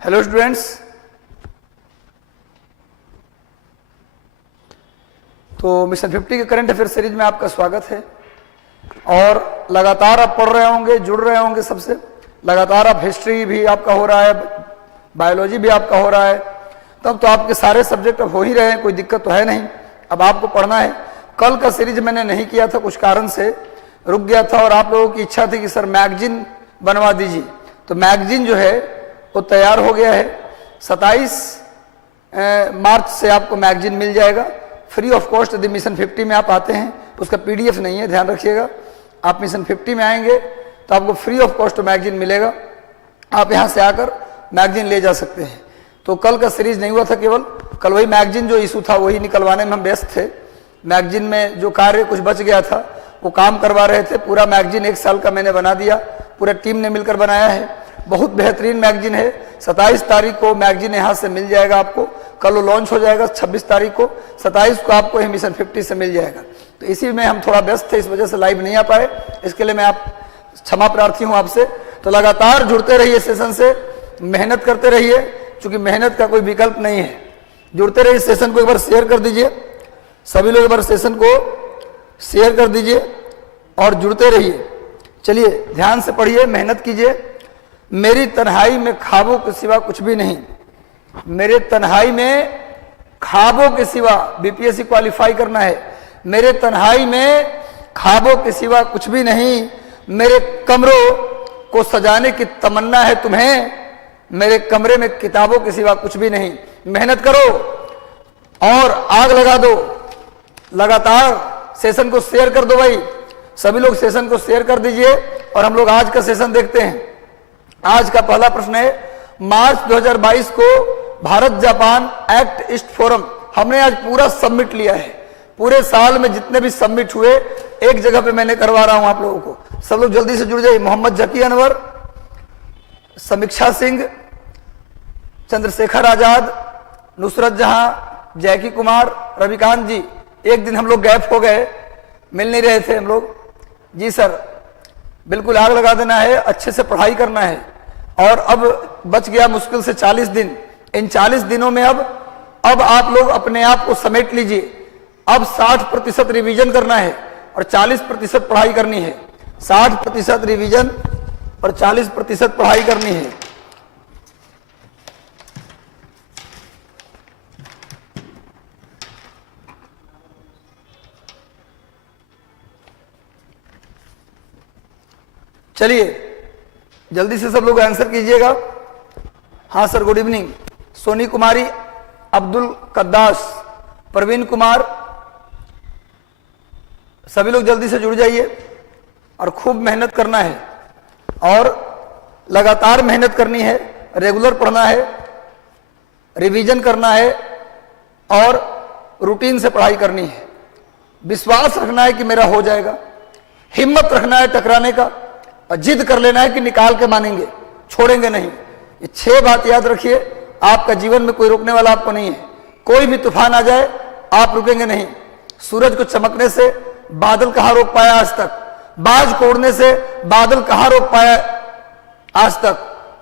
Hello students, तो mission 50 के current affair series में आपका स्वागत है। और लगातार आप पढ़ रहे होंगे, जुड़ रहे होंगे सबसे। लगातार आप हिस्ट्री भी आपका हो रहा है, बायोलॉजी भी आपका हो रहा है, तब तो आपके सारे सब्जेक्ट अब हो ही रहे हैं, कोई दिक्कत तो है नहीं। अब आपको पढ़ना है। कल का सीरीज मैंने नहीं किया था, कुछ कारण से रुक गया था और आप लोगों की इच्छा थी कि सर मैगजीन बनवा दीजिए, तो मैगजीन जो है वो तैयार हो गया है। 27 मार्च से आपको मैगजीन मिल जाएगा फ्री ऑफ कॉस्ट। यदि मिशन 50 में आप आते हैं तो उसका PDF नहीं है, ध्यान रखिएगा। आप मिशन 50 में आएंगे तो आपको फ्री ऑफ कॉस्ट मैगजीन मिलेगा, आप यहाँ से आकर मैगजीन ले जा सकते हैं। तो कल का सीरीज नहीं हुआ था, केवल कल वही मैगजीन जो इशू था वही निकलवाने में हम व्यस्त थे। मैगजीन में जो कार्य कुछ बच गया था वो काम करवा रहे थे। पूरा मैगजीन 1 साल का मैंने बना दिया, पूरा टीम ने मिलकर बनाया है। बहुत बेहतरीन मैगजीन है। 27 तारीख को मैगजीन यहाँ से मिल जाएगा आपको, कल वो लॉन्च हो जाएगा 26 तारीख को, 27 को आपको ही मिशन 50 से मिल जाएगा। तो इसी में हम थोड़ा व्यस्त थे, इस वजह से लाइव नहीं आ पाए, इसके लिए मैं आप क्षमा प्रार्थी हूँ आपसे। तो लगातार जुड़ते रहिए सेशन से, मेहनत करते रहिए, क्योंकि मेहनत का कोई विकल्प नहीं है। जुड़ते रहिए। सेशन को एक बार शेयर कर दीजिए, सभी लोग एक बार सेशन को शेयर कर दीजिए और जुड़ते रहिए। चलिए ध्यान से पढ़िए, मेहनत कीजिए। मेरी तन्हाई में ख्वाबों के सिवा कुछ भी नहीं, मेरे तन्हाई में ख्वाबों के सिवा, BPSC क्वालिफाई करना है। मेरे तन्हाई में ख्वाबों के सिवा कुछ भी नहीं, मेरे कमरों को सजाने की तमन्ना है तुम्हें, मेरे कमरे में किताबों के सिवा कुछ भी नहीं। मेहनत करो और आग लगा दो। लगातार सेशन को शेयर कर दो भाई, सभी लोग सेशन को शेयर कर दीजिए। और हम लोग आज का सेशन देखते हैं। आज का पहला प्रश्न है, मार्च 2022 को Bharat Japan act east forum हमने आज पूरा सबमिट लिया है। पूरे साल में जितने भी सबमिट हुए एक जगह पे मैंने करवा रहा हूं आप लोगों को। सब लोग जल्दी से जुड़ जाइए। मोहम्मद जकी अनवर, समीक्षा सिंह, चंद्रशेखर आजाद, नुसरत जहां, जैकी कुमार, रविकांत जी। एक दिन हम लोग गैप हो गए, मिल नहीं रहे थे हम लोग। जी सर, बिल्कुल आग लगा देना है, अच्छे से पढ़ाई करना है। और अब बच गया मुश्किल से 40 दिन। इन 40 दिनों में अब आप लोग अपने आप को समेट लीजिए। अब 60% रिवीजन करना है और 40% पढ़ाई करनी है। 60% रिवीजन और 40% पढ़ाई करनी है। चलिए जल्दी से सब लोग आंसर कीजिएगा। हाँ sir, good evening. Soni Kumari, Abdul कद्दास, Praveen Kumar, सभी लोग जल्दी से जुड़ जाइए और खूब मेहनत करना है। और लगातार मेहनत करनी है, रेगुलर पढ़ना है, रिवीजन करना है और रूटीन से पढ़ाई करनी है। विश्वास रखना है कि मेरा हो जाएगा, हिम्मत रखना है टकराने का, और जिद कर लेना है कि निकाल के मानेंगे, छोड़ेंगे नहीं। ये 6 बात याद रखिए। आपका जीवन में कोई रोकने वाला आपको नहीं है। कोई भी तूफान आ जाए आप रुकेंगे नहीं। सूरज को चमकने से बादल कहां रोक पाया आज तक? बाज को उड़ने से बादल कहां रोक पाया आज तक?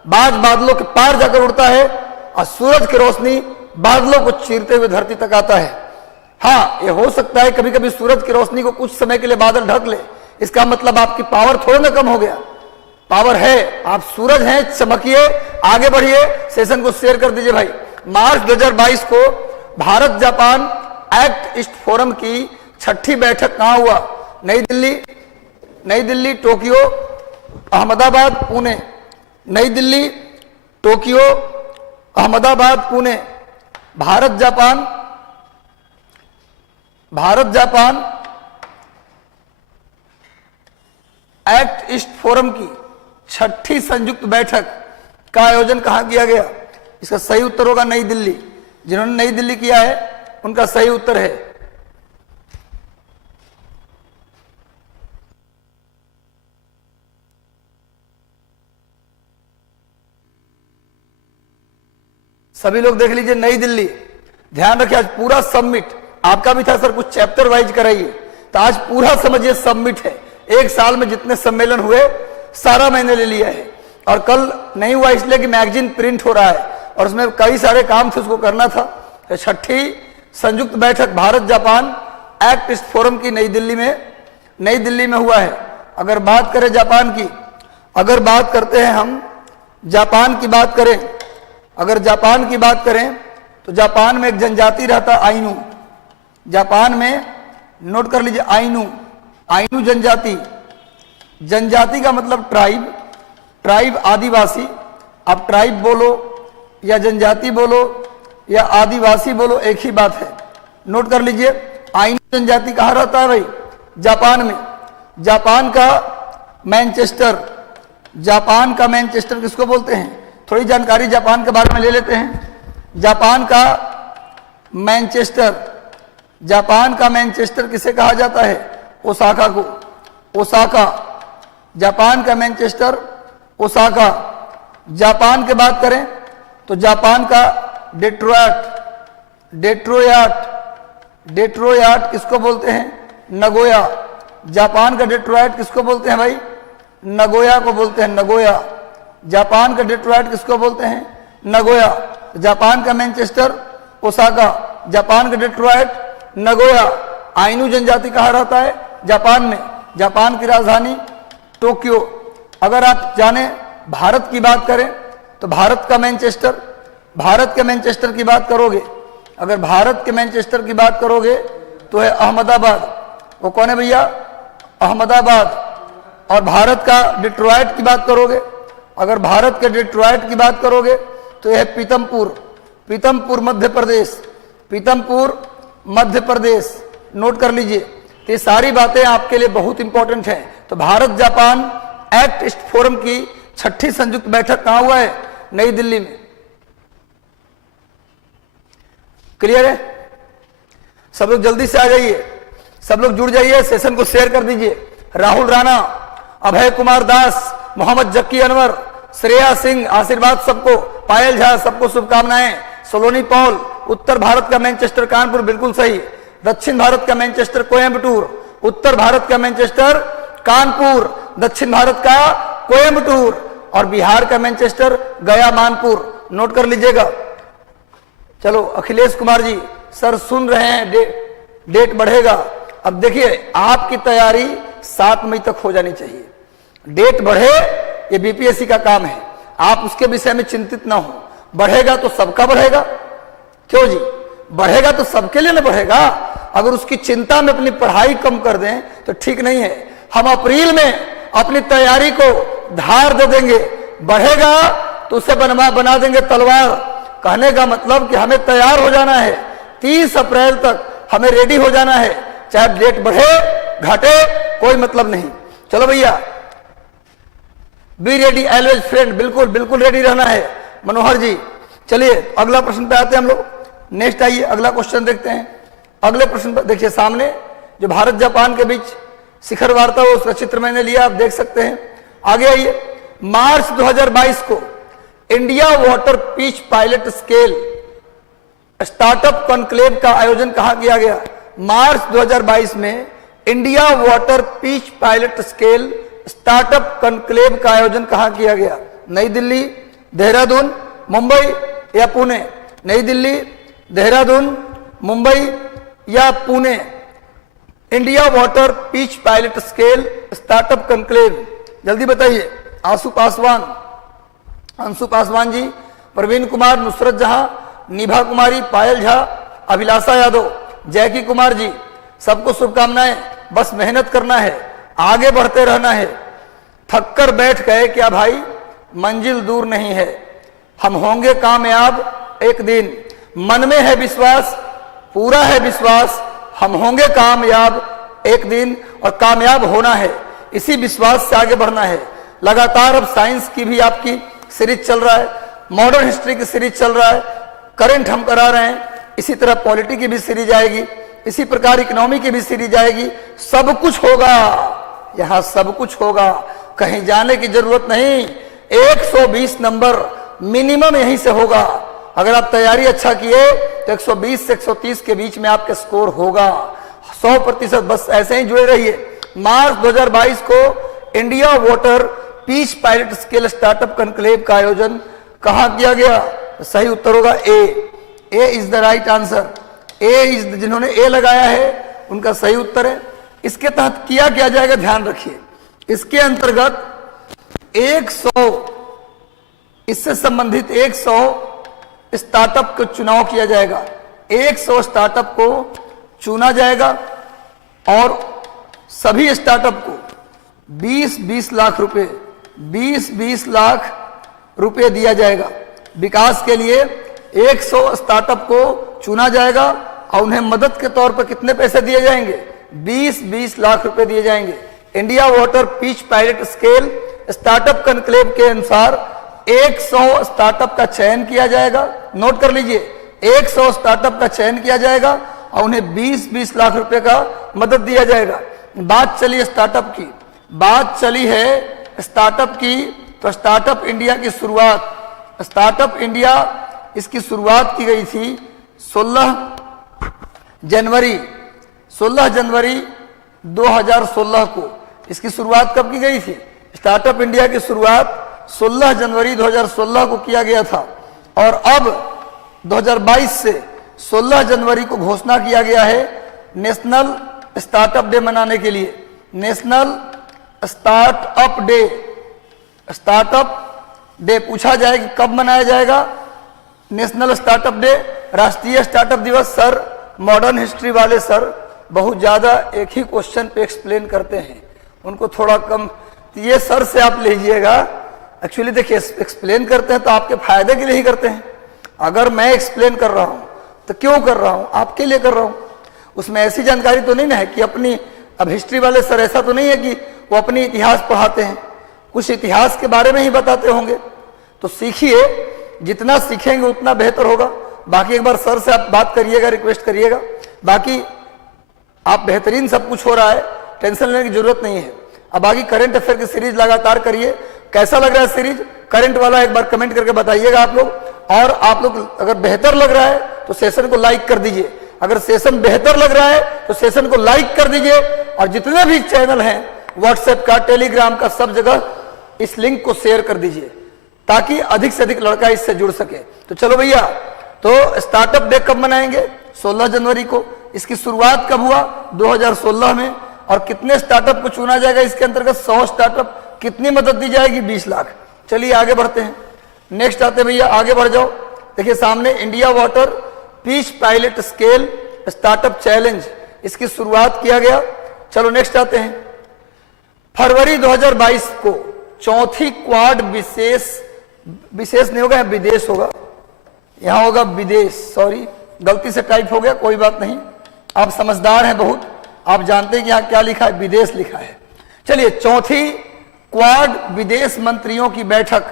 बाज बादलों के पार जाकर उड़ता है और सूरज की रोशनी बादलों को चीरते हुए धरती तक आता है। हाँ, ये हो सकता है कभी कभी सूरज की रोशनी को कुछ समय के लिए बादल ढक ले, इसका मतलब आपकी पावर थोड़ा ना कम हो गया। पावर है, आप सूरज हैं, चमकिए, आगे बढ़िए। सेशन को शेयर कर दीजिए भाई। मार्च 2022 को Bharat Japan act east forum की 6ठी बैठक कहां हुआ? नई दिल्ली, टोक्यो, अहमदाबाद, पुणे। नई Delhi, Tokyo, Ahmedabad, Pune. Bharat Japan act east forum की 6ठी संयुक्त बैठक का आयोजन कहां किया गया? इसका सही उत्तर होगा नई दिल्ली। जिन्होंने नई दिल्ली किया है उनका सही उत्तर है। सभी लोग देख लीजिए, नई दिल्ली। ध्यान रखिए, आज पूरा सबमिट आपका भी था सर, कुछ चैप्टर वाइज कराइए, तो आज पूरा समझिए सबमिट है। एक साल में जितने सम्मेलन हुए सारा मैंने ले लिया है। और कल नहीं हुआ इसलिए कि मैगजीन प्रिंट हो रहा है, और उसमें कई सारे काम थे, उसको करना था। तो छठी संयुक्त बैठक Bharat Japan act east forum की नई दिल्ली में हुआ है। अगर बात करें जापान की, अगर बात करते हैं हम जापान की बात करें, अगर जापान की बात करें तो जापान में एक जनजाति रहता है आइनू। जापान में नोट कर लीजिए आइनू जनजाति। जनजाति का मतलब ट्राइब आदिवासी। आप ट्राइब बोलो या जनजाति बोलो या आदिवासी बोलो, एक ही बात है। नोट कर लीजिए आइनू जनजाति कहाँ रहता है भाई? जापान में। जापान का मैनचेस्टर किसको बोलते हैं? थोड़ी जानकारी जापान के बारे में ले लेते हैं। जापान का मैनचेस्टर किसे कहा जाता है? ओसाका को। ओसाका, जापान का मैनचेस्टर ओसाका। जापान की बात करें तो जापान का डेट्रोयाट किसको बोलते हैं? नगोया। जापान का डेट्रोयाट किसको बोलते हैं भाई? नगोया को बोलते हैं, नगोया। जापान का डेट्रोयाट किसको बोलते हैं? नगोया। जापान का मैनचेस्टर ओसाका, जापान का डेट्रोयाट नगोया। आइनू जनजाति कहाँ रहता है? जापान में। जापान की राजधानी टोक्यो। अगर आप जाने भारत की बात करें तो भारत के मैनचेस्टर की बात करोगे, अगर भारत के मैनचेस्टर की बात करोगे तो है अहमदाबाद। वो कौन है भैया? अहमदाबाद। और भारत का डिट्रॉयट की बात करोगे, अगर भारत के डिट्रॉयट की बात करोगे तो यह है पीतमपुर मध्य प्रदेश। नोट कर लीजिए। तो ये सारी बातें आपके लिए बहुत इंपॉर्टेंट हैं। तो Bharat Japan act east forum की छठी संयुक्त बैठक कहां हुआ है? नई दिल्ली में। क्लियर है? सब लोग जल्दी से आ जाइए, सब लोग जुड़ जाइए, सेशन को शेयर कर दीजिए। राहुल राणा, अभय कुमार दास, मोहम्मद जक्की अनवर, श्रेया सिंह, आशीर्वाद सबको, पायल झा, सबको शुभकामनाएं। सोलोनी पॉल, उत्तर भारत का मैनचेस्टर कानपुर, बिल्कुल सही। दक्षिण भारत का मैनचेस्टर कोयम्बटूर, उत्तर भारत का मैनचेस्टर कानपुर, दक्षिण भारत का कोयम्बटूर, और बिहार का मैनचेस्टर गया मानपुर। नोट कर लीजिएगा। चलो अखिलेश कुमार जी, सर सुन रहे हैं, डेट बढ़ेगा। अब देखिए आपकी तैयारी 7 मई तक हो जानी चाहिए। डेट बढ़े ये बीपीएससी का काम है, आप उसके विषय में चिंतित ना हो। बढ़ेगा तो सबका बढ़ेगा। क्यों जी? बढ़ेगा तो सबके लिए ना बढ़ेगा। अगर उसकी चिंता में अपनी पढ़ाई कम कर दें तो ठीक नहीं है। हम अप्रैल में अपनी तैयारी को धार दे देंगे, बढ़ेगा तो उसे बना देंगे तलवार। कहने का मतलब कि हमें तैयार हो जाना है, 30 अप्रैल तक हमें रेडी हो जाना है, चाहे डेट बढ़े घटे कोई मतलब नहीं। चलो भैया, बी रेडी ऑलवेज फ्रेंड, बिल्कुल रेडी रहना है। मनोहर जी, चलिए अगला प्रश्न पे आते हैं हम लोग। नेक्स्ट आइए, अगला क्वेश्चन देखते हैं। अगले प्रश्न पर देखिए, सामने जो भारत जापान के बीच शिखर वार्ता वो उसका चित्र मैंने लिया, आप देख सकते हैं। आगे आइए। मार्च 2022 को India water pitch pilot scale startup conclave का आयोजन कहां किया गया? मार्च 2022 में India water pitch pilot scale startup conclave का आयोजन कहां किया गया? नई दिल्ली, देहरादून, मुंबई या पुणे? नई दिल्ली, देहरादून, मुंबई या Pune? India water pitch pilot scale startup conclave, जल्दी बताइए। अंशु पासवान जी, प्रवीण कुमार, नुसरत जहां, निभा कुमारी, पायल झा, अभिलाषा यादव, जैकी कुमार जी, सबको शुभकामनाएं। बस मेहनत करना है, आगे बढ़ते रहना है। थक कर बैठ गए क्या भाई? मंजिल दूर नहीं है, हम होंगे कामयाब एक दिन। मन में है विश्वास, पूरा है विश्वास, हम होंगे कामयाब एक दिन, और कामयाब होना है, इसी विश्वास से आगे बढ़ना है। लगातार अब साइंस की भी आपकी सीरीज चल रहा है, मॉडर्न हिस्ट्री की सीरीज चल रहा है, करंट हम करा रहे हैं, इसी तरह पॉलिटी की भी सीरीज आएगी, इसी प्रकार इकोनॉमी की भी सीरीज आएगी। सब कुछ होगा यहां, सब कुछ होगा, कहीं जाने की जरूरत नहीं। 120 नंबर मिनिमम यहीं से होगा। अगर आप तैयारी अच्छा किए तो 120 से 130 के बीच में आपका स्कोर होगा 100%। बस ऐसे ही जुड़े रहिए। मार्च 2022 को India water pitch pilot scale startup conclave का आयोजन कहां किया गया? तो सही उत्तर होगा A is the right answer. A is, जिन्होंने ए लगाया है उनका सही उत्तर है। इसके तहत किया क्या जाएगा, ध्यान रखिए। इसके अंतर्गत 100 इससे संबंधित 100 स्टार्टअप को चुनाव किया जाएगा। 100 स्टार्टअप को चुना जाएगा और सभी स्टार्टअप को 20-20 लाख रुपए 20-20 लाख रुपए दिया जाएगा। विकास के लिए 100 स्टार्टअप को चुना जाएगा और उन्हें मदद के तौर पर कितने पैसे दिए जाएंगे, 20-20 लाख रुपए दिए जाएंगे। India water pitch pilot scale startup conclave के अनुसार 100 स्टार्टअप का चयन किया जाएगा। नोट कर लीजिए, 100 स्टार्टअप का चयन किया जाएगा और उन्हें 20-20 लाख रुपए का मदद दिया जाएगा। बात चली स्टार्टअप की, बात चली है स्टार्टअप की, तो स्टार्टअप इंडिया की शुरुआत, स्टार्टअप इंडिया इसकी शुरुआत की गई थी 16 जनवरी 2016 को। इसकी शुरुआत कब की गई थी? स्टार्टअप इंडिया की शुरुआत 16 जनवरी 2016 को किया गया था और अब 2022 से 16 जनवरी को घोषणा किया गया है नेशनल स्टार्टअप डे मनाने के लिए। National startup day, startup day पूछा जाए कि कब मनाया जाएगा नेशनल स्टार्टअप डे, राष्ट्रीय स्टार्टअप दिवस। सर मॉडर्न हिस्ट्री वाले सर बहुत ज्यादा एक ही क्वेश्चन पे एक्सप्लेन करते हैं, उनको थोड़ा कम, ये सर से आप लीजिएगा। एक्चुअली देखिए, एक्सप्लेन करते हैं तो आपके फायदे के लिए ही करते हैं। अगर मैं एक्सप्लेन कर रहा हूं तो क्यों कर रहा हूं, आपके लिए कर रहा हूं। उसमें ऐसी जानकारी तो नहीं ना है कि अपनी, अब हिस्ट्री वाले सर ऐसा तो नहीं है कि वो अपनी इतिहास पढ़ाते हैं, कुछ इतिहास के बारे में ही बताते होंगे। तो सीखिए, जितना सीखेंगे उतना बेहतर होगा। बाकी एक बार सर से आप बात करिएगा, रिक्वेस्ट करिएगा। बाकी आप बेहतरीन सब कुछ हो रहा है, टेंशन लेने की जरूरत नहीं है। अब आगे करंट अफेयर की सीरीज लगातार करिए। कैसा लग रहा है सीरीज, करंट वाला एक बार कमेंट करके बताइएगा आप लोग। और आप लोग अगर बेहतर लग रहा है तो सेशन को लाइक कर दीजिए। अगर सेशन बेहतर लग रहा है तो सेशन को लाइक कर दीजिए। और जितने भी चैनल हैं, व्हाट्सएप का, टेलीग्राम का, सब जगह इस लिंक को शेयर कर दीजिए ताकि अधिक से अधिक लड़का इससे जुड़ सके। तो चलो भैया, तो स्टार्टअप डे कब मनाएंगे? 16 जनवरी को। इसकी शुरुआत कब हुआ? 2016 में। और कितने स्टार्टअप को चुना जाएगा इसके अंतर्गत? 100 स्टार्टअप। कितनी मदद दी जाएगी? 20 लाख। चलिए आगे बढ़ते हैं, नेक्स्ट आते हैं भैया, आगे बढ़ जाओ। देखिए सामने India water pitch pilot scale startup challenge, इसकी शुरुआत किया गया। चलो नेक्स्ट आते हैं। फरवरी 2022 को चौथी क्वाड विशेष नहीं होगा, विदेश होगा, यहां होगा विदेश, सॉरी गलती से टाइप हो गया, कोई बात नहीं, आप समझदार हैं बहुत, आप जानते हैं कि यहां क्या लिखा है, विदेश लिखा है। चलिए, चौथी क्वाड विदेश मंत्रियों की बैठक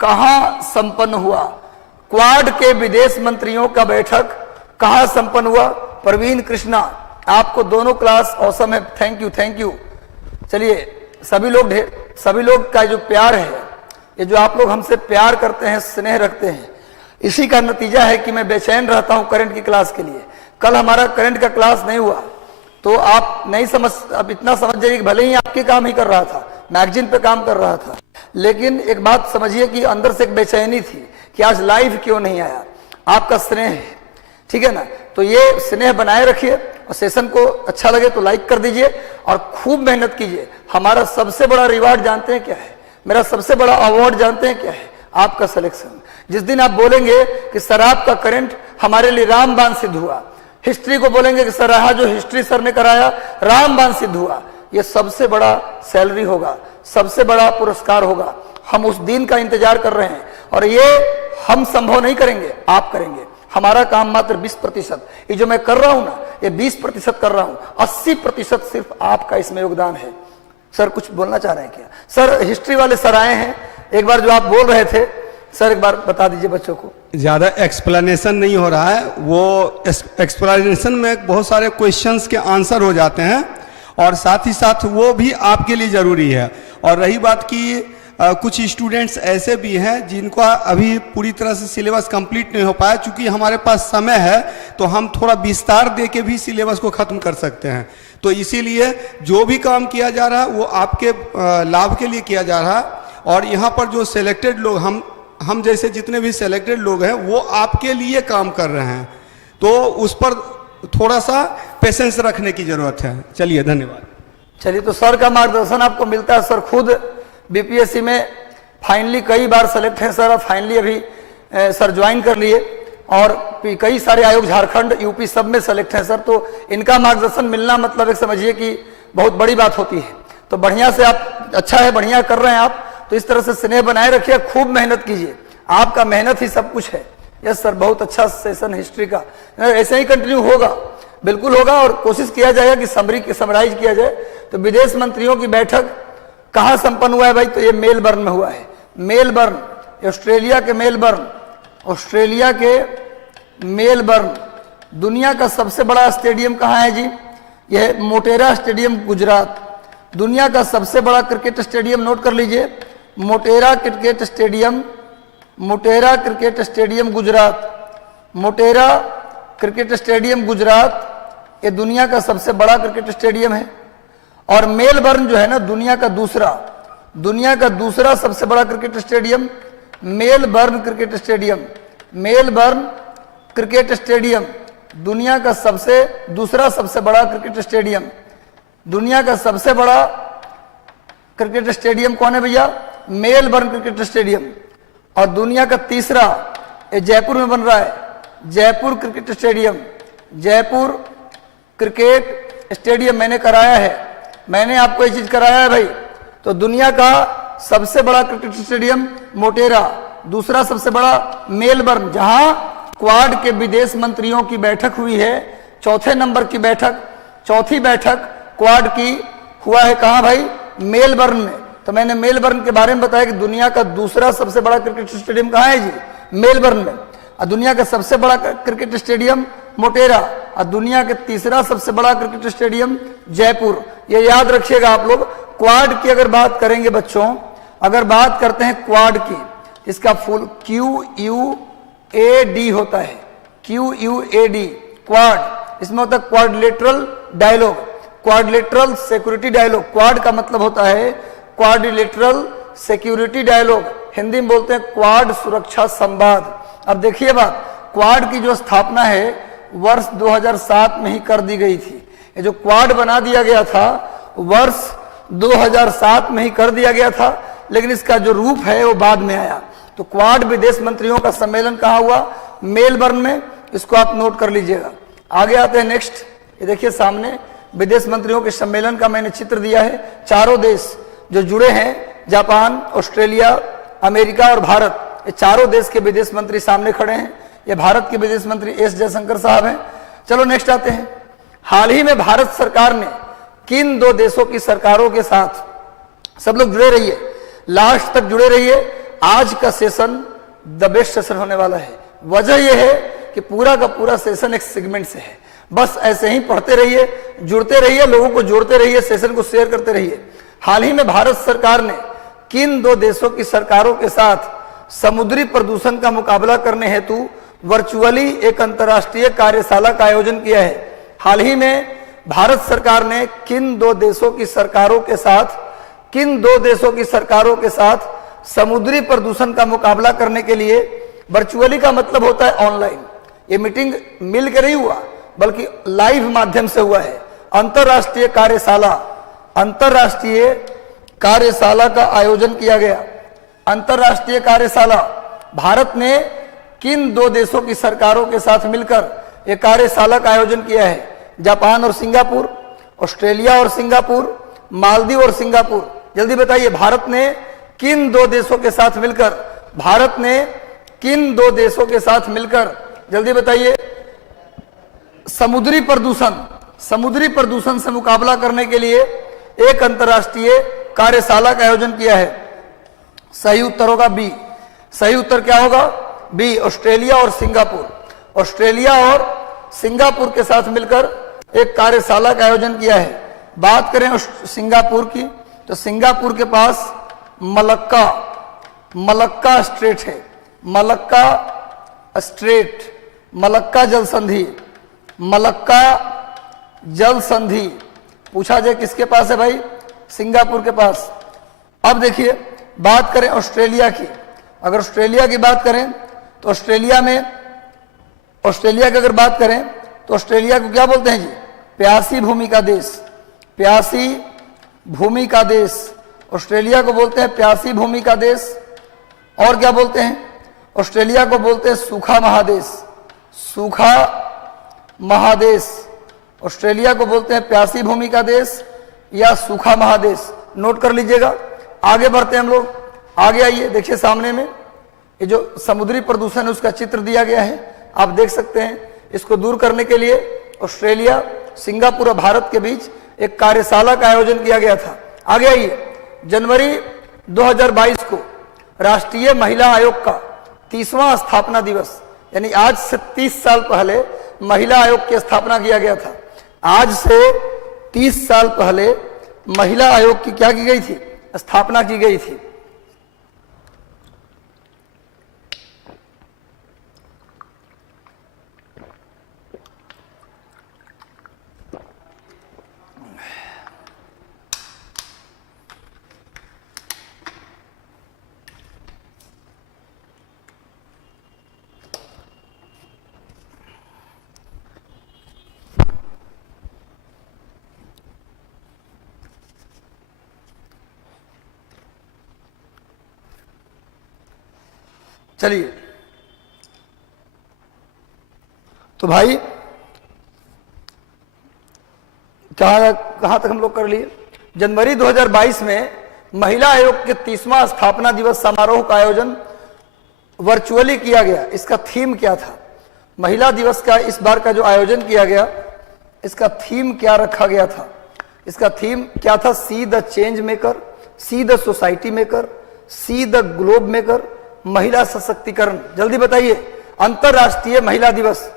कहां संपन्न हुआ? क्वाड के विदेश मंत्रियों का बैठक कहां संपन्न हुआ? प्रवीण कृष्णा, आपको दोनों क्लास औसम है, थैंक यू थैंक यू। चलिए, सभी लोग का जो प्यार है, ये जो आप लोग हमसे प्यार करते हैं, स्नेह रखते हैं, इसी का नतीजा है कि मैं बेचैन रहता हूं करंट की क्लास के लिए। कल हमारा करंट का क्लास नहीं हुआ तो आप नहीं समझ, अब इतना समझ जाइए कि भले ही आपके काम ही कर रहा था, मैगजीन पे काम कर रहा था, लेकिन एक बात समझिए कि अंदर से एक बेचैनी थी कि आज लाइव क्यों नहीं आया। आपका स्नेह है, ठीक है ना? तो ये स्नेह बनाए रखिए और सेशन को अच्छा लगे तो लाइक कर दीजिए और खूब मेहनत कीजिए। हमारा सबसे बड़ा रिवार्ड जानते हैं क्या है? मेरा सबसे बड़ा अवार्ड जानते हैं क्या है? आपका सिलेक्शन। जिस दिन आप बोलेंगे कि सर आपका करंट हमारे लिए रामबाण सिद्ध हुआ, हिस्ट्री को बोलेंगे कि सर यहाँ जो हिस्ट्री सर ने कराया रामबाण सिद्ध हुआ, ये सबसे बड़ा सैलरी होगा, सबसे बड़ा पुरस्कार होगा। हम उस दिन का इंतजार कर रहे हैं और ये हम संभव नहीं करेंगे, आप करेंगे। हमारा काम मात्र 20%, ये जो मैं कर रहा हूं ना, ये 20% कर रहा हूं, 80% सिर्फ आपका इसमें योगदान है। सर कुछ बोलना चाह रहे हैं क्या? सर हिस्ट्री वाले सर आए हैं, एक बार जो आप बोल रहे थे सर एक बार बता दीजिए बच्चों को। ज्यादा एक्सप्लेनेशन नहीं हो रहा है, वो एक्सप्लेनेशन में बहुत सारे क्वेश्चंस के आंसर हो जाते हैं और साथ ही साथ वो भी आपके लिए जरूरी है। और रही बात की कुछ स्टूडेंट्स ऐसे भी हैं जिनका अभी पूरी तरह से सिलेबस कंप्लीट नहीं हो पाया, चूंकि हमारे पास समय है तो हम थोड़ा विस्तार दे के भी सिलेबस को खत्म कर सकते हैं। तो इसीलिए जो भी काम किया जा रहा है वो आपके लाभ के लिए किया जा रहा है। और यहाँ पर जो सिलेक्टेड लोग हम हम जैसे जितने भी सिलेक्टेड लोग हैं वो आपके लिए काम कर रहे हैं, तो उस पर थोड़ा सा पेशेंस रखने की जरूरत है। चलिए, धन्यवाद। चलिए, तो सर का मार्गदर्शन आपको मिलता है। सर खुद बीपीएससी में फाइनली कई बार सेलेक्ट हैं सर, और फाइनली अभी सर ज्वाइन कर लिए, और कई सारे आयोग झारखंड, यूपी सब में सेलेक्ट हैं सर। तो इनका मार्गदर्शन मिलना मतलब एक समझिए कि बहुत बड़ी बात होती है। तो बढ़िया से आप, अच्छा है, बढ़िया कर रहे हैं आप, तो इस तरह से स्नेह बनाए रखिए, खूब मेहनत कीजिए, आपका मेहनत ही सब कुछ है। यस सर, बहुत अच्छा सेशन हिस्ट्री का, ऐसे ही कंटिन्यू होगा, बिल्कुल होगा, और कोशिश किया जाएगा कि समराइज किया जाए। तो विदेश मंत्रियों की बैठक कहाँ संपन्न हुआ है भाई? तो ये मेलबर्न में हुआ है। मेलबर्न, ऑस्ट्रेलिया के मेलबर्न, ऑस्ट्रेलिया के मेलबर्न। दुनिया का सबसे बड़ा स्टेडियम कहाँ है जी? यह मोटेरा स्टेडियम, गुजरात। दुनिया का सबसे बड़ा क्रिकेट स्टेडियम, नोट कर लीजिए, Motera cricket stadium, Motera cricket stadium Gujarat. Motera cricket stadium Gujarat, ये दुनिया का सबसे बड़ा क्रिकेट स्टेडियम है। और मेलबर्न जो है ना, दुनिया का दूसरा सबसे बड़ा cricket stadium, Melbourne cricket stadium. Melbourne cricket stadium दुनिया का दूसरा सबसे बड़ा क्रिकेट स्टेडियम। दुनिया का सबसे बड़ा क्रिकेट स्टेडियम कौन है भैया? Melbourne cricket stadium. और दुनिया का तीसरा, ये जयपुर में बन रहा है, Jaipur cricket stadium. Jaipur cricket stadium मैंने कराया है, मैंने आपको ये चीज कराया है भाई। तो दुनिया का सबसे बड़ा क्रिकेट स्टेडियम मोटेरा, दूसरा सबसे बड़ा मेलबर्न, जहां क्वाड के विदेश मंत्रियों की बैठक हुई है, चौथे नंबर की बैठक, चौथी बैठक क्वाड की हुआ है कहां भाई? मेलबर्न में। तो मैंने मेलबर्न के बारे में बताया कि दुनिया का दूसरा सबसे बड़ा क्रिकेट स्टेडियम कहां है जी? मेलबर्न में। और दुनिया का सबसे बड़ा क्रिकेट स्टेडियम मोटेरा, और दुनिया के तीसरा सबसे बड़ा क्रिकेट स्टेडियम जयपुर। ये याद रखिएगा आप लोग। क्वाड की अगर बात करेंगे बच्चों, अगर बात करते हैं क्वाड की, इसका फुल QUAD होता है, QUAD, क्वाड। इसमें होता है quadrilateral dialogue, quadrilateral security dialogue. Quad का मतलब होता है क्वाड्रिलेटरल सिक्योरिटी डायलॉग, हिंदी में बोलते हैं क्वाड सुरक्षा संवाद। अब देखिए बात, क्वाड की जो स्थापना है वर्ष 2007 में ही कर दी गई थी। ये जो क्वाड बना दिया गया था वर्ष 2007 में ही कर दिया गया था, लेकिन इसका जो रूप है वो बाद में आया। तो क्वाड विदेश मंत्रियों का सम्मेलन कहाँ हुआ? मेलबर्न में। इसको आप नोट कर लीजिएगा। आगे आते हैं नेक्स्ट, ये देखिए सामने विदेश मंत्रियों के सम्मेलन का मैंने चित्र दिया है। चारों देश जो जुड़े हैं, जापान, ऑस्ट्रेलिया, अमेरिका और भारत, ये चारों देश के विदेश मंत्री सामने खड़े हैं। ये भारत के विदेश मंत्री एस जयशंकर साहब हैं। चलो नेक्स्ट आते हैं। हाल ही में भारत सरकार ने किन दो देशों की सरकारों के साथ, सब लोग जुड़े रहिए, लास्ट तक जुड़े रहिए, आज का सेशन द बेस्ट सेशन होने वाला है। वजह यह है कि पूरा का पूरा सेशन एक सेगमेंट से है। बस ऐसे ही पढ़ते रहिए, जुड़ते रहिए, लोगों को जोड़ते रहिए, सेशन को शेयर करते रहिए। हाल ही में भारत सरकार ने किन दो देशों की सरकारों के साथ समुद्री प्रदूषण का मुकाबला करने हेतु वर्चुअली एक अंतर्राष्ट्रीय कार्यशाला का आयोजन किया है? हाल ही में भारत सरकार ने किन दो देशों की सरकारों के साथ समुद्री प्रदूषण का मुकाबला करने के लिए, वर्चुअली का मतलब होता है ऑनलाइन, ये मीटिंग मिल के नहीं हुआ बल्कि लाइव माध्यम से हुआ है, अंतर्राष्ट्रीय कार्यशाला का आयोजन किया गया। अंतर्राष्ट्रीय कार्यशाला, भारत ने किन दो देशों की सरकारों के साथ मिलकर एक कार्यशाला का आयोजन किया है? जापान और सिंगापुर, ऑस्ट्रेलिया और सिंगापुर, मालदीव और सिंगापुर। जल्दी बताइए, भारत ने किन दो देशों के साथ मिलकर, जल्दी बताइए, समुद्री प्रदूषण से मुकाबला करने के लिए एक अंतर्राष्ट्रीय कार्यशाला का आयोजन किया है? सही उत्तर होगा बी। सही उत्तर क्या होगा? बी, ऑस्ट्रेलिया और सिंगापुर। ऑस्ट्रेलिया और सिंगापुर के साथ मिलकर एक कार्यशाला का आयोजन किया है। बात करें सिंगापुर की, तो सिंगापुर के पास मलक्का स्ट्रेट है, मलक्का जल संधि पूछा जाए किसके पास है भाई? सिंगापुर के पास। अब देखिए, बात करें ऑस्ट्रेलिया की, अगर ऑस्ट्रेलिया की बात करें तो ऑस्ट्रेलिया की अगर बात करें तो ऑस्ट्रेलिया को क्या बोलते हैं जी? प्यासी भूमि का देश, प्यासी भूमि का देश। ऑस्ट्रेलिया को बोलते हैं प्यासी भूमि का देश। और क्या बोलते हैं? ऑस्ट्रेलिया को बोलते हैं सूखा महादेश, सूखा महादेश। ऑस्ट्रेलिया को बोलते हैं प्यासी भूमि का देश या सूखा महादेश। नोट कर लीजिएगा। आगे बढ़ते हैं हम लोग। आगे आइए, देखिए सामने में ये जो समुद्री प्रदूषण है उसका चित्र दिया गया है, आप देख सकते हैं। इसको दूर करने के लिए ऑस्ट्रेलिया, सिंगापुर और भारत के बीच एक कार्यशाला का आयोजन किया गया था। आगे आइए, जनवरी 2022 को राष्ट्रीय महिला आयोग का 30वां स्थापना दिवस, यानी आज से 30 साल पहले महिला आयोग की स्थापना किया गया था। आज से 30 साल पहले महिला आयोग की क्या की गई थी? स्थापना की गई थी। चलिए, तो भाई कहां तक हम लोग कर लिए? जनवरी 2022 में महिला आयोग के 30वां स्थापना दिवस समारोह का आयोजन वर्चुअली किया गया। इसका थीम क्या था? महिला दिवस का इस बार का जो आयोजन किया गया, इसका थीम क्या रखा गया था? इसका थीम क्या था? See the change maker, see the society maker, see the globe maker, महिला सशक्तिकरण। जल्दी बताइए। अंतरराष्ट्रीय महिला दिवस,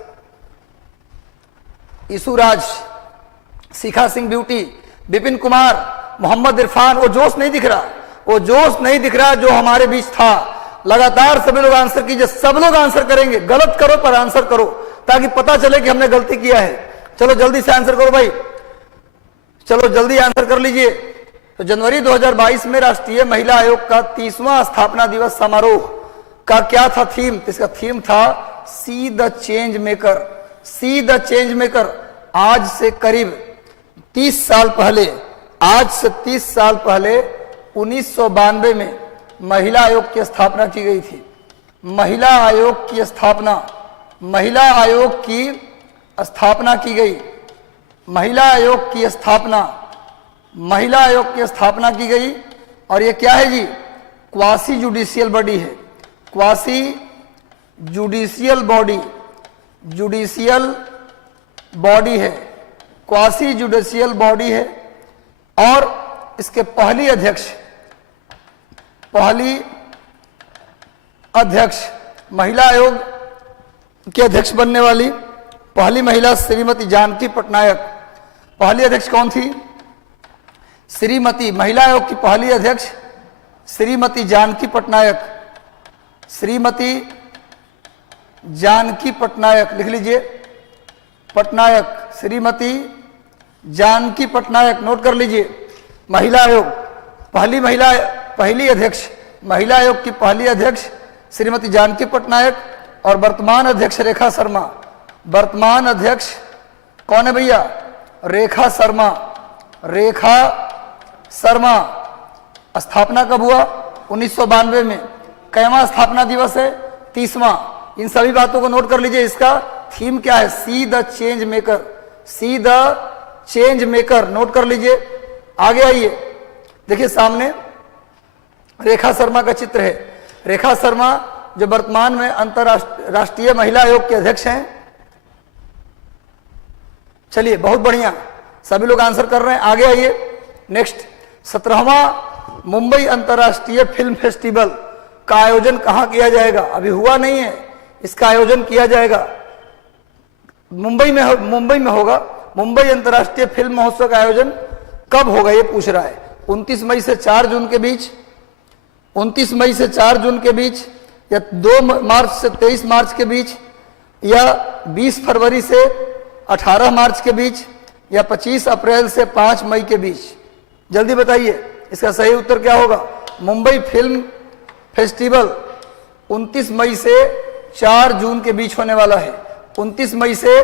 ईसुराज, शिखा सिंह ब्यूटी, विपिन कुमार, मोहम्मद इरफान। वो जोश नहीं दिख रहा, वो जोश नहीं दिख रहा जो हमारे बीच था। लगातार सभी लोग आंसर कीजिए, सब लोग आंसर करेंगे। गलत करो पर आंसर करो ताकि पता चले कि हमने गलती किया है। चलो जल्दी से आंसर करो भाई, चलो जल्दी आंसर कर लीजिए। तो जनवरी 2022 में राष्ट्रीय महिला आयोग का 30वां स्थापना दिवस समारोह का क्या था थीम? इसका थीम था see the change maker, see the change maker. आज से करीब 30 साल पहले, आज से 30 साल पहले 1992 में महिला आयोग की स्थापना की गई थी। महिला आयोग की स्थापना, महिला आयोग की स्थापना की गई, महिला आयोग की स्थापना, महिला आयोग की स्थापना की गई। और ये क्या है जी? क्वासी जुडिशियल बॉडी है, quasi judicial body, judicial body है, क्वासी जुडिशियल बॉडी है। और इसके पहली अध्यक्ष, पहली अध्यक्ष, महिला आयोग के अध्यक्ष बनने वाली पहली महिला श्रीमती जानकी पटनायक। पहली अध्यक्ष कौन थी? श्रीमती, महिला आयोग की पहली अध्यक्ष श्रीमती जानकी पटनायक, श्रीमती जानकी पटनायक। लिख लीजिए, पटनायक, श्रीमती जानकी पटनायक। नोट कर लीजिए। महिला आयोग पहली अध्यक्ष, महिला आयोग की पहली अध्यक्ष श्रीमती जानकी पटनायक और वर्तमान अध्यक्ष रेखा शर्मा। वर्तमान अध्यक्ष कौन है भैया? रेखा शर्मा, रेखा शर्मा। स्थापना कब हुआ? 1992 में। कैवां स्थापना दिवस है? 30वां। इन सभी बातों को नोट कर लीजिए। इसका थीम क्या है? See the change maker, see the change maker. Note कर लीजिए। आगे आइए, देखिए सामने रेखा शर्मा का चित्र है। रेखा शर्मा जो वर्तमान में अंतरराष्ट्रीय महिला आयोग के अध्यक्ष हैं। चलिए, बहुत बढ़िया, सभी लोग आंसर कर रहे हैं। आगे आइए, नेक्स्ट। 17वां मुंबई अंतरराष्ट्रीय फिल्म फेस्टिवल का आयोजन कहां किया जाएगा? अभी हुआ नहीं है, इसका आयोजन किया जाएगा मुंबई में होगा। मुंबई अंतरराष्ट्रीय फिल्म महोत्सव का आयोजन कब होगा ये पूछ रहा है। 29 मई से 4 जून के बीच, 29 मई से 4 जून के बीच, या 2 मार्च से 23 मार्च के बीच, या 20 फरवरी से 18 मार्च के बीच, या 25 अप्रैल से 5 मई के बीच। जल्दी बताइए, इसका सही उत्तर क्या होगा? मुंबई फिल्म फेस्टिवल 29 मई से 4 जून के बीच होने वाला है। 29 मई से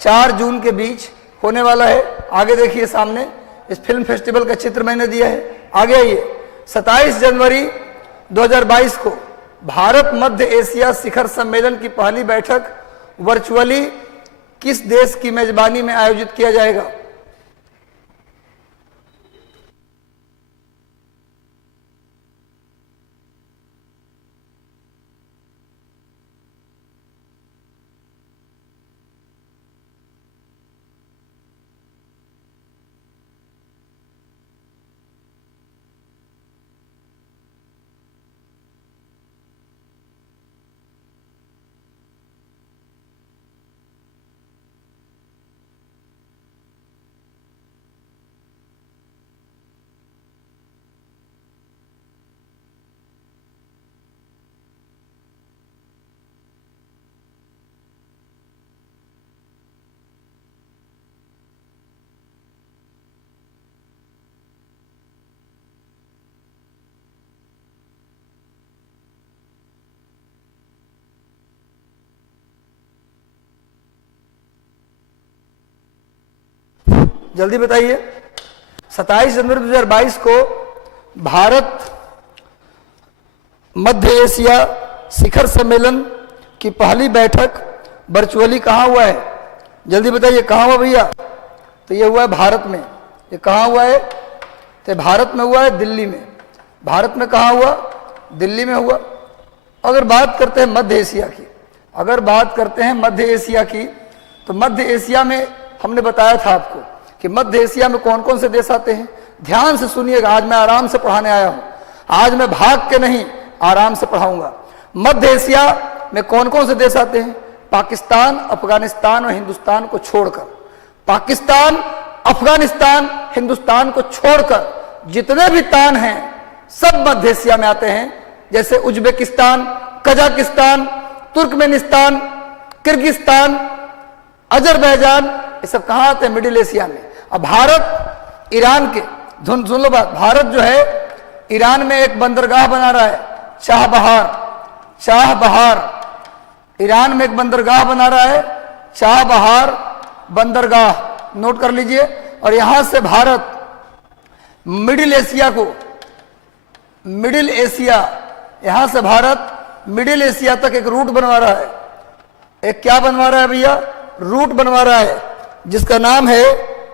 4 जून के बीच होने वाला है। आगे देखिए, सामने इस फिल्म फेस्टिवल का चित्र मैंने दिया है। आगे आइए, 27 जनवरी 2022 को भारत मध्य एशिया शिखर सम्मेलन की पहली बैठक वर्चुअली किस देश की मेजबानी में आयोजित किया जाएगा? जल्दी बताइए। 27 जनवरी 2022 को भारत मध्य एशिया शिखर सम्मेलन की पहली बैठक वर्चुअली कहाँ हुआ है? जल्दी बताइए, कहाँ हुआ भैया? तो ये हुआ है भारत में। ये कहाँ हुआ है? तो भारत में हुआ है, दिल्ली में। भारत में कहाँ हुआ? दिल्ली में हुआ। अगर बात करते हैं मध्य एशिया की, अगर बात करते हैं मध्य एशिया की, तो मध्य एशिया में हमने बताया था आपको कि मध्य एशिया में कौन कौन से देश आते हैं। ध्यान से सुनिएगा, आज मैं आराम से पढ़ाने आया हूं। आज मैं भाग के नहीं, आराम से पढ़ाऊंगा। मध्य एशिया में कौन कौन से देश आते हैं? पाकिस्तान, अफगानिस्तान और हिंदुस्तान को छोड़कर। पाकिस्तान, अफगानिस्तान, हिंदुस्तान को छोड़कर जितने भी तान हैं सब मध्य एशिया में आते हैं। जैसे Uzbekistan, Kazakhstan, Turkmenistan, Kyrgyzstan, Azerbaijan, ये सब कहाँ आते हैं? मिडिल एशिया में। अब भारत ईरान के, सुन लो बात, भारत जो है ईरान में एक बंदरगाह बना रहा है, चाहबहार। ईरान में एक बंदरगाह बना रहा है, चाहबहार बंदरगाह, नोट कर लीजिए। और यहां से भारत मिडिल एशिया को, मिडिल एशिया, यहां से भारत मिडिल एशिया तक एक रूट बनवा रहा है। एक क्या बनवा रहा है भैया? रूट बनवा रहा है, जिसका नाम है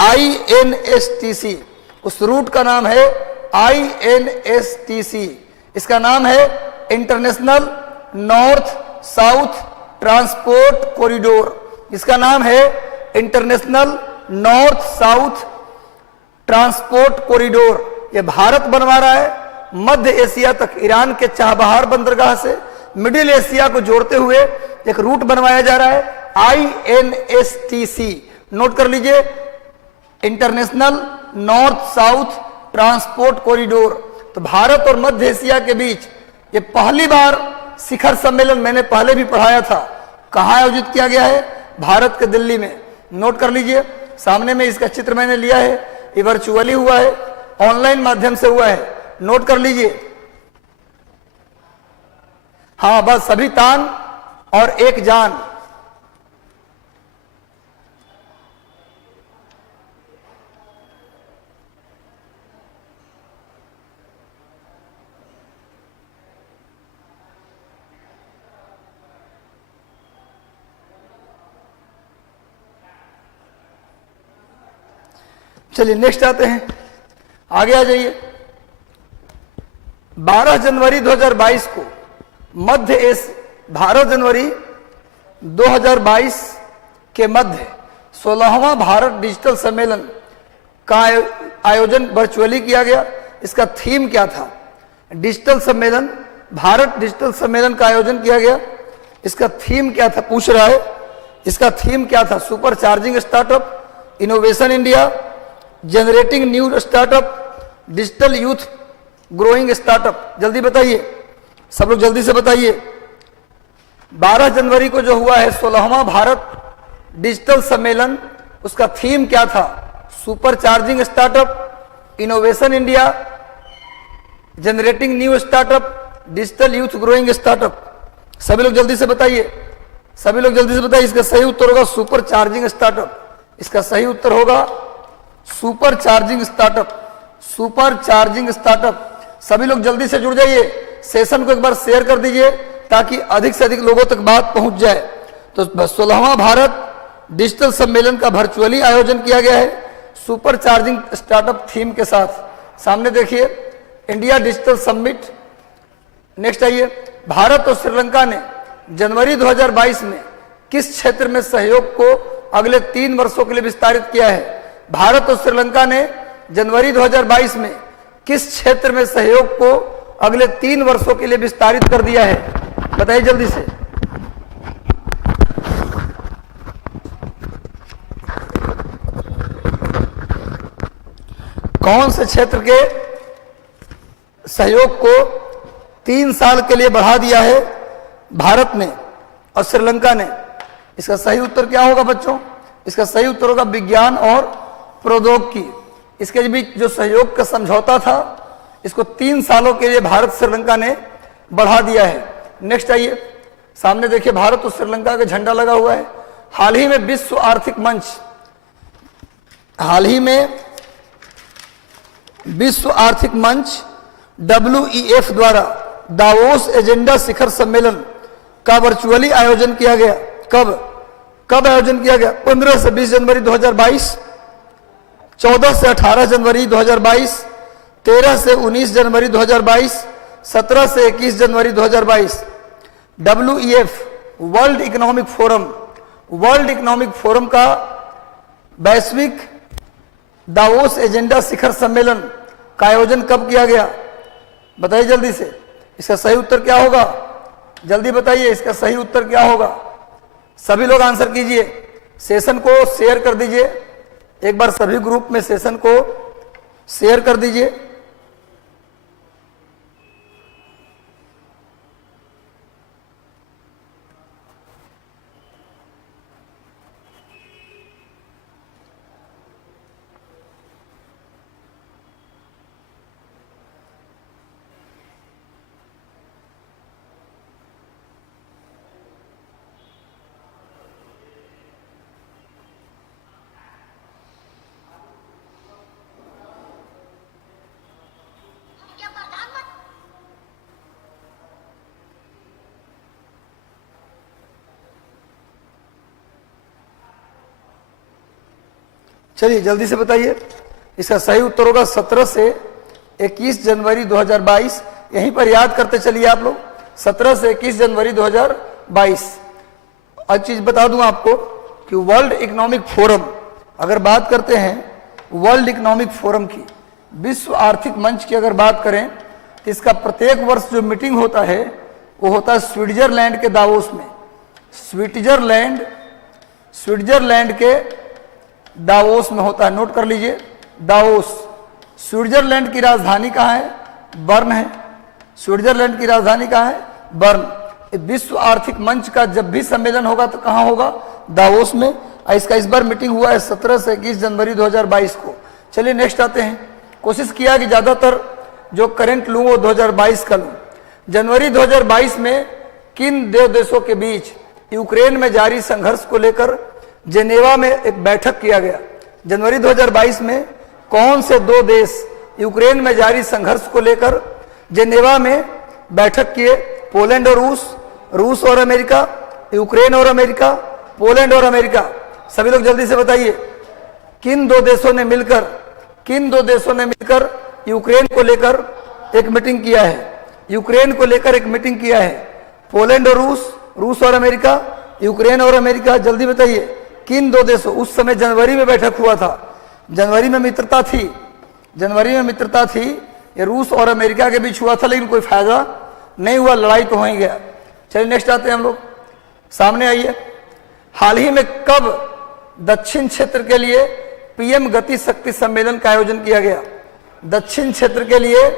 INSTC। उस रूट का नाम है INSTC। इसका नाम है international north south transport corridor. इसका नाम है international north south transport corridor. ये भारत बनवा रहा है मध्य एशिया तक। ईरान के चाहबहार बंदरगाह से मिडिल एशिया को जोड़ते हुए एक रूट बनवाया जा रहा है, INSTC। नोट कर लीजिए, international north south transport corridor. तो भारत और मध्य एशिया के बीच ये पहली बार शिखर सम्मेलन, मैंने पहले भी पढ़ाया था, कहां आयोजित किया गया है? भारत के दिल्ली में। नोट कर लीजिए, सामने में इसका चित्र मैंने लिया है। ये वर्चुअली हुआ है, ऑनलाइन माध्यम से हुआ है। नोट कर लीजिए। हाँ, बस सभी तान और एक जान। चलिए नेक्स्ट आते हैं, आगे आ जाइए। 12 जनवरी 2022 को भारत जनवरी 2022 के मध्य 16वां भारत डिजिटल सम्मेलन का आयोजन वर्चुअली किया गया। इसका थीम क्या था? डिजिटल सम्मेलन, भारत डिजिटल सम्मेलन का आयोजन किया गया। इसका थीम क्या था पूछ रहा है। इसका थीम क्या था? Super charging startup, innovation India, generating new startup, digital youth growing startup. जल्दी बताइए, सब लोग जल्दी से बताइए। 12 जनवरी को जो हुआ है 16वां भारत डिजिटल सम्मेलन, उसका थीम क्या था? Super charging startup, innovation India, generating new startup, digital youth growing startup. सभी लोग जल्दी से बताइए, सभी लोग जल्दी से बताइए। इसका सही उत्तर होगा सुपर चार्जिंग स्टार्टअप। इसका सही उत्तर होगा super charging startup, super charging startup. सभी लोग जल्दी से जुड़ जाइए, सेशन को एक बार शेयर कर दीजिए ताकि अधिक से अधिक लोगों तक बात पहुंच जाए। तो 16वां भारत डिजिटल सम्मेलन का वर्चुअली आयोजन किया गया है सुपर चार्जिंग स्टार्टअप थीम के साथ। सामने देखिए, इंडिया डिजिटल समिट। नेक्स्ट आइए, भारत और श्रीलंका ने जनवरी 2022 में किस क्षेत्र में सहयोग को अगले 3 वर्षों के लिए विस्तारित किया है? भारत और श्रीलंका ने जनवरी 2022 में किस क्षेत्र में सहयोग को अगले 3 वर्षों के लिए विस्तारित कर दिया है? बताइए जल्दी से। कौन से क्षेत्र के सहयोग को 3 साल के लिए बढ़ा दिया है भारत ने और श्रीलंका ने? इसका सही उत्तर क्या होगा बच्चों? इसका सही उत्तर होगा विज्ञान और प्रौद्योगिकी। इसके बीच जो सहयोग का समझौता था, इसको 3 सालों के लिए भारत श्रीलंका ने बढ़ा दिया है। नेक्स्ट आइए, सामने देखिए, भारत और श्रीलंका का झंडा लगा हुआ है। हाल ही में विश्व आर्थिक मंच, हाल ही में विश्व आर्थिक मंच WEF द्वारा दावोस एजेंडा शिखर सम्मेलन का वर्चुअली आयोजन किया गया। कब आयोजन किया गया? 15 से 20 जनवरी 2022, 14 से 18 जनवरी 2022, 13 से 19 जनवरी 2022, 17 से 21 जनवरी 2022। WEF वर्ल्ड इकोनॉमिक फोरम का वैश्विक दावोस एजेंडा शिखर सम्मेलन का आयोजन कब किया गया? बताइए जल्दी से। इसका सही उत्तर क्या होगा? जल्दी बताइए, इसका सही उत्तर क्या होगा? सभी लोग आंसर कीजिए, सेशन को शेयर कर दीजिए, एक बार सभी ग्रुप में सेशन को शेयर कर दीजिए। चलिए जल्दी से बताइए, इसका सही उत्तर होगा 17 से 21 जनवरी 2022। यहीं पर याद करते चलिए आप लोग, 17 से 21 जनवरी 2022। आज चीज बता दूं आपको कि वर्ल्ड इकोनॉमिक फोरम, अगर बात करते हैं वर्ल्ड इकोनॉमिक फोरम की, विश्व आर्थिक मंच की अगर बात करें, तो इसका प्रत्येक वर्ष जो मीटिंग होता है वो होता है स्विट्जरलैंड के दावोस में। स्विट्जरलैंड के दावोस में होता है। नोट कर लीजिए, दावोस। स्विट्जरलैंड की राजधानी कहाँ है? बर्न है। स्विट्जरलैंड की राजधानी कहाँ है? बर्न। विश्व आर्थिक मंच का जब भी सम्मेलन होगा तो कहाँ होगा? दावोस में। इसका इस बार मीटिंग हुआ है 17 से 21 जनवरी 2022 को। चलिए नेक्स्ट आते हैं। कोशिश किया कि ज्यादातर जो करंट लूं वो 2022 का लूं। जनवरी 2022 में किन 2 देशों के बीच यूक्रेन में जारी संघर्ष को लेकर जेनेवा में एक बैठक किया गया? जनवरी 2022 में कौन से 2 देश यूक्रेन में जारी संघर्ष को लेकर जेनेवा में बैठक किए? पोलैंड और रूस और अमेरिका, यूक्रेन और अमेरिका, पोलैंड और अमेरिका। सभी लोग जल्दी से बताइए, किन 2 देशों ने मिलकर यूक्रेन को लेकर एक मीटिंग किया है? यूक्रेन को लेकर एक मीटिंग किया है। पोलैंड और रूस और अमेरिका, यूक्रेन और अमेरिका। जल्दी बताइए, किन 2 देशों? उस समय जनवरी में बैठक हुआ था, जनवरी में मित्रता थी, ये रूस और अमेरिका के बीच हुआ था, लेकिन कोई फायदा नहीं हुआ, लड़ाई तो हो ही गया। चलिए नेक्स्ट आते हैं हम लोग, सामने आइए। हाल ही में कब दक्षिण क्षेत्र के लिए पीएम गति शक्ति सम्मेलन का आयोजन किया गया? दक्षिण क्षेत्र के लिए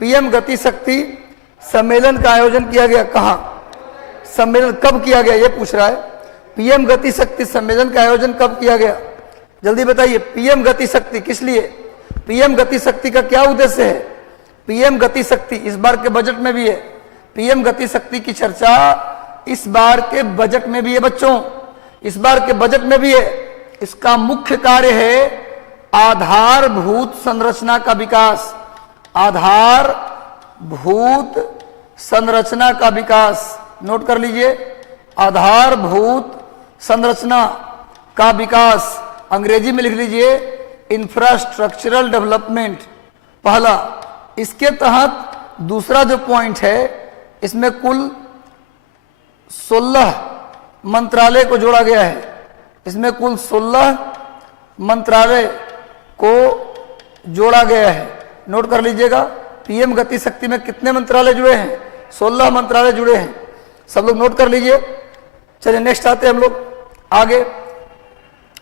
पीएम गति शक्ति सम्मेलन का आयोजन किया गया। कहां? सम्मेलन कब किया गया ये पूछ रहा है। पीएम गति शक्ति सम्मेलन का आयोजन कब किया गया? जल्दी बताइए। पीएम गति शक्ति किस लिए? पीएम गति शक्ति का क्या उद्देश्य है? पीएम गति शक्ति इस बार के बजट में भी है। पीएम गति शक्ति की चर्चा इस बार के बजट में भी है बच्चों, इस बार के बजट में भी है। इसका मुख्य कार्य है आधारभूत संरचना का विकास, आधारभूत संरचना का विकास। नोट कर लीजिए, आधारभूत संरचना का विकास, अंग्रेजी में लिख लीजिए इंफ्रास्ट्रक्चरल डेवलपमेंट, पहला। इसके तहत दूसरा जो पॉइंट है, इसमें कुल 16 मंत्रालय को जोड़ा गया है, इसमें कुल 16 मंत्रालय को जोड़ा गया है। नोट कर लीजिएगा, पीएम गति शक्ति में कितने मंत्रालय जुड़े हैं? 16 मंत्रालय जुड़े हैं, सब लोग नोट कर लीजिए। चलिए नेक्स्ट आते हैं हम लोग आगे।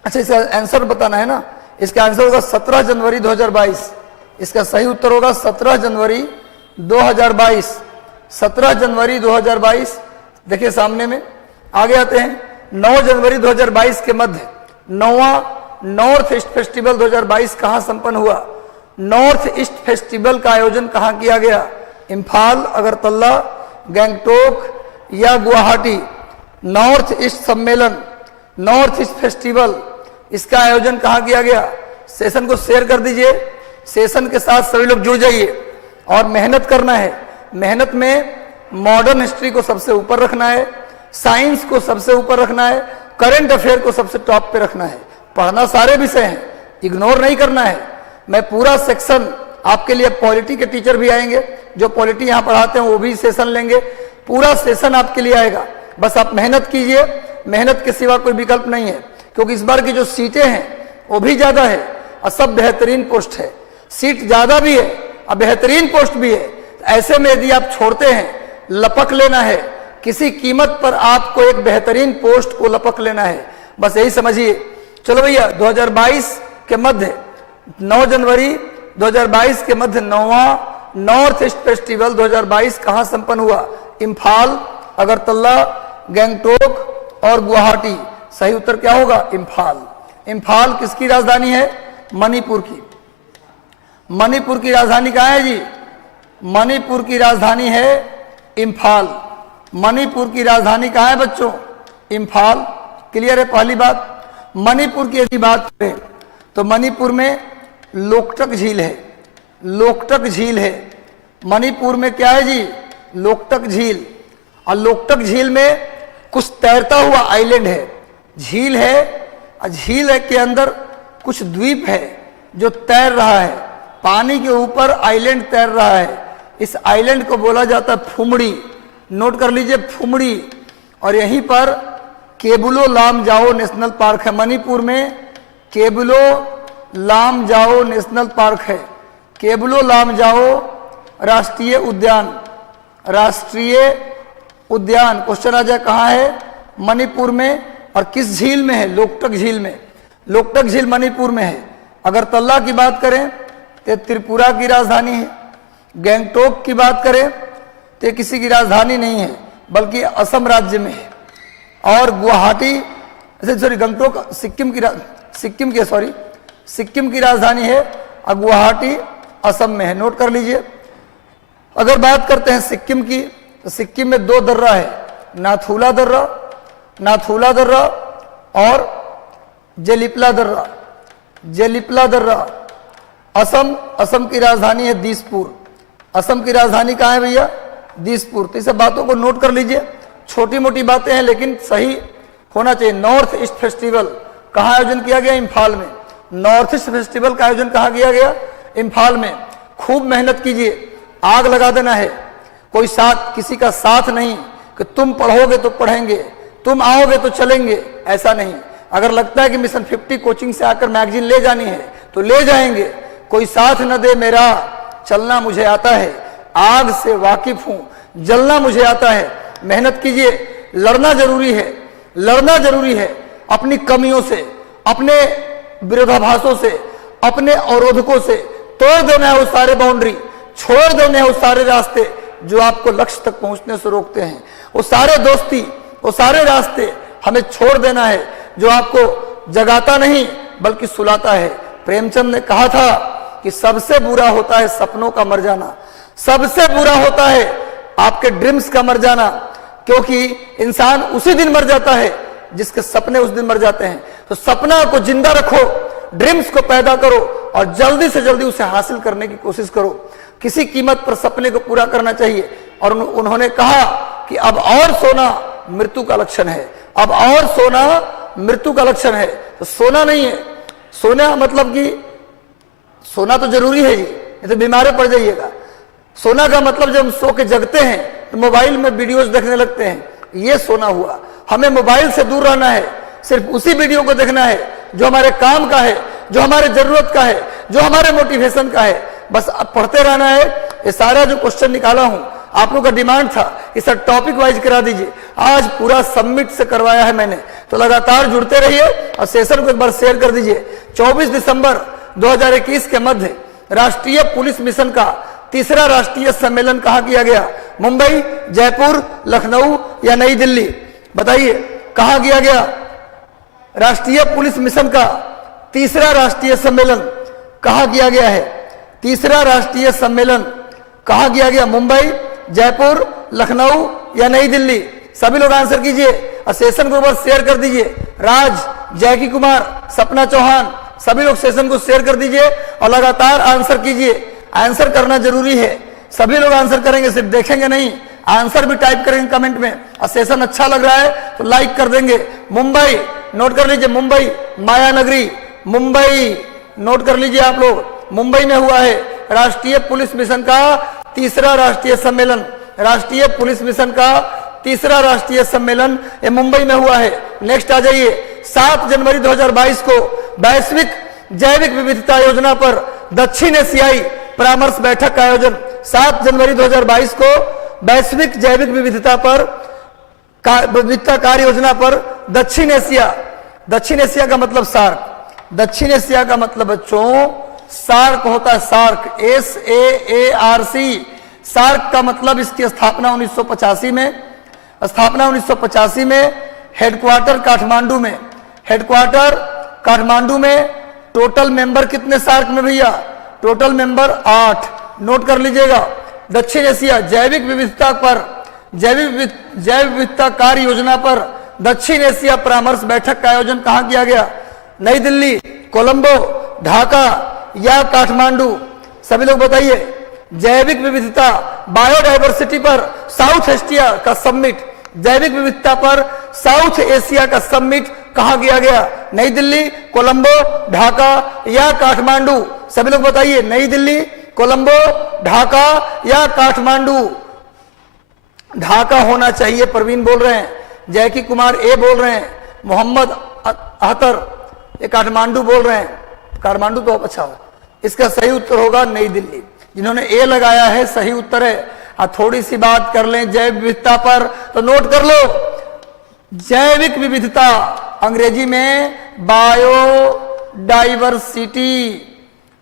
अच्छा, इसका आंसर बताना है ना, इसका आंसर होगा 17 जनवरी 2022। इसका सही उत्तर होगा 17 जनवरी 2022, 17 जनवरी 2022। देखिए सामने में। आगे आते हैं, 9 जनवरी 2022 के मध्य 9वां नॉर्थ ईस्ट फेस्टिवल 2022 कहां संपन्न हुआ? नॉर्थ ईस्ट फेस्टिवल का आयोजन कहां किया गया? इम्फाल, अगरतला, गैंगटोक या गुवाहाटी? नॉर्थ ईस्ट सम्मेलन, नॉर्थ ईस्ट फेस्टिवल, इसका आयोजन कहां किया गया? सेशन को शेयर कर दीजिए, सेशन के साथ सभी लोग जुड़ जाइए और मेहनत करना है। मेहनत में मॉडर्न हिस्ट्री को सबसे ऊपर रखना है, साइंस को सबसे ऊपर रखना है, करंट अफेयर को सबसे टॉप पे रखना है। पढ़ना सारे विषय हैं, इग्नोर नहीं करना है। मैं पूरा सेक्शन आपके लिए, पॉलिटी के टीचर भी आएंगे, जो पॉलिटी यहाँ पढ़ाते हैं वो भी सेशन लेंगे, पूरा सेशन आपके लिए आएगा। बस आप मेहनत कीजिए, मेहनत के सिवा कोई विकल्प नहीं है, क्योंकि इस बार की जो सीटें हैं वो भी ज्यादा है और सब बेहतरीन पोस्ट है। सीट ज्यादा भी है और बेहतरीन पोस्ट भी है। ऐसे में यदि आप छोड़ते हैं, लपक लेना है, किसी कीमत पर आपको एक बेहतरीन पोस्ट को लपक लेना है, बस यही समझिए। चलो भैया, 2022 के मध्य 9 जनवरी 2022 के मध्य 9वां नॉर्थ ईस्ट फेस्टिवल 2022 कहां संपन्न हुआ? इम्फाल, अगरतला, गैंगटोक और गुवाहाटी। सही उत्तर क्या होगा? इम्फाल। इम्फाल किसकी राजधानी है? मणिपुर की। मणिपुर की राजधानी कहां है जी? मणिपुर की राजधानी है इम्फाल। मणिपुर की राजधानी कहां है बच्चों? इम्फाल। क्लियर है पहली बात। मणिपुर की यदि बात करें तो मणिपुर में लोकटक झील है, लोकटक झील है। मणिपुर में क्या है जी? लोकटक झील। और लोकटक झील में कुछ तैरता हुआ आइलैंड है, झील है, और झील के अंदर कुछ द्वीप है जो तैर रहा है, पानी के ऊपर आइलैंड तैर रहा है। इस आइलैंड को बोला जाता है फुमड़ी। नोट कर लीजिए, फुमड़ी। और यहीं पर केबुलो लामजाओ नेशनल पार्क है। मणिपुर में केबुलो लामजाओ नेशनल पार्क है। केबुलो लामजाओ राष्ट्रीय उद्यान, राष्ट्रीय उद्यान। क्वेश्चन आ जाए कहाँ है? मणिपुर में। और किस झील में है? लोकटक झील में। लोकटक झील मणिपुर में है। अगरतला की बात करें तो त्रिपुरा की राजधानी है। गैंगटोक की बात करें तो किसी की राजधानी नहीं है, बल्कि असम राज्य में है। और गुवाहाटी, सॉरी गंगटोक सिक्किम की राजधानी है, और गुवाहाटी असम में है। नोट कर लीजिए। अगर बात करते हैं सिक्किम की, तो सिक्किम में 2 दर्रा है, नाथुला दर्रा और जेलिपला दर्रा। जेलिपला दर्रा। असम की राजधानी है दिसपुर। असम की राजधानी कहाँ है भैया? दिसपुर। तो इस बातों को नोट कर लीजिए, छोटी मोटी बातें हैं लेकिन सही होना चाहिए। नॉर्थ ईस्ट फेस्टिवल कहाँ आयोजन किया गया? इम्फाल में। नॉर्थ ईस्ट फेस्टिवल का आयोजन कहाँ किया गया? इम्फाल में। खूब मेहनत कीजिए, आग लगा देना है। कोई साथ, किसी का साथ नहीं कि तुम पढ़ोगे तो पढ़ेंगे, तुम आओगे तो चलेंगे, ऐसा नहीं। अगर लगता है कि मिशन 50 कोचिंग से आकर मैगजीन ले जानी है तो ले जाएंगे। कोई साथ न दे मेरा, चलना मुझे आता है, आग से वाकिफ हूं, जलना मुझे आता है। मेहनत कीजिए, लड़ना जरूरी है, लड़ना जरूरी है। अपनी कमियों से, अपने विरोधाभासों से, अपने अवरोधकों से तोड़ देना है वो सारे बाउंड्री, छोड़ देने हैं वो सारे रास्ते जो आपको लक्ष्य तक पहुंचने से रोकते हैं। वो सारे दोस्ती, वो सारे रास्ते हमें छोड़ देना है जो आपको जगाता नहीं बल्कि सुलाता है। प्रेमचंद ने कहा था कि सबसे बुरा होता है सपनों का मर जाना, सबसे बुरा होता है आपके ड्रीम्स का मर जाना, क्योंकि इंसान उसी दिन मर जाता है जिसके सपने उस दिन मर जाते हैं। तो सपना को जिंदा रखो, ड्रीम्स को पैदा करो और जल्दी से जल्दी उसे हासिल करने की कोशिश करो। किसी कीमत पर सपने को पूरा करना चाहिए। और उन्होंने कहा कि अब और सोना मृत्यु का लक्षण है, अब और सोना मृत्यु का लक्षण है। तो सोना नहीं है, सोना मतलब कि सोना तो जरूरी है जी, नहीं तो बीमार पड़ जाइएगा। सोना का मतलब जब हम सो के जगते हैं तो मोबाइल में वीडियोस देखने लगते हैं, ये सोना हुआ। हमें मोबाइल से दूर रहना है, सिर्फ उसी वीडियो को देखना है जो हमारे काम का है, जो हमारे जरूरत का है, जो हमारे मोटिवेशन का है। बस अब पढ़ते रहना है। ये सारा जो क्वेश्चन निकाला हूं, आप लोगों का डिमांड था कि सर टॉपिक वाइज करा दीजिए, आज पूरा सबमिट से करवाया है मैंने। तो लगातार जुड़ते रहिए और सेशन को एक बार शेयर कर दीजिए। 24 दिसंबर 2021 के मध्य राष्ट्रीय पुलिस मिशन का तीसरा राष्ट्रीय सम्मेलन कहाँ किया गया? मुंबई, जयपुर, लखनऊ या नई दिल्ली? बताइए कहाँ किया गया? राष्ट्रीय पुलिस मिशन का तीसरा राष्ट्रीय सम्मेलन कहाँ किया गया है? तीसरा राष्ट्रीय सम्मेलन कहाँ किया गया? मुंबई, जयपुर, लखनऊ या नई दिल्ली? सभी लोग आंसर कीजिए और सेशन को एक बार शेयर कर दीजिए। राज, जैकी कुमार, सपना चौहान, सभी लोग सेशन को शेयर कर दीजिए और लगातार आंसर कीजिए। आंसर करना जरूरी है, सभी लोग आंसर करेंगे, सिर्फ देखेंगे नहीं, आंसर भी टाइप करेंगे कमेंट में। और सेशन अच्छा लग रहा है तो लाइक कर देंगे। मुंबई नोट कर लीजिए, मुंबई माया नगरी, मुंबई नोट कर लीजिए आप लोग। मुंबई में हुआ है राष्ट्रीय पुलिस मिशन का तीसरा राष्ट्रीय सम्मेलन। राष्ट्रीय पुलिस मिशन का तीसरा राष्ट्रीय सम्मेलन ये मुंबई में हुआ है। नेक्स्ट आ जाइए। 7 जनवरी 2022 को वैश्विक जैविक विविधता योजना पर दक्षिण एशियाई परामर्श बैठक का आयोजन। 7 जनवरी 2022 को वैश्विक जैविक विविधता कार्य योजना पर दक्षिण एशिया का मतलब सार्क, दक्षिण एशिया का मतलब बच्चों सार्क होता है, सार्क, SAARC। सार्क का मतलब इसकी स्थापना 1985 में, हेडक्वार्टर काठमांडू में। टोटल मेंबर कितने सार्क में भैया? Total member 8। नोट कर लीजिएगा। दक्षिण एशिया जैविक विविधता कार्य योजना पर दक्षिण एशिया परामर्श बैठक का आयोजन कहां किया गया? नई दिल्ली, कोलंबो, ढाका या काठमांडू? सभी लोग बताइए। जैविक विविधता बायोडायवर्सिटी पर साउथ एशिया का समिट, जैविक विविधता पर साउथ एशिया का समिट कहां किया गया? नई दिल्ली, कोलंबो, ढाका या काठमांडू? सभी लोग बताइए। नई दिल्ली, कोलंबो, ढाका या काठमांडू? ढाका होना चाहिए, प्रवीण बोल रहे हैं, जैकी कुमार ए बोल रहे हैं, मोहम्मद अहतर ये काठमांडू बोल रहे हैं। काठमांडू तो अच्छा हो। इसका सही उत्तर होगा नई दिल्ली। जिन्होंने ए लगाया है सही उत्तर है। थोड़ी सी बात कर लें जैव विविधता पर, तो नोट कर लो। जैविक विविधता अंग्रेजी में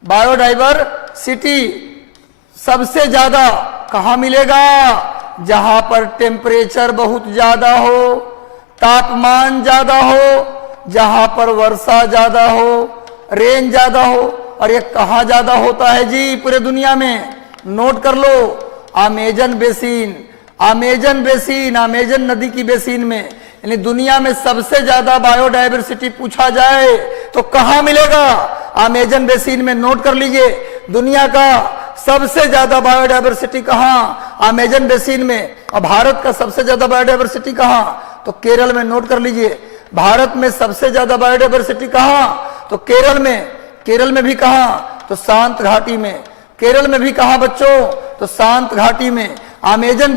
बायोडाइवर्सिटी सबसे ज्यादा कहां मिलेगा? जहां पर टेम्परेचर बहुत ज्यादा हो, तापमान ज्यादा हो, जहां पर वर्षा ज्यादा हो, रेन ज्यादा हो। और ये कहां ज्यादा होता है जी? पूरे दुनिया में। नोट कर लो। अमेजन नदी की बेसिन में, यानी दुनिया में सबसे ज्यादा बायोडायवर्सिटी पूछा जाए तो कहां मिलेगा? अमेजन बेसिन में। नोट कर लीजिए। दुनिया का सबसे ज्यादा बायोडायवर्सिटी कहां? अमेजन बेसिन में। और भारत का सबसे ज्यादा बायोडायवर्सिटी कहां? तो केरल में। नोट कर लीजिए। भारत में सबसे ज्यादा बायोडायवर्सिटी कहां? तो केरल में। केरल में भी कहां? तो शांत घाटी में। केरल में भी कहां बच्चों? तो शांत घाटी में। अमेजन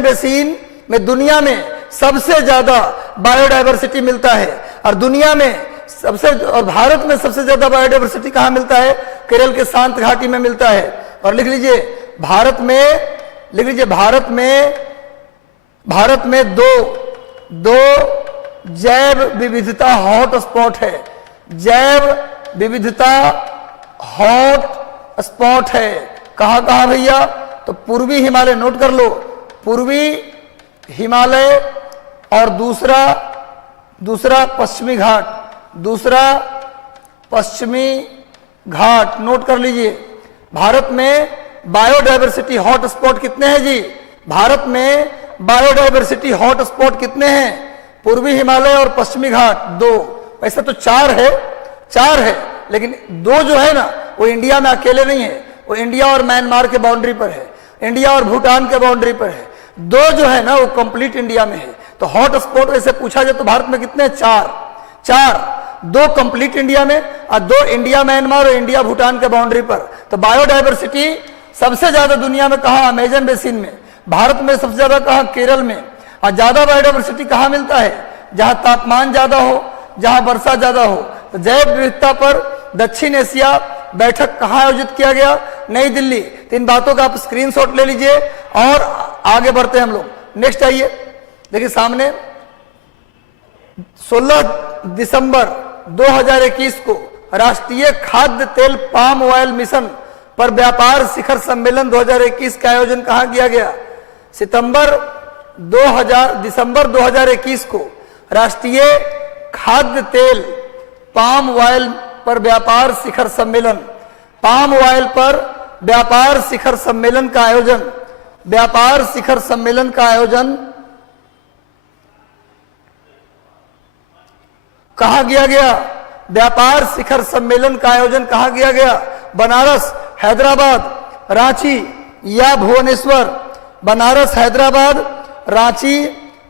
बेसिन में दुनिया में सबसे ज्यादा बायोडायवर्सिटी मिलता है। और दुनिया में और भारत में सबसे ज्यादा बायोडायवर्सिटी कहां मिलता है? केरल के शांत घाटी में मिलता है। और लिख लीजिए भारत में दो जैव विविधता हॉटस्पॉट है। जैव विविधता हॉटस्पॉट है। कहां कहां भैया? तो पूर्वी हिमालय। नोट कर लो। पूर्वी हिमालय और दूसरा पश्चिमी घाट। नोट कर लीजिए। भारत में बायोडायवर्सिटी हॉटस्पॉट कितने हैं जी? भारत में बायोडायवर्सिटी हॉटस्पॉट कितने हैं? पूर्वी हिमालय और पश्चिमी घाट 2। वैसे तो 4 है, लेकिन 2 जो है ना वो इंडिया में अकेले नहीं है, वो इंडिया और म्यांमार के बाउंड्री पर है, इंडिया और भूटान के बाउंड्री पर है। 2 जो है ना वो कंप्लीट इंडिया में है। तो हॉटस्पॉट वैसे पूछा जाए तो भारत में कितने? 4। 2 कंप्लीट इंडिया में और 2 इंडिया म्यांमार और इंडिया भूटान के बाउंड्री पर। तो बायोडायवर्सिटी सबसे ज्यादा दुनिया में कहा? अमेजन बेसिन में। भारत में सबसे ज्यादा कहा? केरल में। और ज्यादा बायोडायवर्सिटी कहाँ मिलता है? जहां तापमान ज्यादा हो, जहां वर्षा ज्यादा हो। तो जैव विविधता पर दक्षिण एशिया बैठक कहाँ आयोजित किया गया? नई दिल्ली। तो इन बातों का आप स्क्रीनशॉट ले लीजिए और आगे बढ़ते हैं हम लोग। नेक्स्ट आइए, देखिए सामने 16 दिसंबर 2021 को राष्ट्रीय खाद्य तेल पाम ऑयल मिशन पर व्यापार शिखर सम्मेलन 2021 का आयोजन कहाँ किया गया? दिसंबर 2021 को राष्ट्रीय खाद्य तेल पाम ऑयल पर व्यापार शिखर सम्मेलन, पाम ऑयल पर व्यापार शिखर सम्मेलन का आयोजन, व्यापार शिखर सम्मेलन का आयोजन कहां किया गया? व्यापार शिखर सम्मेलन का आयोजन कहां किया गया? बनारस, हैदराबाद, रांची या भुवनेश्वर? बनारस, हैदराबाद, रांची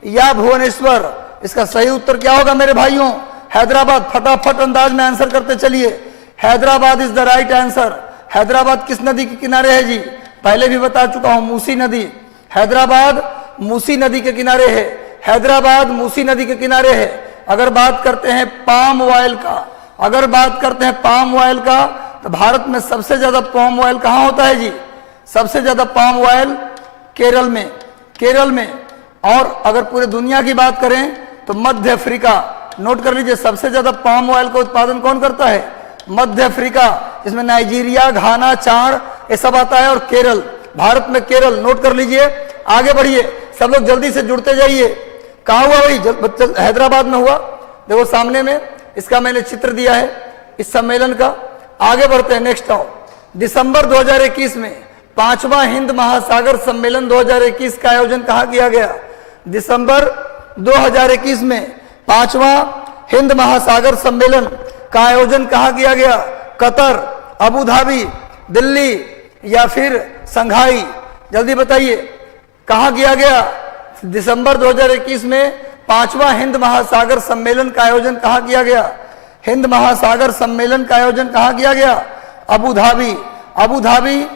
या भुवनेश्वर? इसका सही उत्तर क्या होगा मेरे भाइयों? हैदराबाद। फटाफट अंदाज में आंसर करते चलिए। Hyderabad is the right answer. Hyderabad किस नदी के किनारे है जी? पहले भी बता चुका हूं, मूसी नदी। हैदराबाद मूसी नदी के किनारे है। हैदराबाद मूसी नदी के किनारे है। अगर बात करते हैं पाम ऑयल का, अगर बात करते हैं पाम ऑयल का, तो भारत में सबसे ज्यादा पाम ऑयल कहां होता है जी? सबसे ज्यादा पाम ऑयल केरल में, केरल में। और अगर पूरे दुनिया की बात करें तो मध्य अफ्रीका। नोट कर लीजिए, सबसे ज्यादा पाम ऑयल का उत्पादन कौन करता है? मध्य अफ्रीका, इसमें नाइजीरिया, घाना, चाड़ ये सब आता है, और केरल। भारत में केरल। नोट कर लीजिए, आगे बढ़िए, सब लोग जल्दी से जुड़ते जाइए। कहाँ हुआ भाई? हैदराबाद में हुआ। देखो सामने में इसका मैंने चित्र दिया है इस सम्मेलन का। आगे बढ़ते हैं, नेक्स्ट आओ। दिसंबर 2021 में 5वां हिंद महासागर सम्मेलन 2021 का आयोजन कहाँ किया गया? दिसंबर 2021 में 5वां हिंद महासागर सम्मेलन का आयोजन कहाँ किया गया? कतर, अबू धाबी, दिल्ली या फिर संघाई? जल्दी बताइए, कहाँ किया गया? दिसंबर 2021 में 5वां हिंद महासागर सम्मेलन का आयोजन कहाँ किया गया? हिंद महासागर सम्मेलन का आयोजन कहाँ किया गया? Abu Dhabi. Abu Dhabi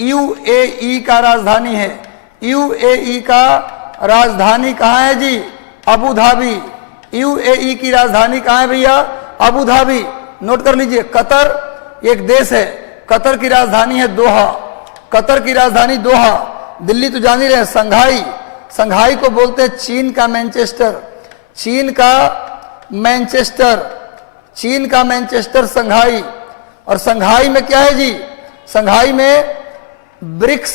UAE का राजधानी है। यूएई का राजधानी कहाँ है जी? Abu Dhabi. यूएई की राजधानी कहाँ है भैया? Abu Dhabi. नोट कर लीजिए, कतर एक देश है, कतर की राजधानी है दोहा। कतर की राजधानी दोहा। दिल्ली तो जान ही रहे हैं, संघाई। संघाई को बोलते हैं चीन का मैनचेस्टर। चीन का मैनचेस्टर, चीन का मैनचेस्टर संघाई। और संघाई में क्या है जी? संघाई में ब्रिक्स,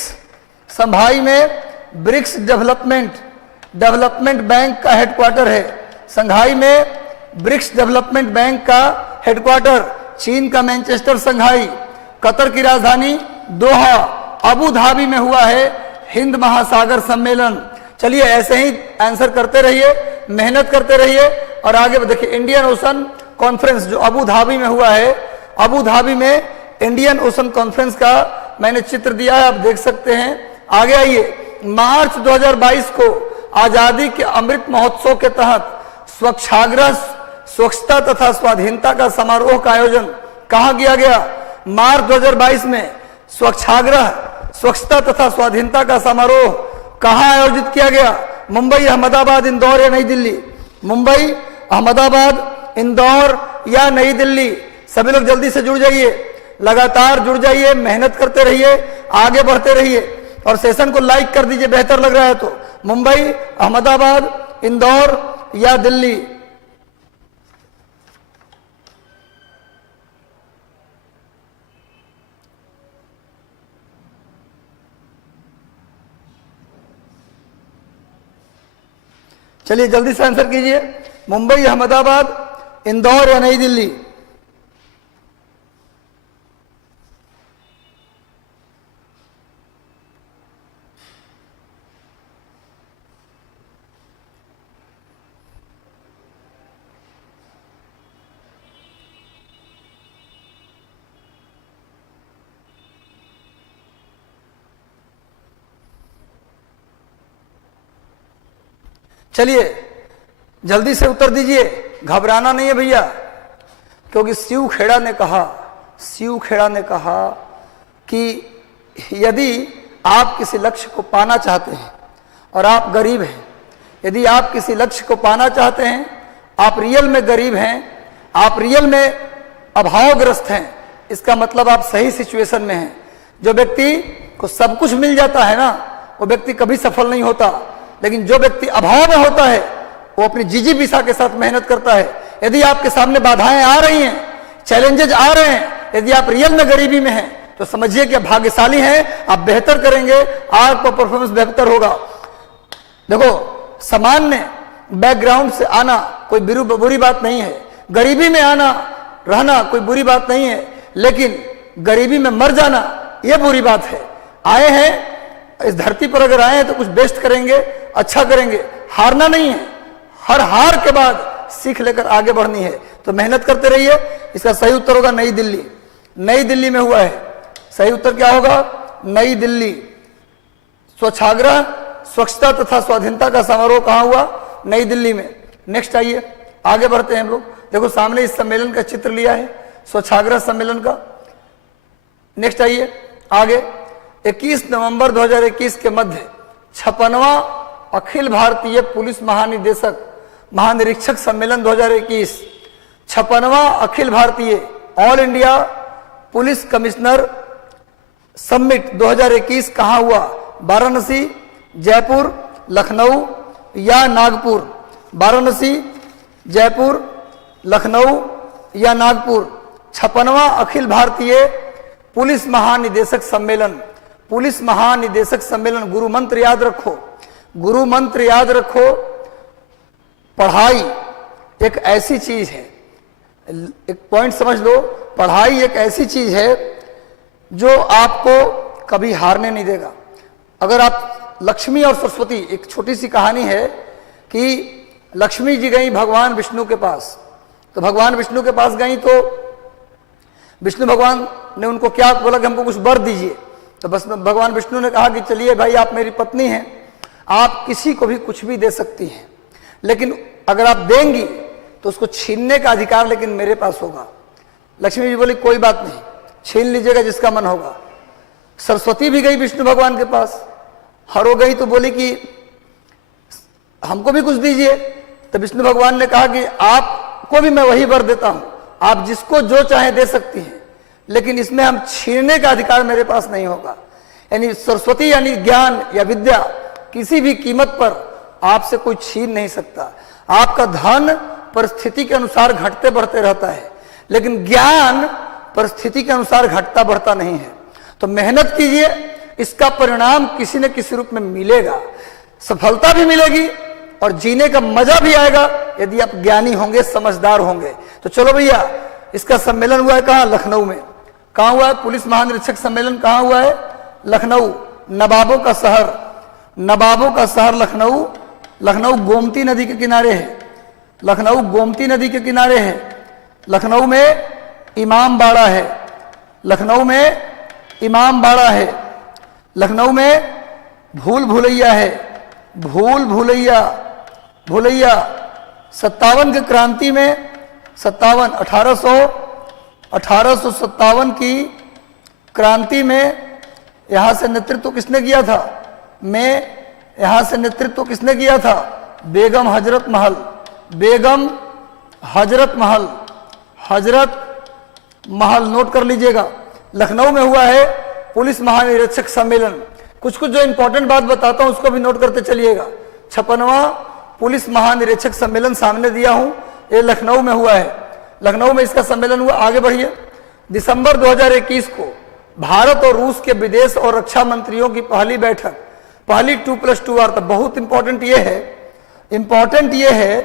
संघाई में ब्रिक्स डेवलपमेंट बैंक का हेडक्वार्टर है। संघाई में ब्रिक्स डेवलपमेंट बैंक का हेडक्वार्टर, चीन का मैनचेस्टर संघाई। कतर की राजधानी दोहा। अबू धाबी में हुआ है हिंद महासागर सम्मेलन। चलिए ऐसे ही आंसर करते रहिए, मेहनत करते रहिए और आगे देखिए। इंडियन ओशन कॉन्फ्रेंस जो अबू धाबी में हुआ है, अबू धाबी में इंडियन ओशन कॉन्फ्रेंस का मैंने चित्र दिया है, आप देख सकते हैं। आगे आइए, मार्च 2022 को आजादी के अमृत महोत्सव के तहत स्वच्छाग्रह, स्वच्छता तथा स्वाधीनता का समारोह का आयोजन कहाँ किया गया? मार्च 2022 में स्वच्छाग्रह, स्वच्छता तथा स्वाधीनता का समारोह कहाँ आयोजित किया गया? मुंबई, अहमदाबाद, इंदौर या नई दिल्ली? मुंबई, अहमदाबाद, इंदौर या नई दिल्ली? सभी लोग जल्दी से जुड़ जाइए, लगातार जुड़ जाइए, मेहनत करते रहिए, आगे बढ़ते रहिए और सेशन को लाइक कर दीजिए, बेहतर लग रहा है तो। मुंबई, अहमदाबाद, इंदौर या दिल्ली? चलिए जल्दी से आंसर कीजिए, मुंबई, अहमदाबाद, इंदौर या नई दिल्ली? चलिए जल्दी से उत्तर दीजिए, घबराना नहीं है भैया, क्योंकि शिव खेड़ा ने कहा कि यदि आप किसी लक्ष्य को पाना चाहते हैं और आप गरीब हैं, यदि आप किसी लक्ष्य को पाना चाहते हैं, आप रियल में गरीब हैं, आप रियल में अभावग्रस्त हैं, इसका मतलब आप सही सिचुएशन में हैं। जो व्यक्ति को सब कुछ मिल जाता है ना, वो व्यक्ति कभी सफल नहीं होता, लेकिन जो व्यक्ति अभाव में होता है वो अपनी जीजी पिसा के साथ मेहनत करता है। यदि आपके सामने बाधाएं आ रही हैं, चैलेंजेज आ रहे हैं, यदि आप रियल में गरीबी में हैं, तो समझिए कि आप भाग्यशाली हैं, आप बेहतर करेंगे, आपका परफॉर्मेंस बेहतर होगा। देखो, सामान्य बैकग्राउंड से आना कोई बुरी बात नहीं है, गरीबी में आना रहना कोई बुरी बात नहीं है, लेकिन गरीबी में मर जाना यह बुरी बात है। आए हैं इस धरती पर, अगर आए हैं तो कुछ बेस्ट करेंगे, अच्छा करेंगे, हारना नहीं है, हर हार के बाद सीख लेकर आगे बढ़नी है, तो मेहनत करते रहिए। इसका सही उत्तर होगा नई दिल्ली। नई दिल्ली में हुआ है, सही उत्तर क्या होगा? नई दिल्ली। स्वच्छाग्रह, स्वच्छता तथा स्वाधीनता का समारोह कहां हुआ? नई दिल्ली में। नेक्स्ट आइए, आगे बढ़ते हैं हम लोग। देखो सामने इस सम्मेलन का चित्र लिया है, स्वच्छाग्रह सम्मेलन का। नेक्स्ट आइए आगे। 21 नवंबर 2021 के मध्य 56वां अखिल भारतीय पुलिस महानिरीक्षक सम्मेलन 2021, 56वां Akhil Bharatiya all India police commissioner summit 2021 कहां हुआ? वाराणसी, जयपुर, लखनऊ या नागपुर? वाराणसी, जयपुर, लखनऊ या नागपुर? 56वां अखिल भारतीय पुलिस महानिदेशक सम्मेलन। पुलिस महानिदेशक सम्मेलन, गुरु मंत्र याद रखो, गुरु मंत्र याद रखो। पढ़ाई एक ऐसी चीज है, एक पॉइंट समझ लो, पढ़ाई एक ऐसी चीज है जो आपको कभी हारने नहीं देगा। अगर आप लक्ष्मी और सरस्वती, एक छोटी सी कहानी है कि लक्ष्मी जी गई भगवान विष्णु के पास, तो भगवान विष्णु के पास गई तो विष्णु भगवान ने उनको क्या बोला कि हमको कुछ वर दीजिए। तो बस भगवान विष्णु ने कहा कि चलिए भाई, आप मेरी पत्नी हैं, आप किसी को भी कुछ भी दे सकती हैं, लेकिन अगर आप देंगी तो उसको छीनने का अधिकार लेकिन मेरे पास होगा। लक्ष्मी जी बोली कोई बात नहीं, छीन लीजिएगा जिसका मन होगा। सरस्वती भी गई विष्णु भगवान के पास, हरो गई तो बोली कि हमको भी कुछ दीजिए। तो विष्णु भगवान ने कहा कि आपको भी मैं वही वर देता हूं, आप जिसको जो चाहे दे सकती हैं, लेकिन इसमें हम छीनने का अधिकार मेरे पास नहीं होगा। यानी सरस्वती यानी ज्ञान या विद्या किसी भी कीमत पर आपसे कोई छीन नहीं सकता। आपका धन परिस्थिति के अनुसार घटते बढ़ते रहता है, लेकिन ज्ञान परिस्थिति के अनुसार घटता बढ़ता नहीं है। तो मेहनत कीजिए, इसका परिणाम किसी न किसी रूप में मिलेगा, सफलता भी मिलेगी और जीने का मजा भी आएगा यदि आप ज्ञानी होंगे, समझदार होंगे। तो चलो भैया, इसका सम्मेलन हुआ है कहां? लखनऊ में। कहां हुआ है? पुलिस महानिरीक्षक सम्मेलन कहां हुआ है? लखनऊ। नवाबों का शहर, नवाबों का शहर लखनऊ। लखनऊ गोमती नदी के किनारे है, लखनऊ गोमती नदी के किनारे है। लखनऊ में इमाम बाड़ा है, लखनऊ में इमाम बाड़ा है। लखनऊ में भूल भुलैया है, भूल भुलैया, भुलैया 57 की क्रांति में 1857 की क्रांति में यहां से नेतृत्व किसने किया था? यहां से नेतृत्व किसने किया था? बेगम हजरत महल, बेगम हजरत महल, हजरत महल। नोट कर लीजिएगा, लखनऊ में हुआ है पुलिस महानिरीक्षक सम्मेलन। कुछ कुछ जो इंपॉर्टेंट बात बताता हूं उसको भी नोट करते चलिएगा। 56वां पुलिस महानिरीक्षक सम्मेलन सामने दिया हूं, ये लखनऊ में हुआ है, लखनऊ में इसका सम्मेलन हुआ। आगे बढ़िए। दिसंबर 2021 को भारत और रूस के विदेश और रक्षा मंत्रियों की पहली बैठक, पहली 2+2 वार्ता। बहुत इंपॉर्टेंट ये है, इंपॉर्टेंट ये है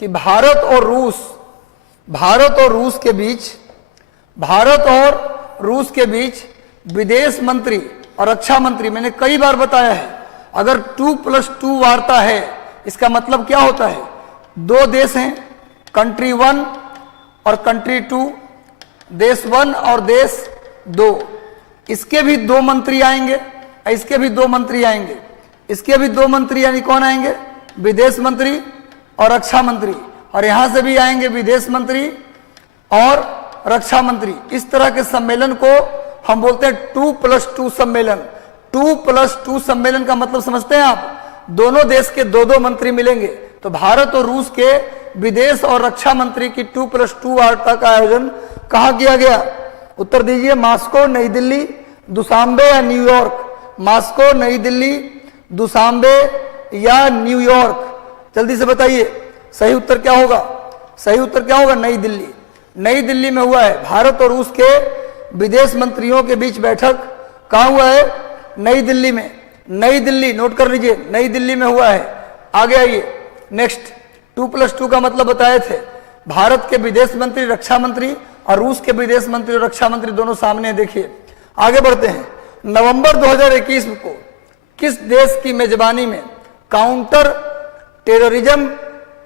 कि भारत और रूस के बीच विदेश मंत्री और रक्षा मंत्री, मैंने कई बार बताया है, अगर 2+2 वार्ता है इसका मतलब क्या होता है? दो देश हैं, कंट्री 1 और कंट्री 2, देश 1 और देश 2, इसके भी 2 मंत्री आएंगे, इसके भी 2 मंत्री आएंगे, इसके भी 2 मंत्री, यानी कौन आएंगे? विदेश मंत्री और रक्षा मंत्री, और यहां से भी आएंगे विदेश मंत्री और रक्षा मंत्री। इस तरह के सम्मेलन को हम बोलते हैं 2+2 सम्मेलन। 2+2 सम्मेलन का मतलब समझते हैं आप? दोनों देश के दो दो मंत्री मिलेंगे। तो भारत और रूस के विदेश और रक्षा मंत्री की 2+2 वार्ता का आयोजन कहां किया गया? उत्तर दीजिए। मॉस्को, नई दिल्ली, दुशांबे या न्यूयॉर्क? मॉस्को, नई दिल्ली, दुशांबे या न्यूयॉर्क? जल्दी से बताइए सही उत्तर क्या होगा? सही उत्तर क्या होगा? नई दिल्ली। नई दिल्ली में हुआ है। भारत और रूस के विदेश मंत्रियों के बीच बैठक कहां हुआ है? नई दिल्ली में। नई दिल्ली, नोट कर लीजिए, नई दिल्ली में हुआ है। आगे आइए नेक्स्ट। 2+2 का मतलब बताए थे। भारत के विदेश मंत्री, रक्षा मंत्री और रूस के विदेश मंत्री और रक्षा मंत्री दोनों सामने। देखिए आगे बढ़ते हैं। नवंबर 2021 को किस देश की मेजबानी में काउंटर टेररिज्म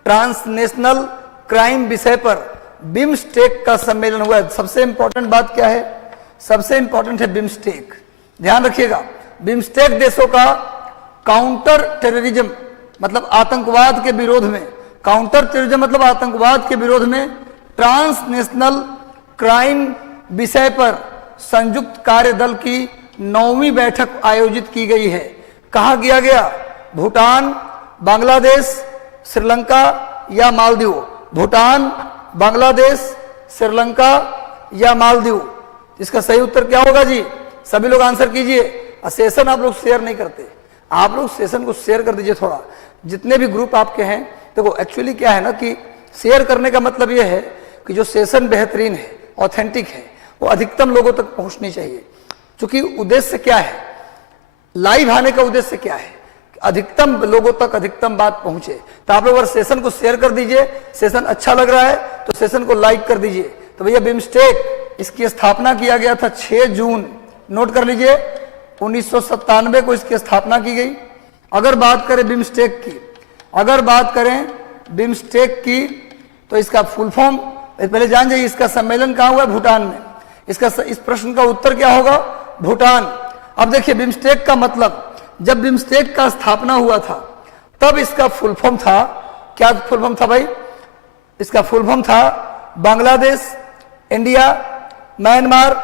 ट्रांसनेशनल क्राइम विषय पर बिम्स्टेक का सम्मेलन हुआ है? सबसे इंपॉर्टेंट बात क्या है? सबसे इंपॉर्टेंट है बिम्स्टेक। ध्यान रखिएगा, बिम्स्टेक देशों का काउंटर टेररिज्म मतलब आतंकवाद के विरोध में, काउंटर टेररिज्म मतलब आतंकवाद के विरोध में ट्रांसनेशनल क्राइम विषय पर संयुक्त कार्य दल की 9वीं बैठक आयोजित की गई है। कहां किया गया? भूटान, बांग्लादेश, श्रीलंका या मालदीव? भूटान, बांग्लादेश, श्रीलंका या मालदीव? इसका सही उत्तर क्या होगा जी? सभी लोग आंसर कीजिए। सेशन आप लोग शेयर नहीं करते, आप लोग सेशन को शेयर कर दीजिए थोड़ा। जितने भी ग्रुप आपके हैं, देखो एक्चुअली क्या है ना कि शेयर करने का मतलब यह है कि जो सेशन बेहतरीन है, ऑथेंटिक है, वो अधिकतम लोगों तक पहुंचनी चाहिए। क्योंकि उद्देश्य क्या है, लाइव आने का उद्देश्य क्या है? अधिकतम लोगों तक अधिकतम बात पहुंचे। तो आप लोग अगर सेशन को शेयर कर दीजिए, सेशन अच्छा लग रहा है तो सेशन को लाइक कर दीजिए। तो भैया बिम्स्टेक, इसकी स्थापना किया गया था 6 जून, नोट कर लीजिए, 1997 को इसकी स्थापना की गई। अगर बात करें बिम्स्टेक की, अगर बात करें बिम्स्टेक की, तो इसका फुल फॉर्म पहले जान जाइए। इसका सम्मेलन कहां हुआ है? भूटान में। इस प्रश्न का उत्तर क्या होगा? भूटान। अब देखिए बिम्स्टेक का मतलब, जब बिम्स्टेक का स्थापना हुआ था तब इसका फुल फॉर्म था, क्या फुल फॉर्म था भाई? इसका फुल फॉर्म था बांग्लादेश, इंडिया, म्यांमार,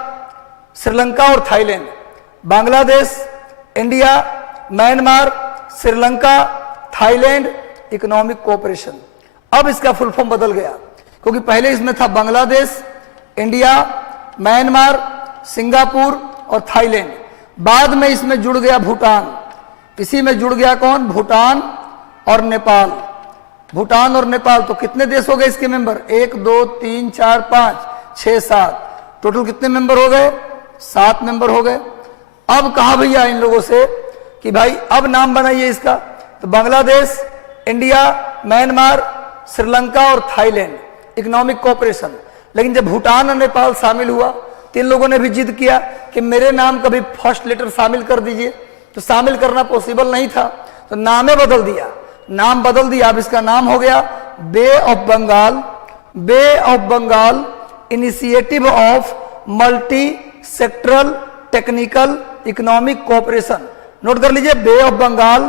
श्रीलंका और Thailand. Bangladesh, India, Myanmar, Sri Lanka, Thailand economic cooperation. अब इसका फुल फॉर्म बदल गया, क्योंकि पहले इसमें था बांग्लादेश, इंडिया, म्यांमार, सिंगापुर और थाईलैंड। बाद में इसमें जुड़ गया भूटान। इसी में जुड़ गया कौन? भूटान और नेपाल। भूटान और नेपाल। तो कितने देश हो गए इसके मेंबर? 1 2 3 4 5 6 7, टोटल कितने मेंबर हो गए? 7 मेंबर हो गए। अब कहा भैया इन लोगों से कि भाई अब नाम बनाइए इसका। तो बांग्लादेश, इंडिया, म्यांमार, श्रीलंका और थाईलैंड इकोनॉमिक कोऑपरेशन। लेकिन जब भूटान और नेपाल शामिल हुआ, तीन लोगों ने भी जिद किया कि मेरे नाम का भी फर्स्ट लेटर शामिल कर दीजिए। तो शामिल करना पॉसिबल नहीं था, तो नामे बदल दिया, नाम बदल दिया। अब इसका नाम हो गया bay of Bengal, bay of Bengal initiative of multi sectoral technical economic cooperation. Note कर लीजिए, bay of Bengal,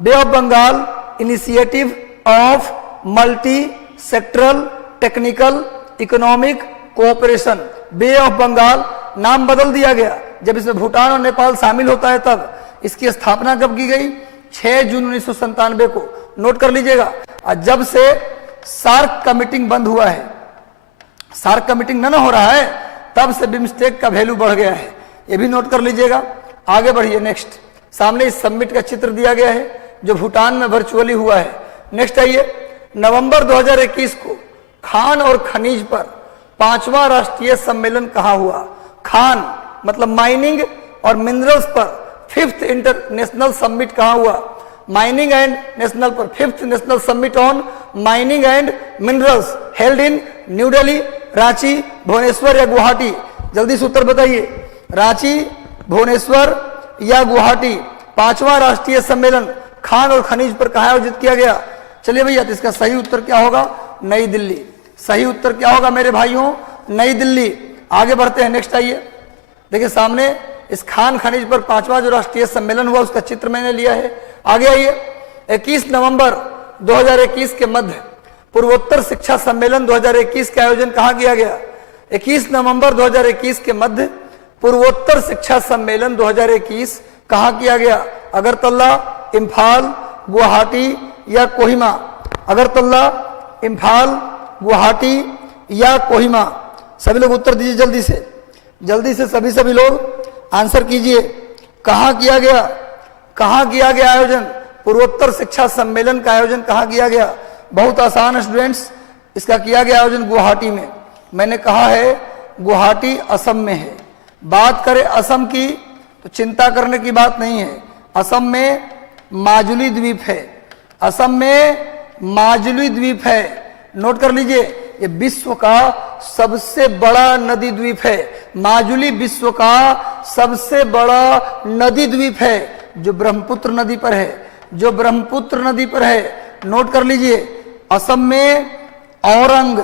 bay of Bengal initiative of multi sectoral technical economic cooperation. Bay of Bengal नाम बदल दिया गया। जब इसमें भूटान और नेपाल शामिल होता है तब इसकी स्थापना कब की गई? 6 जून 1997 को। नोट कर लीजिएगा। और जब से सार्क का मीटिंग बंद हुआ है, सार्क का मीटिंग ना हो रहा है, तब से बिम्स्टेक का वैल्यू बढ़ गया है। ये भी नोट कर लीजिएगा। आगे बढ़िए नेक्स्ट। सामने इस समिट का चित्र दिया गया है जो भूटान में वर्चुअली हुआ है। नेक्स्ट आइए। नवंबर 2021 को खान और खनिज पर 5वां राष्ट्रीय सम्मेलन कहां हुआ? खान मतलब माइनिंग और मिनरल्स पर 5th इंटरनेशनल समिट कहां हुआ? माइनिंग एंड नेशनल पर 5th national summit on mining and minerals held in new Delhi, Ranchi, Bhubaneswar या गुवाहाटी? जल्दी से उत्तर बताइए। रांची, भुवनेश्वर या गुवाहाटी? 5वां राष्ट्रीय सम्मेलन खान और खनिज पर कहां आयोजित किया गया? चलिए भैया, तो इसका सही उत्तर क्या होगा? नई दिल्ली। सही उत्तर क्या होगा मेरे भाइयों? नई दिल्ली। आगे बढ़ते हैं। नेक्स्ट आइए। देखिए सामने इस खान खनिज पर 5वां जो राष्ट्रीय सम्मेलन हुआ उसका चित्र मैंने लिया है। आगे आइए। 21 नवंबर 2021 के मध्य पूर्वोत्तर शिक्षा सम्मेलन 2021 का आयोजन कहाँ किया गया? 21 नवंबर 2021 के मध्य पूर्वोत्तर शिक्षा सम्मेलन 2021 कहाँ किया गया? अगरतला, इम्फाल, गुवाहाटी या कोहिमा? अगरतला, इम्फाल, गुवाहाटी या कोहिमा? सभी लोग उत्तर दीजिए जल्दी से सभी लोग आंसर कीजिए। कहाँ किया गया? कहाँ किया गया आयोजन? पूर्वोत्तर शिक्षा सम्मेलन का आयोजन कहाँ किया गया? बहुत आसान स्टूडेंट्स, इसका किया गया आयोजन गुवाहाटी में। मैंने कहा है गुवाहाटी असम में है। बात करें असम की तो चिंता करने की बात नहीं है। असम में माजुली द्वीप है। असम में माजुली द्वीप है। नोट कर लीजिए, ये विश्व का सबसे बड़ा नदी द्वीप है। माजुली विश्व का सबसे बड़ा नदी द्वीप है जो ब्रह्मपुत्र नदी पर है, जो ब्रह्मपुत्र नदी पर है। नोट कर लीजिए, असम में औरंग,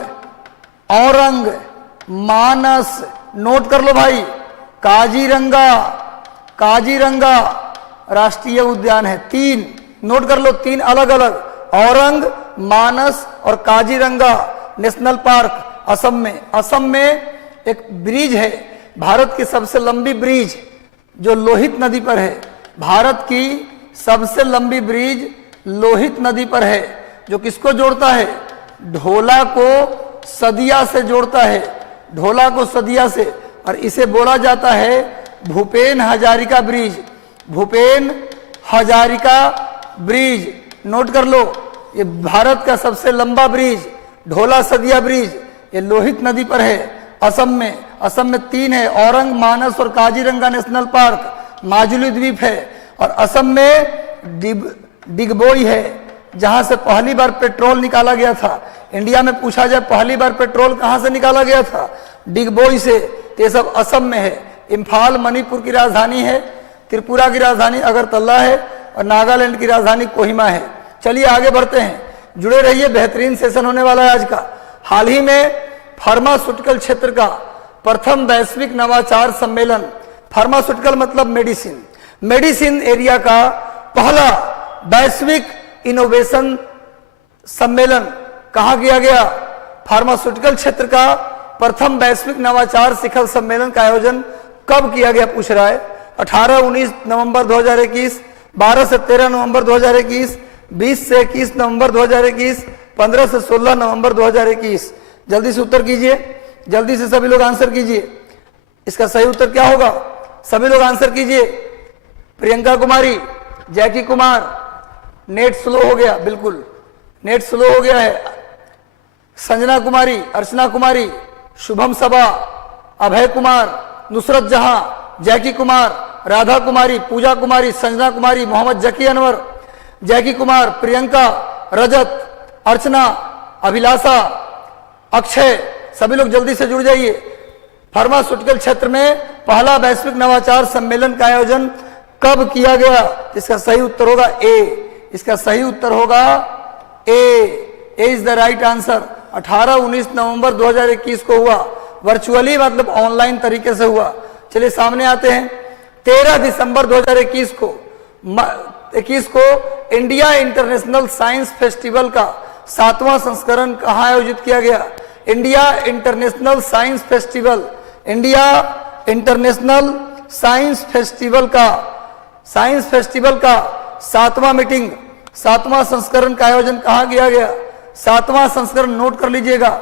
मानस, नोट कर लो भाई, काजीरंगा राष्ट्रीय उद्यान है। 3 नोट कर लो, 3 अलग अलग, औरंग, मानस और काजीरंगा नेशनल पार्क असम में। असम में एक ब्रिज है, भारत की सबसे लंबी ब्रिज जो लोहित नदी पर है। भारत की सबसे लंबी ब्रिज लोहित नदी पर है, जो किसको जोड़ता है? ढोला को सदिया से जोड़ता है, ढोला को सदिया से। और इसे बोला जाता है Bhupen Hazarika bridge, Bhupen Hazarika bridge. Note कर लो, ये भारत का सबसे लंबा ब्रिज ढोला सदिया ब्रिज, ये लोहित नदी पर है असम में। असम में 3 है, औरंग, मानस और काजीरंगा नेशनल पार्क। माजुली द्वीप है। और असम में डिगबोई है, जहां से पहली बार पेट्रोल निकाला गया था। इंडिया में पूछा जाए पहली बार पेट्रोल कहां से निकाला गया था? डिगबोई से। तो ये सब असम में है। इम्फाल मणिपुर की राजधानी है, त्रिपुरा की राजधानी अगरतला है और नागालैंड की राजधानी कोहिमा है। चलिए आगे बढ़ते हैं, जुड़े रहिए, बेहतरीन सेशन होने वाला है आज का। हाल ही में फार्मास्यूटिकल क्षेत्र का प्रथम वैश्विक नवाचार सम्मेलन, फार्मास्यूटिकल मतलब मेडिसिन, मेडिसिन एरिया का पहला वैश्विक इनोवेशन सम्मेलन कहाँ किया गया? फार्मास्यूटिकल क्षेत्र का प्रथम वैश्विक नवाचार शिखर सम्मेलन का आयोजन कब किया गया पूछ रहा है? 18-19 नवंबर 2021, 12 से 13 नवंबर 2021, 20 से 21 नवंबर 2021, 15 से 16 नवंबर 2021। जल्दी से उत्तर कीजिए, जल्दी से सभी लोग आंसर कीजिए। इसका सही उत्तर क्या होगा? सभी लोग आंसर कीजिए। प्रियंका कुमारी, जैकी कुमार, नेट स्लो हो गया, बिल्कुल नेट स्लो हो गया है। संजना कुमारी, अर्चना कुमारी, शुभम सबा, अभय कुमार, नुसरत जहां, जैकी कुमार, राधा कुमारी, पूजा कुमारी, संजना कुमारी, मोहम्मद जकी अनवर, जैकी कुमार, प्रियंका, रजत, अर्चना, अभिलाषा, अक्षय, सभी लोग जल्दी से जुड़ जाइए। फार्मास्यूटिकल क्षेत्र में पहला वैश्विक नवाचार सम्मेलन का आयोजन कब किया गया? इसका सही उत्तर होगा ए। इसका सही उत्तर होगा A is the right answer. 18-19 नवंबर 2021 को हुआ, वर्चुअली मतलब ऑनलाइन तरीके से हुआ। चलिए सामने आते हैं। 13 दिसंबर 2021 को इंडिया इंटरनेशनल साइंस फेस्टिवल का 7वां संस्करण कहाँ आयोजित किया गया? India international science festival, India international science festival का 7वां मीटिंग, 7वां संस्करण का आयोजन कहाँ किया गया? 7वां संस्करण नोट कर लीजिएगा।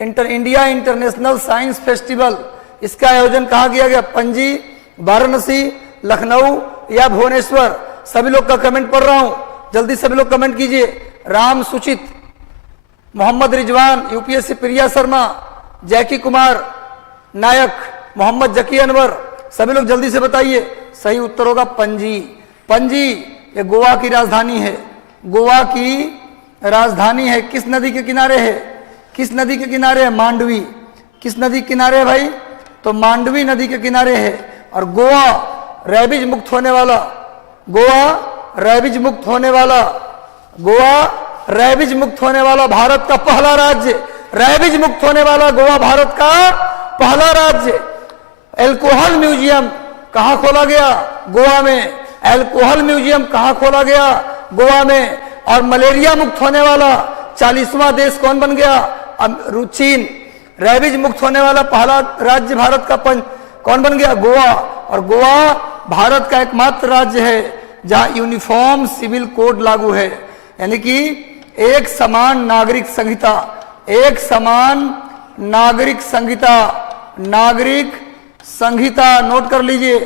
इंडिया इंटरनेशनल साइंस फेस्टिवल, इसका आयोजन कहाँ किया गया? पणजी, वाराणसी, लखनऊ या भुवनेश्वर? सभी लोग का कमेंट पढ़ रहा हूं, जल्दी सभी लोग कमेंट कीजिए। राम सुचित, मोहम्मद रिजवान, यूपीएससी प्रिया शर्मा, जैकी कुमार नायक, मोहम्मद जकी अनवर, सभी लोग जल्दी से बताइए। सही उत्तर होगा पणजी। पणजी ये गोवा की राजधानी है, गोवा की राजधानी है। किस नदी के किनारे है? किस नदी के किनारे है? मांडवी। किस नदी के किनारे है भाई? तो मांडवी नदी के किनारे है। और गोवा रैबिज मुक्त होने वाला, गोवा रैबिज मुक्त होने वाला, गोवा रैबिज मुक्त होने वाला भारत का पहला राज्य, रैबिज मुक्त होने वाला गोवा भारत का पहला राज्य। एल्कोहल म्यूजियम कहां खोला गया? गोवा में। अल्कोहल म्यूजियम कहां खोला गया? गोवा में। और मलेरिया मुक्त होने वाला 40वां देश कौन बन गया? चीन। रेबीज मुक्त होने वाला पहला राज्य भारत का कौन बन गया? गोवा। और गोवा भारत का एकमात्र राज्य है जहां यूनिफॉर्म सिविल कोड लागू है, यानी कि एक समान नागरिक संहिता, एक समान नागरिक संहिता, नागरिक संहिता नोट कर लीजिए,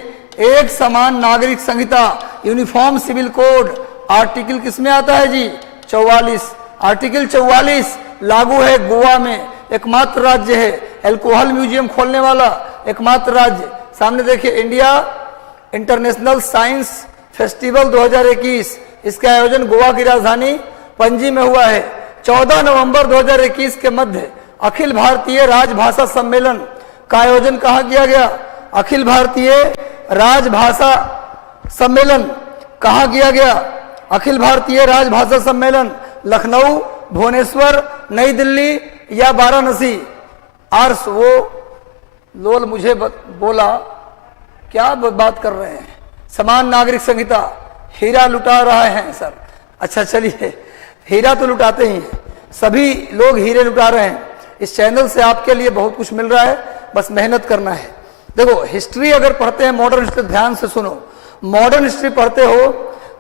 एक समान नागरिक संहिता, यूनिफॉर्म सिविल कोड। आर्टिकल किसमें आता है जी? 44। आर्टिकल 44 लागू है गोवा में, एकमात्र राज्य है। अल्कोहल म्यूजियम खोलने वाला एकमात्र राज्य। सामने देखिए, इंडिया इंटरनेशनल साइंस फेस्टिवल 2021, इसका आयोजन गोवा की राजधानी पणजी में हुआ है। 14 नवंबर 2021 के मध्य अखिल भारतीय राजभाषा सम्मेलन का आयोजन कहाँ किया गया? अखिल भारतीय राजभाषा सम्मेलन कहाँ किया गया? अखिल भारतीय राजभाषा सम्मेलन लखनऊ, भुवनेश्वर, नई दिल्ली या वाराणसी? आर्स वो लोल मुझे बोला क्या बात कर रहे हैं? समान नागरिक संहिता, हीरा लुटा रहे हैं सर। अच्छा चलिए, हीरा तो लुटाते ही हैं, सभी लोग हीरे लुटा रहे हैं। इस चैनल से आपके लिए बहुत कुछ मिल रहा है, बस मेहनत करना है। देखो, हिस्ट्री अगर पढ़ते हैं, मॉडर्न हिस्ट्री, ध्यान से सुनो, मॉडर्न हिस्ट्री पढ़ते हो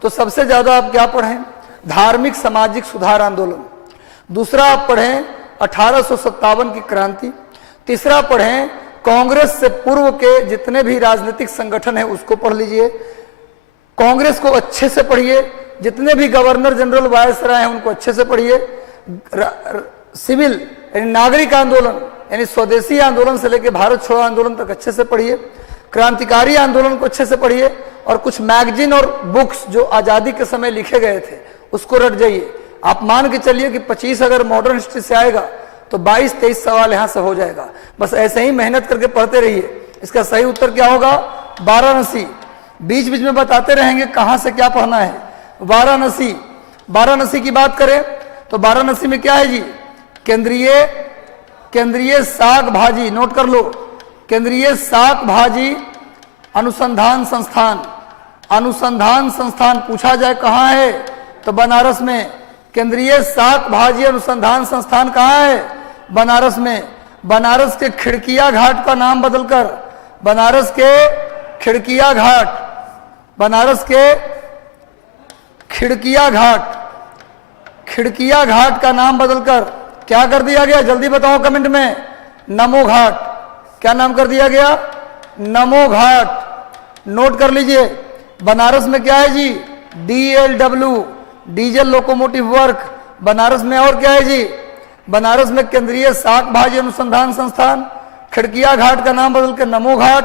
तो सबसे ज्यादा आप क्या पढ़ें? धार्मिक सामाजिक सुधार आंदोलन। दूसरा आप पढ़ें 1857 की क्रांति। तीसरा पढ़ें कांग्रेस से पूर्व के जितने भी राजनीतिक संगठन हैं उसको पढ़ लीजिए, कांग्रेस को अच्छे से पढ़िए, जितने भी गवर्नर जनरल वायसराय हैं उनको अच्छे से पढ़िए, सिविल यानी नागरिक आंदोलन यानी स्वदेशी आंदोलन से लेकर भारत छोड़ो आंदोलन तक अच्छे से पढ़िए, क्रांतिकारी आंदोलन को अच्छे से पढ़िए, और कुछ मैगजीन और बुक्स जो आजादी के समय लिखे गए थे उसको रट जाइए। आप मान के चलिए कि 25 अगर मॉडर्न हिस्ट्री से आएगा तो 22-23 सवाल यहां से हो जाएगा। बस ऐसे ही मेहनत करके पढ़ते रहिए। इसका सही उत्तर क्या होगा? वाराणसी। बीच बीच में बताते रहेंगे कहां से क्या पढ़ना है। वाराणसी। वाराणसी की बात करें तो वाराणसी में क्या है जी? केंद्रीय साग भाजी, नोट कर लो, केंद्रीय साग भाजी अनुसंधान संस्थान। अनुसंधान संस्थान पूछा जाए कहां है तो बनारस में। केंद्रीय साग भाजी अनुसंधान संस्थान कहां है? बनारस में। बनारस के खिड़किया घाट का नाम बदलकर, बनारस के खिड़किया घाट, बनारस के खिड़किया घाट, खिड़किया घाट का नाम बदलकर क्या कर दिया गया? जल्दी बताओ कमेंट में। नमो घाट। क्या नाम कर दिया गया? नमो घाट। नोट कर लीजिए। बनारस में क्या है जी? DLW, diesel locomotive work. Banaras में और क्या है जी? बनारस में केंद्रीय साग भाजी अनुसंधान संस्थान, खिड़किया घाट का नाम बदल के Namo Ghat,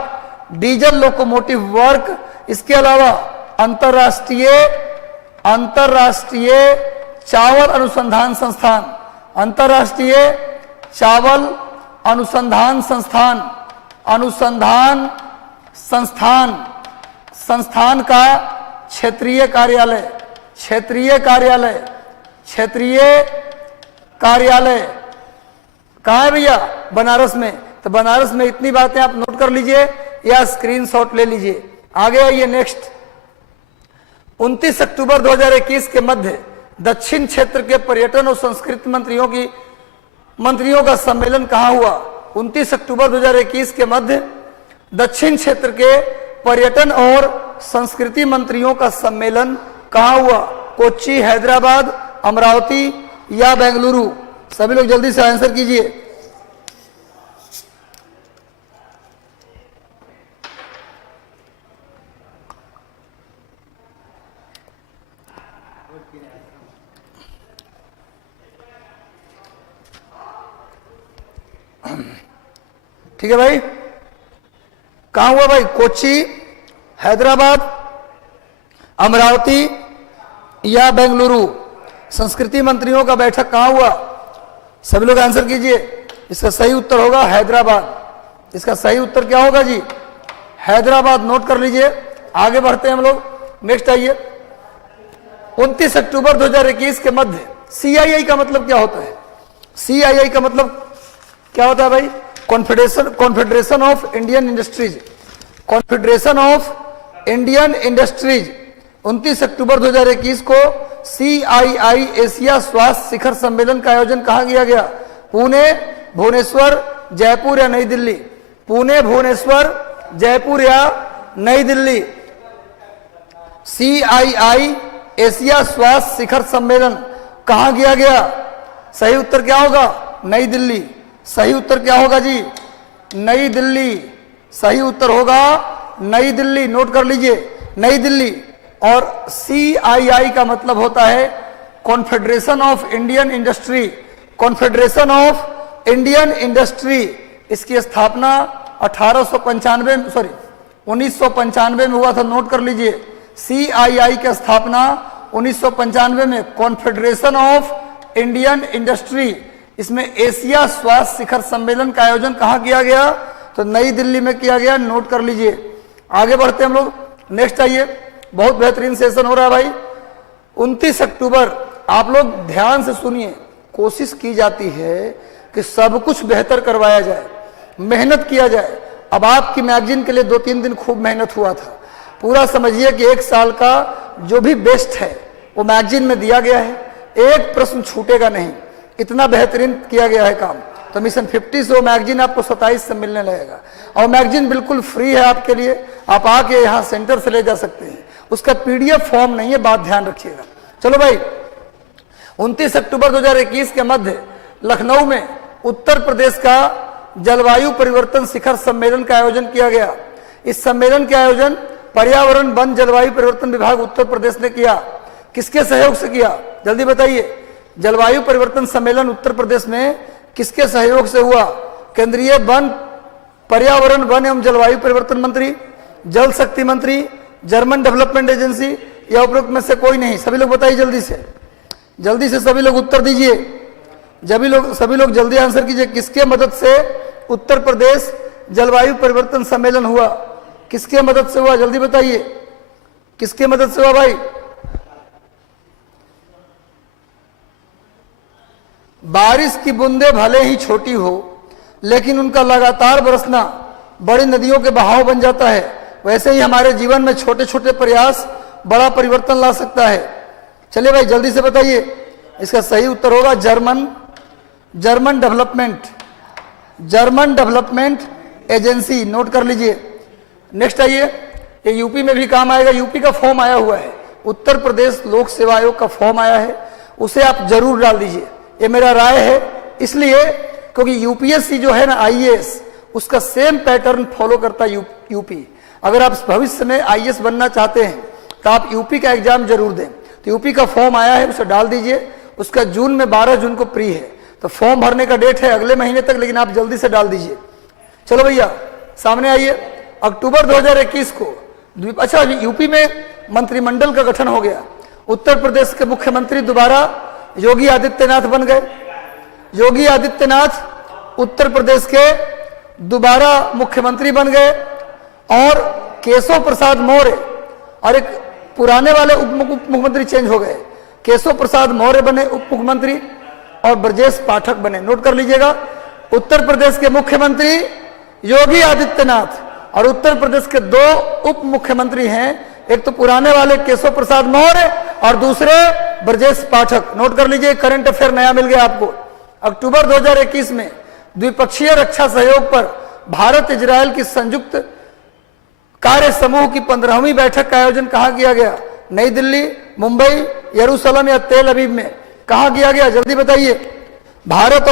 diesel locomotive work. इसके अलावा अंतरराष्ट्रीय चावल अनुसंधान संस्थान, अंतरराष्ट्रीय चावल अनुसंधान संस्थान, अनुसंधान संस्थान, संस्थान का क्षेत्रीय कार्यालय, क्षेत्रीय कार्यालय, क्षेत्रीय कार्यालय कहाँ है भैया? बनारस में। तो बनारस में इतनी बातें आप नोट कर लीजिए या स्क्रीनशॉट ले लीजिए। आगे आइए नेक्स्ट। 29 अक्टूबर 2021 के मध्य दक्षिण क्षेत्र के पर्यटन और संस्कृति मंत्रियों का सम्मेलन कहाँ हुआ? 29 अक्टूबर 2021 के मध्य दक्षिण क्षेत्र के पर्यटन और संस्कृति मंत्रियों का सम्मेलन कहाँ हुआ? कोच्चि, हैदराबाद, अमरावती या बेंगलुरु? सभी लोग जल्दी से आंसर कीजिए। ठीक है भाई, कहां हुआ भाई? कोच्चि, हैदराबाद, अमरावती या बेंगलुरु? संस्कृति मंत्रियों का बैठक कहां हुआ? सभी लोग आंसर कीजिए। इसका सही उत्तर होगा हैदराबाद। इसका सही उत्तर क्या होगा जी? हैदराबाद। नोट कर लीजिए। आगे बढ़ते हैं हम लोग। नेक्स्ट आइए। 29 अक्टूबर 2021 के मध्य CII का मतलब क्या होता है? CII का मतलब क्या होता है भाई? Confederation of Indian industries. Confederation of Indian industries 29 अक्टूबर 2021 को CII एशिया स्वास्थ्य शिखर सम्मेलन का आयोजन कहाँ किया गया? पुणे, भुवनेश्वर, जयपुर या नई दिल्ली? पुणे, भुवनेश्वर, जयपुर या नई दिल्ली? CII एशिया स्वास्थ्य शिखर सम्मेलन कहाँ किया गया? सही उत्तर क्या होगा? नई दिल्ली। सही उत्तर क्या होगा जी? नई दिल्ली। सही उत्तर होगा नई दिल्ली। नोट कर लीजिए, नई दिल्ली। और CII का मतलब होता है confederation of Indian industry. Confederation of Indian industry. इसकी स्थापना 1995 में हुआ था। नोट कर लीजिए, CII की स्थापना 1995 में, कॉन्फेडरेशन ऑफ इंडियन इंडस्ट्री। इसमें एशिया स्वास्थ्य शिखर सम्मेलन का आयोजन कहाँ किया गया? तो नई दिल्ली में किया गया। नोट कर लीजिए। आगे बढ़ते हम लोग, नेक्स्ट आइए। बहुत बेहतरीन सेशन हो रहा है भाई। 29 अक्टूबर, आप लोग ध्यान से सुनिए। कोशिश की जाती है कि सब कुछ बेहतर करवाया जाए, मेहनत किया जाए। अब आपकी मैगजीन के लिए 2-3 दिन खूब मेहनत हुआ था। पूरा समझिए कि 1 साल का जो भी बेस्ट है वो मैगजीन में दिया गया है। एक प्रश्न छूटेगा नहीं, इतना बेहतरीन किया गया है काम। तो मिशन 50 से वो मैगजीन आपको 27 से मिलने लगेगा। और मैगजीन बिल्कुल फ्री है आपके लिए। आप आके यहाँ सेंटर से ले जा सकते हैं। उसका PDF फॉर्म नहीं है, बात ध्यान रखिएगा। चलो भाई, 29 अक्टूबर 2021 के मध्य लखनऊ में उत्तर प्रदेश का जलवायु परिवर्तन शिखर सम्मेलन का आयोजन किया गया। इस सम्मेलन के आयोजन पर्यावरण, वन, जलवायु परिवर्तन विभाग उत्तर प्रदेश ने किया। किसके सहयोग से किया? जल्दी बताइए। जलवायु परिवर्तन सम्मेलन उत्तर प्रदेश में किसके सहयोग से हुआ? केंद्रीय वन, पर्यावरण, वन एवं जलवायु परिवर्तन मंत्री, जल शक्ति मंत्री, जर्मन डेवलपमेंट एजेंसी या उपरोक्त में से कोई नहीं? सभी लोग बताइए जल्दी से, जल्दी से सभी लोग उत्तर दीजिए। सभी लोग जल्दी आंसर कीजिए। किसके मदद से उत्तर प्रदेश जलवायु परिवर्तन सम्मेलन हुआ? किसके मदद से हुआ? जल्दी बताइए, किसके मदद से हुआ भाई? बारिश की बूंदें भले ही छोटी हो, लेकिन उनका लगातार बरसना बड़ी नदियों के बहाव बन जाता है। वैसे ही हमारे जीवन में छोटे छोटे प्रयास बड़ा परिवर्तन ला सकता है। चलिए भाई जल्दी से बताइए। इसका सही उत्तर होगा जर्मन डेवलपमेंट एजेंसी। नोट कर लीजिए। नेक्स्ट आइए, ये यूपी में भी काम आएगा। यूपी का फॉर्म आया हुआ है, उत्तर प्रदेश लोक सेवा आयोग का फॉर्म आया है, उसे आप जरूर डाल दीजिए। ये मेरा राय है, इसलिए क्योंकि यूपीएससी जो है ना, IAS, उसका सेम पैटर्न फॉलो करता है यूपी। अगर आप भविष्य में IAS बनना चाहते हैं तो आप यूपी का एग्जाम जरूर दें। तो यूपी का फॉर्म आया है, उसे डाल दीजिए। उसका जून में 12 जून को प्री है, तो फॉर्म भरने का डेट है अगले महीने तक, लेकिन आप जल्दी से डाल दीजिए। चलो भैया सामने आइए। अक्टूबर 2021 को अच्छा, यूपी में मंत्रिमंडल का गठन हो गया। उत्तर प्रदेश के मुख्यमंत्री दोबारा योगी आदित्यनाथ बन गए। योगी आदित्यनाथ उत्तर प्रदेश के दोबारा मुख्यमंत्री बन गए। और केशव प्रसाद मौर्य, और एक पुराने वाले उप मुख्यमंत्री चेंज हो गए। केशव प्रसाद मौर्य बने उप मुख्यमंत्री और ब्रजेश पाठक बने। नोट कर लीजिएगा, उत्तर प्रदेश के मुख्यमंत्री योगी आदित्यनाथ और उत्तर प्रदेश के 2 उप मुख्यमंत्री हैं। एक तो पुराने वाले केशव प्रसाद मौर्य और दूसरे ब्रजेश पाठक। नोट कर लीजिए, करंट अफेयर नया मिल गया आपको। अक्टूबर 2021 में द्विपक्षीय रक्षा सहयोग पर भारत इजरायल की संयुक्त कार्य समूह की 15वीं बैठक का आयोजन कहाँ किया गया? नई दिल्ली, मुंबई, यरूशलेम या तेल अवीव में? कहाँ किया गया? जल्दी बताइए। भारत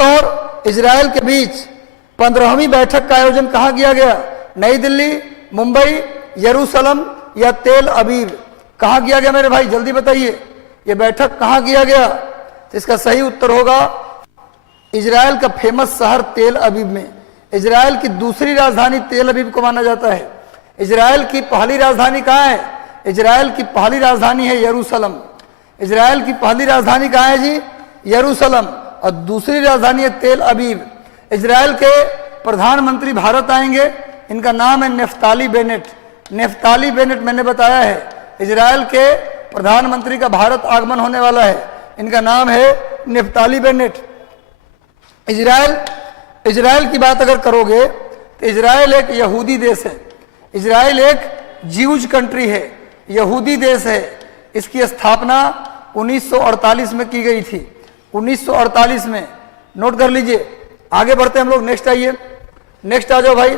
और इजरायल के बीच 15वीं बैठक का आयोजन कहाँ किया गया? नई दिल्ली, मुंबई, यरूशलेम या तेल अवीव? कहाँ किया गया मेरे भाई? जल्दी बताइए, ये बैठक कहाँ किया गया? तो इसका सही उत्तर होगा इजरायल का फेमस शहर तेल अवीव में। इजरायल की दूसरी राजधानी तेल अवीव को माना जाता है। इजरायल की पहली राजधानी कहाँ है? इजरायल की पहली राजधानी है यरूशलेम। इजरायल की पहली राजधानी कहाँ है जी? यरूशलेम। और दूसरी राजधानी है तेल अवीव। इजरायल के प्रधानमंत्री भारत आएंगे, इनका नाम है नेफ्ताली बेनेट। नेफ्ताली बेनेट मैंने बताया है, इजरायल के प्रधानमंत्री का भारत आगमन होने वाला है, इनका नाम है नेफ्ताली बेनेट। इजरायल की बात अगर करोगे तो इजरायल एक यहूदी देश है। इजरायल एक ज्यूज कंट्री है, यहूदी देश है। इसकी स्थापना 1948 में की गई थी, 1948 में, नोट कर लीजिए। आगे बढ़ते हैं हम लोग, नेक्स्ट आइए, नेक्स्ट आ जाओ भाई।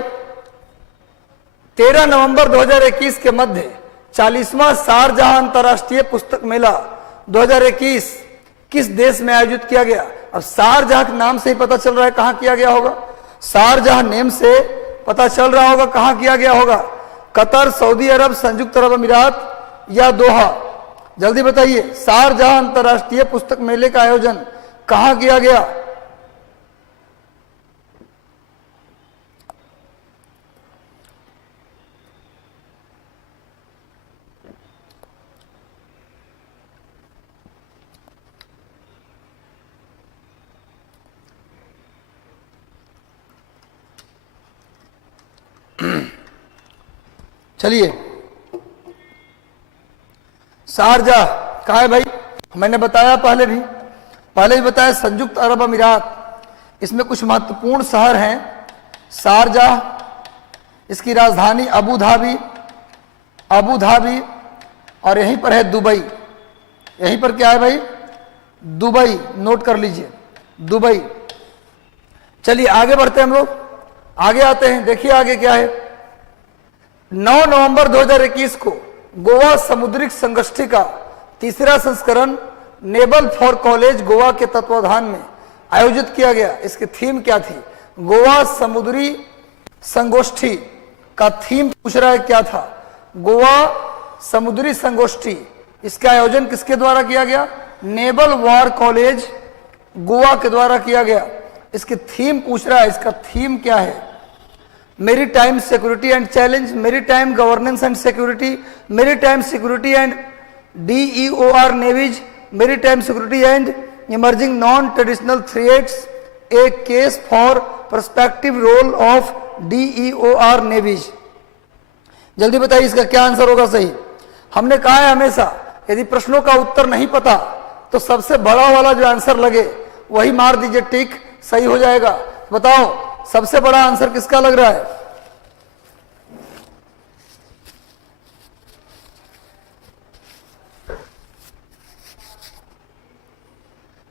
13 नवंबर 2021 के मध्य 40वां शारजाह अंतरराष्ट्रीय पुस्तक मेला 2021 किस देश में आयोजित किया गया? अब शारजाह के नाम से ही पता चल रहा है कहां किया गया होगा, शारजाह नेम से पता चल रहा होगा कहां किया गया होगा। कतर, सऊदी अरब, संयुक्त अरब अमीरात या दोहा? जल्दी बताइए, शारजाह अंतरराष्ट्रीय पुस्तक मेले का आयोजन कहां किया गया? चलिए, शारजाह कहाँ है भाई? मैंने बताया पहले भी बताया, संयुक्त अरब अमीरात। इसमें कुछ महत्वपूर्ण शहर हैं। शारजाह, इसकी राजधानी अबू धाबी, और यहीं पर है दुबई। यहीं पर क्या है भाई? दुबई, नोट कर लीजिए, दुबई। चलिए आगे बढ़ते हैं हम लोग, आगे आते हैं, देखिए आगे क्या है। 9 नवंबर 2021 को गोवा समुद्रिक संगोष्ठी का तीसरा संस्करण नेबल फॉर कॉलेज गोवा के तत्वाधान में आयोजित किया गया। इसकी थीम क्या थी? गोवा समुद्री संगोष्ठी का थीम पूछ रहा है क्या था? गोवा समुद्री संगोष्ठी, इसका आयोजन किसके द्वारा किया गया? नेबल वॉर कॉलेज गोवा के द्वारा किया गया। इसकी थीम पूछ रहा है, इसका थीम क्या है? Maritime security and challenge, maritime governance and security, maritime security and DEOR navies, maritime security and emerging non traditional threats, a case for perspective role of DEOR navies. जल्दी बताइए इसका क्या आंसर होगा सही? हमने कहा है हमेशा यदि प्रश्नों का उत्तर नहीं पता तो सबसे बड़ा वाला जो आंसर लगे वही मार दीजिए, टिक, सही हो जाएगा। बताओ सबसे बड़ा आंसर किसका लग रहा है?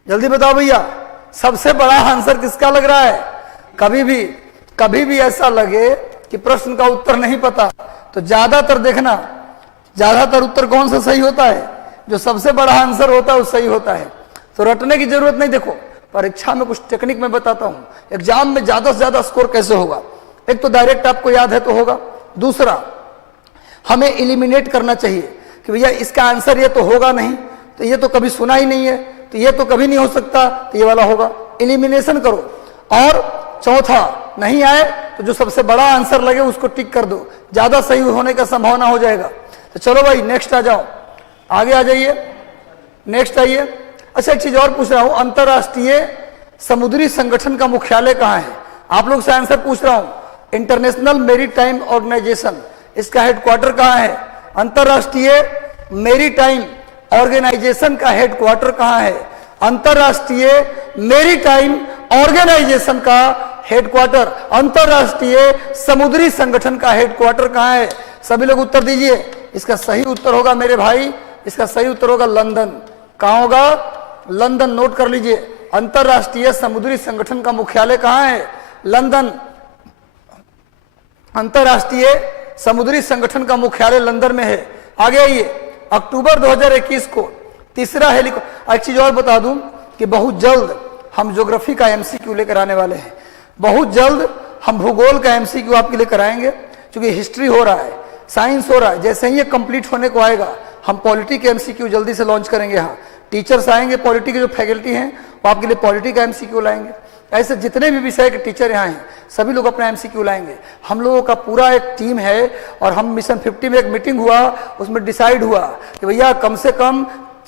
जल्दी बताओ भैया, सबसे बड़ा आंसर किसका लग रहा है? कभी भी ऐसा लगे कि प्रश्न का उत्तर नहीं पता तो ज्यादातर देखना, ज्यादातर उत्तर कौन सा सही होता है? जो सबसे बड़ा आंसर होता है वो सही होता है। तो रटने की जरूरत नहीं। देखो परीक्षा में कुछ टेक्निक मैं बताता हूं, एग्जाम में ज्यादा से ज्यादा स्कोर कैसे होगा। एक तो डायरेक्ट आपको याद है तो होगा, दूसरा हमें एलिमिनेट करना चाहिए कि भैया इसका आंसर ये तो होगा नहीं, तो ये तो कभी सुना ही नहीं है, तो ये तो कभी नहीं हो सकता, तो ये वाला होगा। एलिमिनेशन करो। और चौथा, नहीं आए तो जो सबसे बड़ा आंसर लगे उसको टिक कर दो, ज्यादा सही होने का संभावना हो जाएगा। तो चलो भाई नेक्स्ट आ जाओ, आगे आ जाइए, नेक्स्ट आइए। अच्छा एक चीज और पूछ रहा हूं, अंतरराष्ट्रीय समुद्री संगठन का मुख्यालय कहां है? आप लोग से आंसर पूछ रहा हूं। इंटरनेशनल मेरीटाइम ऑर्गेनाइजेशन, इसका हेडक्वार्टर कहां है? अंतरराष्ट्रीय मेरीटाइम ऑर्गेनाइजेशन का हेडक्वार्टर कहां है? अंतरराष्ट्रीय मेरीटाइम ऑर्गेनाइजेशन का हेडक्वार्टर, अंतरराष्ट्रीय समुद्री संगठन का हेडक्वार्टर कहां है? सभी लोग उत्तर दीजिए। इसका सही उत्तर होगा मेरे भाई, इसका सही उत्तर होगा लंदन। कहां होगा? लंदन, नोट कर लीजिए। अंतरराष्ट्रीय समुद्री संगठन का मुख्यालय कहां है? लंदन। अंतरराष्ट्रीय समुद्री संगठन का मुख्यालय लंदन में है। आगे आइए, अक्टूबर 2021 को तीसरा हेलीकॉप्टर। एक चीज और बता दूं कि बहुत जल्द हम ज्योग्राफी का MCQ लेकर आने वाले हैं। बहुत जल्द हम भूगोल का MCQ आपके लिए कराएंगे, क्योंकि हिस्ट्री हो रहा है, साइंस हो रहा है। जैसे ही ये कंप्लीट होने को आएगा हम पॉलिटी के MCQ जल्दी से लॉन्च करेंगे। यहाँ टीचर्स आएंगे, पॉलिटी के जो फैकल्टी हैं वो आपके लिए पॉलिटी का MCQ लाएंगे। ऐसे जितने भी विषय के टीचर यहाँ हैं सभी लोग अपना MCQ लाएंगे। हम लोगों का पूरा एक टीम है और हम मिशन 50 में एक मीटिंग हुआ, उसमें डिसाइड हुआ कि भैया कम से कम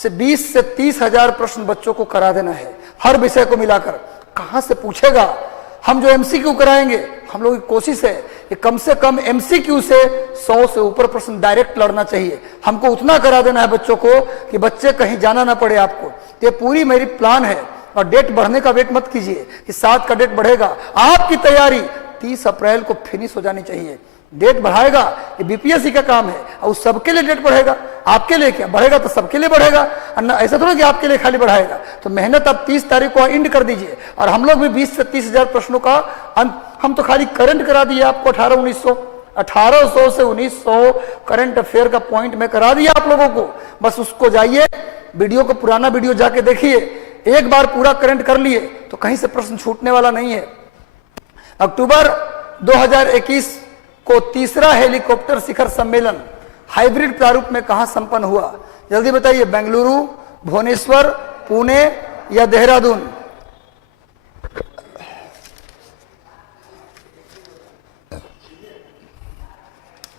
20 से 30 हजार प्रश्न बच्चों को करा देना है, हर विषय को मिलाकर। कहाँ से पूछेगा? हम जो MCQ कराएंगे, हम लोगों की कोशिश है कि कम से कम MCQ से 100 से ऊपर प्रश्न डायरेक्ट लड़ना चाहिए। हमको उतना करा देना है बच्चों को कि बच्चे कहीं जाना ना पड़े आपको। ये पूरी मेरी प्लान है। और डेट बढ़ने का वेट मत कीजिए कि 7 का डेट बढ़ेगा। आपकी तैयारी 30 अप्रैल को फिनिश हो जानी चाहिए। डेट बढ़ाएगा, ये बीपीएससी का काम है और सबके लिए डेट बढ़ेगा। आपके लिए क्या बढ़ेगा, तो सबके लिए बढ़ेगा, ऐसा थोड़ा कि आपके लिए खाली बढ़ाएगा। तो मेहनत आप 30 तारीख को इंड कर दीजिए। और हम लोग भी 20 से 30 हजार प्रश्नों का हम तो खाली करंट करा दिए आपको 1800 से 1900 करंट अफेयर का पॉइंट में करा दिया आप लोगों को। बस उसको जाइए, वीडियो को, पुराना वीडियो जाके देखिए, एक बार पूरा करंट कर लिए तो कहीं से प्रश्न छूटने वाला नहीं है। अक्टूबर 2021 को तीसरा हेलीकॉप्टर शिखर सम्मेलन हाइब्रिड प्रारूप में कहां संपन्न हुआ? जल्दी बताइए, बेंगलुरु, भुवनेश्वर, पुणे या देहरादून?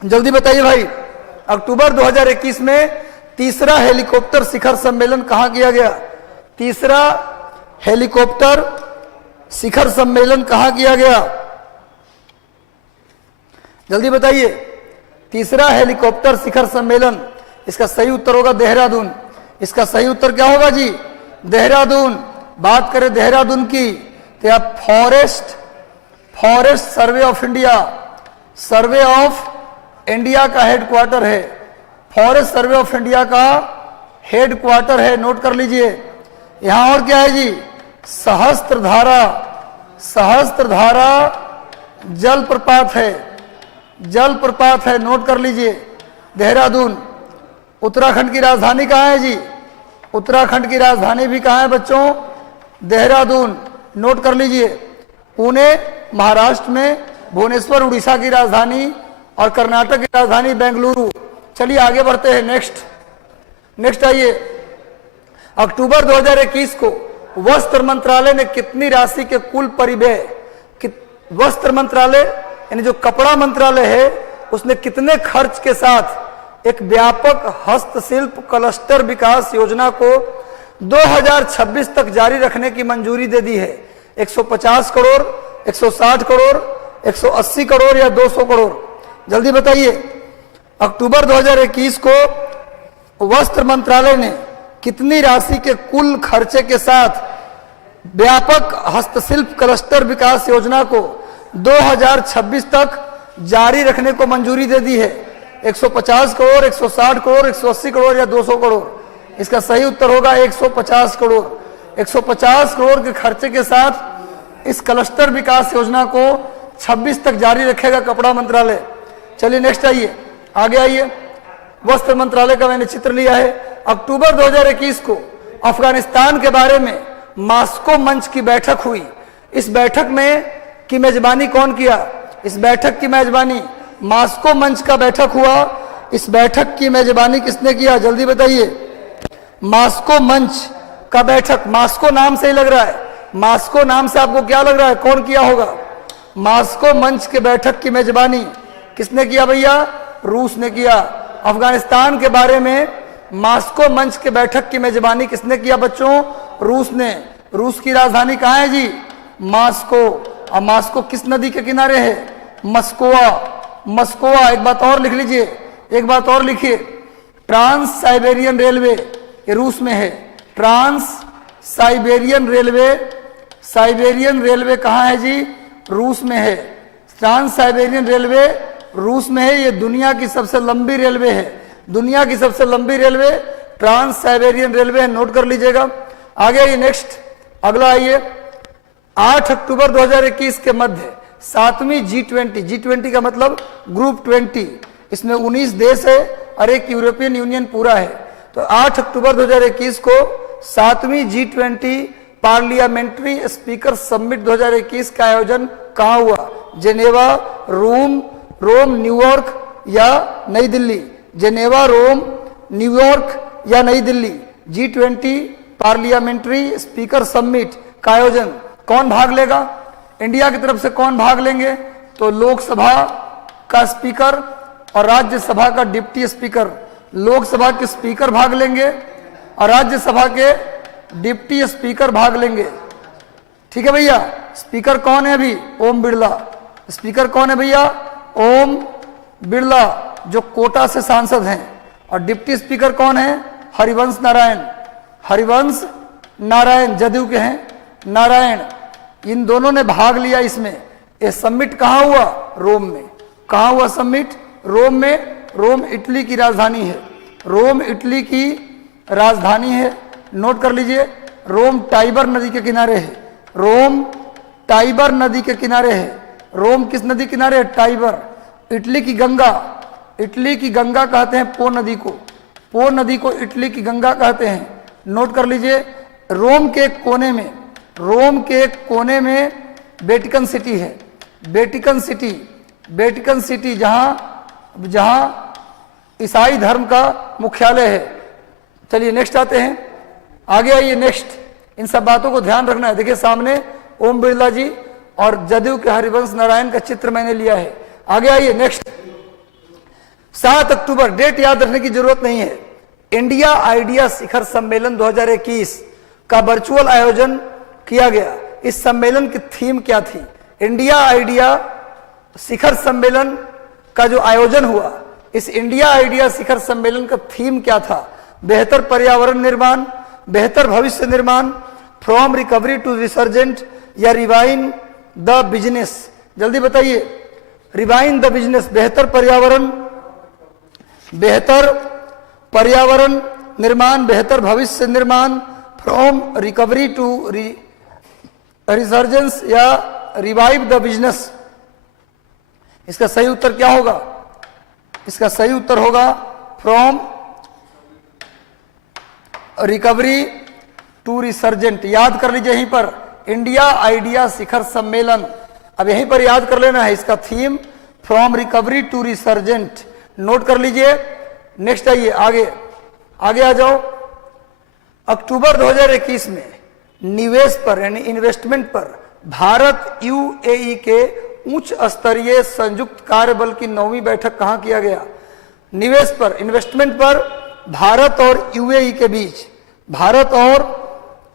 जल्दी बताइए भाई। अक्टूबर 2021 में तीसरा हेलीकॉप्टर शिखर सम्मेलन कहां किया गया? तीसरा हेलीकॉप्टर शिखर सम्मेलन कहां किया गया? जल्दी बताइए। तीसरा हेलीकॉप्टर शिखर सम्मेलन, इसका सही उत्तर होगा देहरादून। इसका सही उत्तर क्या होगा जी? देहरादून। बात करें देहरादून की तो आप फॉरेस्ट सर्वे ऑफ इंडिया का हेडक्वार्टर है। फॉरेस्ट सर्वे ऑफ इंडिया का हेडक्वार्टर है, नोट कर लीजिए। यहां और क्या है जी? सहस्त्रधारा जलप्रपात है, नोट कर लीजिए। देहरादून। उत्तराखंड की राजधानी कहां है जी? उत्तराखंड की राजधानी भी कहां है बच्चों? देहरादून, नोट कर लीजिए। पुणे महाराष्ट्र में, भुवनेश्वर उड़ीसा की राजधानी और कर्नाटक की राजधानी बेंगलुरु। चलिए आगे बढ़ते हैं। नेक्स्ट आइए। अक्टूबर 2021 को वस्त्र मंत्रालय ने कितनी राशि के कुल परिव्यय, वस्त्र मंत्रालय यानी जो कपड़ा मंत्रालय है, उसने कितने खर्च के साथ एक व्यापक हस्तशिल्प क्लस्टर विकास योजना को 2026 तक जारी रखने की मंजूरी दे दी है? 150 करोड़, 160 करोड़, 180 करोड़ या 200 करोड़? जल्दी बताइए। अक्टूबर 2021 को वस्त्र मंत्रालय ने कितनी राशि के कुल खर्चे के साथ व्यापक हस्तशिल्प क्लस्टर विकास योजना को 2026 तक जारी रखने को मंजूरी दे दी है? 150 करोड़, 160 करोड़, 180 करोड़ या 200 करोड़? इसका सही उत्तर होगा 150 करोड़। 150 करोड़ के खर्चे के साथ इस क्लस्टर विकास योजना को 26 तक जारी रखेगा कपड़ा मंत्रालय। चलिए नेक्स्ट आइए, आगे आइए। वस्त्र मंत्रालय का मैंने चित्र लिया है। अक्टूबर 2021 को अफगानिस्तान के बारे में मास्को मंच की बैठक हुई। इस बैठक में की मेजबानी कौन किया? इस बैठक की मेजबानी मास्को मंच का बैठक हुआ। इस बैठक की मेजबानी किसने किया? जल्दी बताइए। मास्को मंच का बैठक, मास्को नाम से ही लग रहा है, मास्को नाम से आपको क्या लग रहा है कौन किया होगा? मास्को मंच के बैठक की मेजबानी किसने किया भैया? रूस ने किया। अफगानिस्तान के बारे में मास्को मंच के बैठक की मेजबानी किसने किया बच्चों? रूस ने। रूस की राजधानी कहाँ है जी? मास्को। और मास्को किस नदी के किनारे है? मस्कोवा। एक बात और लिख लीजिए, एक बात और लिखिए। ट्रांस साइबेरियन रेलवे ये रूस में है। ट्रांस साइबेरियन रेलवे कहाँ है जी? रूस में है। ट्रांस साइबेरियन रेलवे रूस में है। ये दुनिया की सबसे लंबी रेलवे है। दुनिया की सबसे लंबी रेलवे ट्रांस साइबेरियन रेलवे है, नोट कर लीजिएगा। आगे आइए, नेक्स्ट अगला आइए। 8 अक्टूबर 2021 के मध्य 7वीं G20 का मतलब ग्रुप 20, इसमें 19 देश है और एक यूरोपियन यूनियन पूरा है। तो 8 अक्टूबर 2021 को 7वीं G20 पार्लियामेंट्री स्पीकर समिट 2021 का आयोजन कहाँ हुआ? जेनेवा, रोम, न्यूयॉर्क या नई दिल्ली? जेनेवा, रोम, न्यूयॉर्क या नई Delhi? G20 parliamentary speaker summit का आयोजन कौन भाग लेगा? इंडिया की तरफ से कौन भाग लेंगे? तो लोकसभा का स्पीकर और राज्यसभा का डिप्टी स्पीकर। लोकसभा के स्पीकर भाग लेंगे और राज्यसभा के डिप्टी स्पीकर भाग लेंगे। ठीक है भैया। स्पीकर कौन है अभी? ओम बिरला। स्पीकर कौन है भैया? ओम बिरला, जो कोटा से सांसद हैं। और डिप्टी स्पीकर कौन है? हरिवंश नारायण, जदयू के हैं नारायण। इन दोनों ने भाग लिया इसमें। ये समिट कहाँ हुआ? रोम में। कहाँ हुआ समिट? रोम में। रोम इटली की राजधानी है। रोम इटली की राजधानी है, नोट कर लीजिए। रोम टाइबर नदी के किनारे है। रोम टाइबर नदी के किनारे है। रोम किस नदी किनारे है? टाइबर। इटली की गंगा, इटली की गंगा कहते हैं पो नदी को। पो नदी को इटली की गंगा कहते हैं, नोट कर लीजिए। रोम के एक कोने में, रोम के एक कोने में वेटिकन सिटी है। वेटिकन सिटी, वेटिकन सिटी जहां ईसाई धर्म का मुख्यालय है। चलिए नेक्स्ट आते हैं, आगे आइए नेक्स्ट। इन सब बातों को ध्यान रखना है। देखिए सामने ओम बिरला जी और जदयू के हरिवंश नारायण का चित्र मैंने लिया है। आगे आइए नेक्स्ट। 7 अक्टूबर, डेट याद रखने की जरूरत नहीं है। इंडिया आइडिया शिखर सम्मेलन 2021 का वर्चुअल आयोजन किया गया। इस सम्मेलन की थीम क्या थी? इंडिया आइडिया शिखर सम्मेलन का जो आयोजन हुआ, इस इंडिया आइडिया शिखर सम्मेलन का थीम क्या था? बेहतर पर्यावरण निर्माण, बेहतर भविष्य निर्माण, फ्रॉम रिकवरी टू रिसर्जेंट, या रिवाइन द बिजनेस? जल्दी बताइए। रिवाइन द बिजनेस, बेहतर पर्यावरण निर्माण, बेहतर भविष्य निर्माण, फ्रॉम रिकवरी टू रिसर्जेंस, या रिवाइव द बिजनेस? इसका सही उत्तर क्या होगा? इसका सही उत्तर होगा फ्रॉम रिकवरी टू रिसर्जेंट। याद कर लीजिए यहीं पर, इंडिया आइडिया शिखर सम्मेलन, अब यहीं पर याद कर लेना है इसका theme, from recovery to resurgent. Note कर लीजिए। नेक्स्ट आइए, आगे आ जाओ। अक्टूबर 2021 में निवेश पर यानी इन्वेस्टमेंट पर भारत यूएई के उच्च स्तरीय संयुक्त कार्यबल की 9वीं बैठक कहां किया गया? निवेश पर, इन्वेस्टमेंट पर भारत और यूएई के बीच, भारत और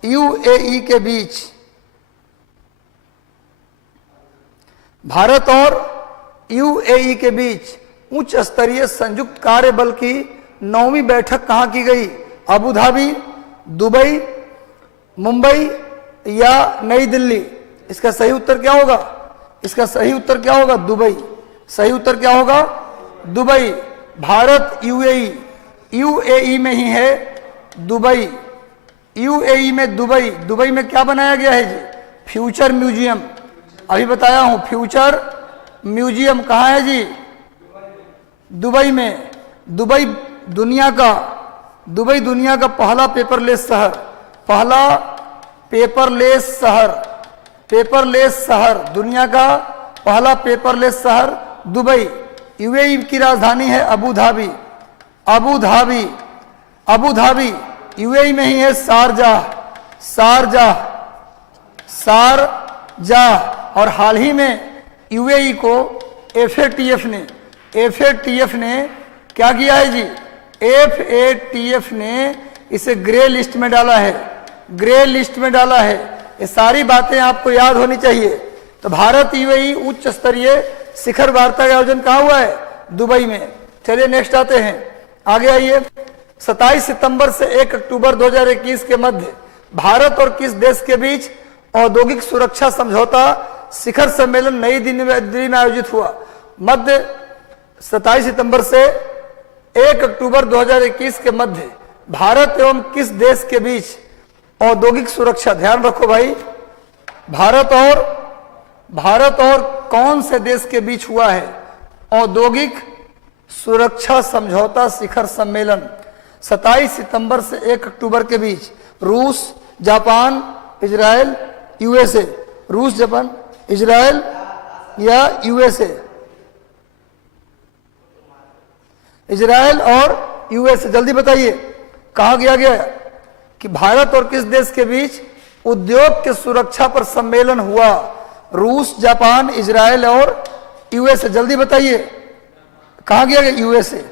यूएई के बीच, भारत और यूएई के बीच उच्च स्तरीय संयुक्त कार्यबल की 9वीं बैठक कहां की गई? अबू धाबी, दुबई, मुंबई या नई दिल्ली? इसका सही उत्तर क्या होगा? इसका सही उत्तर क्या होगा? दुबई। सही उत्तर क्या होगा? दुबई। भारत यूएई, यूएई में ही है दुबई, यूएई में दुबई। दुबई में क्या बनाया गया है जी? Future museum. अभी बताया हूं, फ्यूचर म्यूजियम कहाँ है जी? दुबई में। दुबई दुनिया का पहला पेपरलेस शहर, पहला पेपरलेस शहर, दुनिया का पहला पेपरलेस शहर दुबई। यूएई की राजधानी है अबू धाबी। यूएई में ही है शारजाह। और हाल ही में यूएई को एफएटीएफ ने क्या किया है जी? एफएटीएफ ने इसे ग्रे लिस्ट में डाला है। ये सारी बातें आपको याद होनी चाहिए। तो भारत यूएई उच्च स्तरीय शिखर वार्ता का आयोजन कहाँ हुआ है? दुबई में। चलिए नेक्स्ट आते हैं, आगे आइए। 27 सितंबर से 1 अक्टूबर 2021 के मध्य भारत और किस देश के बीच औद्योगिक सुरक्षा समझौता शिखर सम्मेलन नई दिल्ली में आयोजित हुआ? मध्य 27 सितंबर से 1 अक्टूबर 2021 के मध्य भारत एवं किस देश के बीच औद्योगिक सुरक्षा, ध्यान रखो भाई, भारत और कौन से देश के बीच हुआ है औद्योगिक सुरक्षा समझौता शिखर सम्मेलन? 27 सितंबर से 1 अक्टूबर के बीच रूस, जापान, इजराइल, यूएसए। रूस, जापान, इजराइल या यूएसए? इजराइल और यूएसए। जल्दी बताइए कहां किया गया कि भारत और किस देश के बीच उद्योग के सुरक्षा पर सम्मेलन हुआ? रूस, जापान, इजराइल और यूएसए। जल्दी बताइए कहां किया गया? यूएसए।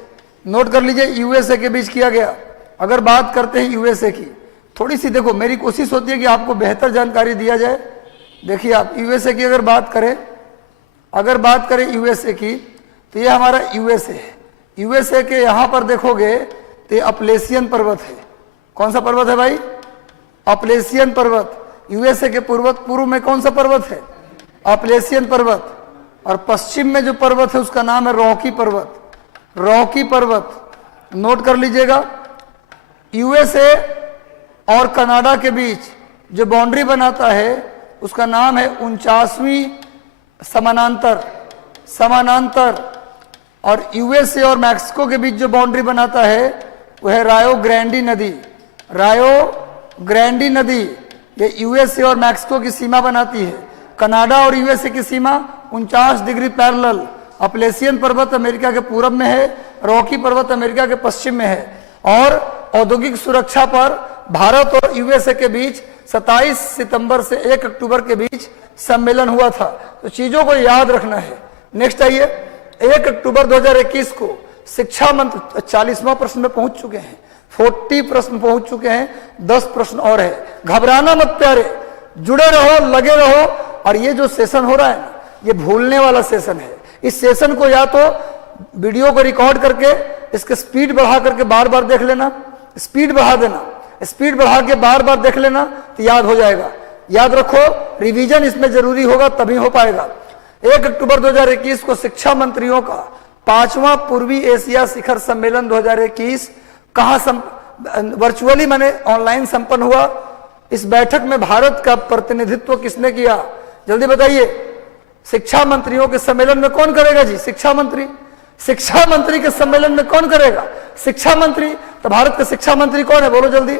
नोट कर लीजिए, यूएसए के बीच किया गया। अगर बात करते हैं यूएसए की, थोड़ी सी देखो, मेरी कोशिश होती है कि आपको बेहतर जानकारी दिया जाए। देखिए आप यूएसए की अगर बात करें यूएसए की, तो ये हमारा यूएसए है। यूएसए के यहां पर देखोगे तो ये अपलेशियन पर्वत है। कौन सा पर्वत है भाई? अपलेशियन पर्वत। यूएसए के पूर्व में कौन सा पर्वत है? अपलेशियन पर्वत। और पश्चिम में जो पर्वत है उसका नाम है रॉकी पर्वत। रॉकी पर्वत नोट कर लीजिएगा। यूएसए और कनाडा के बीच जो बाउंड्री बनाता है उसका नाम है 49वीं समानांतर। और यूएसए और मैक्सिको के बीच जो बाउंड्री बनाता है वह है रायो ग्रांडी नदी। रायो ग्रांडी नदी ये यूएसए और मैक्सिको की सीमा बनाती है। कनाडा और यूएसए की सीमा 49 डिग्री पैरेलल। अपलेशियन पर्वत अमेरिका के पूरब में है, रॉकी पर्वत अमेरिका के पश्चिम में है। और औद्योगिक सुरक्षा पर भारत और यूएसए के बीच 27 सितंबर से 1 अक्टूबर के बीच सम्मेलन हुआ था। तो चीजों को याद रखना है। नेक्स्ट आइए, 1 अक्टूबर 2021 को शिक्षा मंत्री 40वां प्रश्न में पहुंच चुके हैं, 40 प्रश्न पहुंच चुके हैं, 10 प्रश्न और है। घबराना मत प्यारे, जुड़े रहो, लगे रहो। और ये जो सेशन हो रहा है ना, ये भूलने वाला सेशन है। इस सेशन को या तो वीडियो को रिकॉर्ड करके इसके स्पीड बढ़ा करके बार बार देख लेना, स्पीड बढ़ा देना, स्पीड बढ़ा के बार बार देख लेना तो याद हो जाएगा। याद रखो, रिवीजन इसमें जरूरी होगा तभी हो पाएगा। 1 अक्टूबर 2021 को शिक्षा मंत्रियों का 5वां पूर्वी एशिया शिखर सम्मेलन 2021 कहां वर्चुअली माने ऑनलाइन संपन्न हुआ। इस बैठक में भारत का प्रतिनिधित्व किसने किया, जल्दी बताइए। शिक्षा मंत्रियों के सम्मेलन में कौन करेगा जी? शिक्षा मंत्री। शिक्षा मंत्री के सम्मेलन में कौन करेगा? शिक्षा मंत्री। तो भारत के शिक्षा मंत्री कौन है, बोलो जल्दी।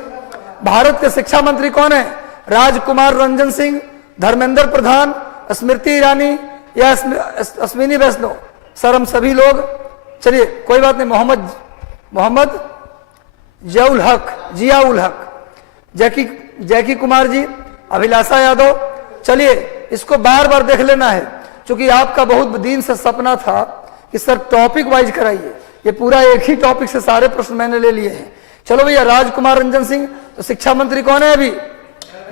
भारत के शिक्षा मंत्री कौन है? राजकुमार रंजन सिंह, धर्मेंद्र प्रधान, स्मृति ईरानी या अश्विनी वैष्णव? सर हम सभी लोग, चलिए कोई बात नहीं, मोहम्मद जियाउल हक, जैकी कुमार जी, अभिलाषा यादव। चलिए इसको बार बार देख लेना है, क्योंकि आपका बहुत दिन से सपना था कि सर टॉपिक वाइज कराइए। ये पूरा एक ही टॉपिक से सारे प्रश्न मैंने ले लिए हैं। चलो भैया, राजकुमार रंजन सिंह। तो शिक्षा मंत्री कौन है अभी?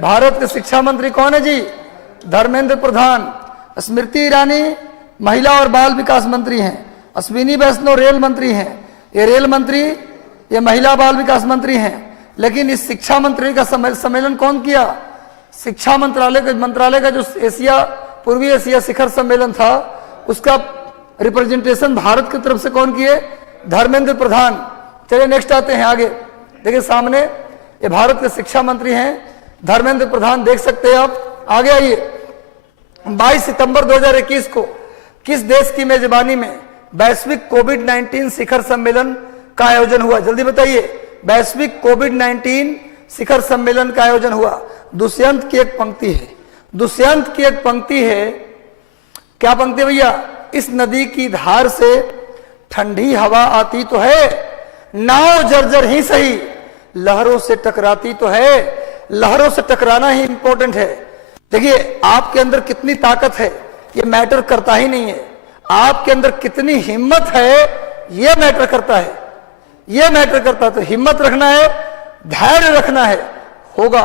भारत के शिक्षा मंत्री कौन है जी? धर्मेंद्र प्रधान। स्मृति ईरानी महिला और बाल विकास मंत्री हैं। अश्विनी वैष्णव रेल मंत्री हैं। ये रेल मंत्री, ये महिला बाल विकास मंत्री हैं। लेकिन इस शिक्षा मंत्री का सम्मेलन कौन किया? शिक्षा मंत्रालय का जो पूर्वी एशिया शिखर सम्मेलन था उसका रिप्रेजेंटेशन भारत की तरफ से कौन किए? धर्मेंद्र प्रधान। चलिए नेक्स्ट आते हैं आगे। देखिए सामने ये भारत के शिक्षा मंत्री हैं धर्मेंद्र प्रधान, देख सकते हैं आप। आगे आइए, 22 सितंबर 2021 को किस देश की मेजबानी में वैश्विक कोविड-19 शिखर सम्मेलन का आयोजन हुआ? जल्दी बताइए। वैश्विक कोविड-19 शिखर सम्मेलन का आयोजन हुआ। दुष्यंत की एक पंक्ति है, दुष्यंत की एक पंक्ति है। क्या पंक्ति है भैया? इस नदी की धार से ठंडी हवा आती तो है, नाव जर्जर ही सही, लहरों से टकराती तो है। लहरों से टकराना ही इंपॉर्टेंट है। देखिए आपके अंदर कितनी ताकत है ये मैटर करता ही नहीं है, आपके अंदर कितनी हिम्मत है ये मैटर करता है। ये मैटर करता है। तो हिम्मत रखना है, धैर्य रखना है, होगा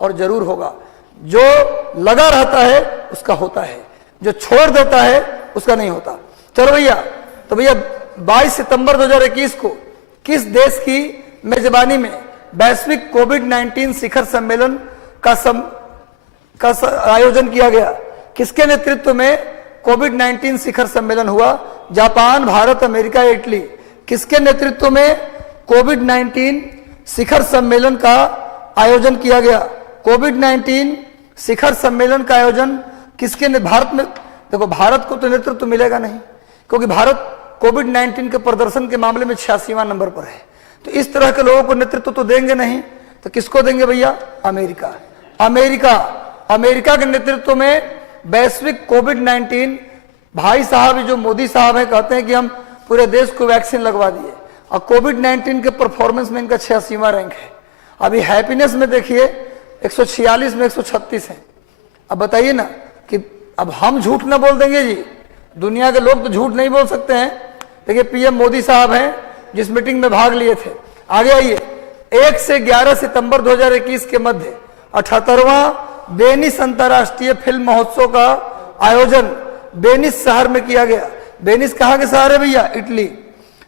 और जरूर होगा। जो लगा रहता है उसका होता है, जो छोड़ देता है उसका नहीं होता। चलो भैया, तो भैया 22 सितंबर 2021 को किस देश की मेजबानी में वैश्विक कोविड-19 शिखर सम्मेलन का आयोजन किया गया? किसके नेतृत्व में कोविड-19 शिखर सम्मेलन हुआ? Japan, Bharat, America, Italy. किसके नेतृत्व में कोविड-19 शिखर सम्मेलन का आयोजन किया गया? कोविड-19 शिखर सम्मेलन का आयोजन किसके ने? भारत में। देखो भारत को तो नेतृत्व मिलेगा नहीं, क्योंकि भारत कोविड-19 के प्रदर्शन के मामले में 86वां नंबर पर है। तो इस तरह के लोगों को नेतृत्व तो देंगे नहीं, तो किसको देंगे भैया? अमेरिका। अमेरिका के नेतृत्व में वैश्विक कोविड-19, भाई साहब जो मोदी साहब है कहते हैं कि हम पूरे देश को वैक्सीन लगवा दिए, और कोविड-19 के परफॉर्मेंस में इनका 86वां रैंक है। अभी हैप्पीनेस में देखिए 146 में 136 है। अब बताइए ना कि अब हम झूठ ना बोल देंगे जी? दुनिया के लोग तो झूठ नहीं बोल सकते हैं। देखिए पीएम मोदी साहब हैं जिस मीटिंग में भाग लिए थे। आगे आइए, 1 से 11 सितंबर 2021 के मध्य 78वां वेनिस अंतर्राष्ट्रीय फिल्म महोत्सव का आयोजन वेनिस शहर में किया गया। वेनिस कहाँ के शहर है भैया? इटली।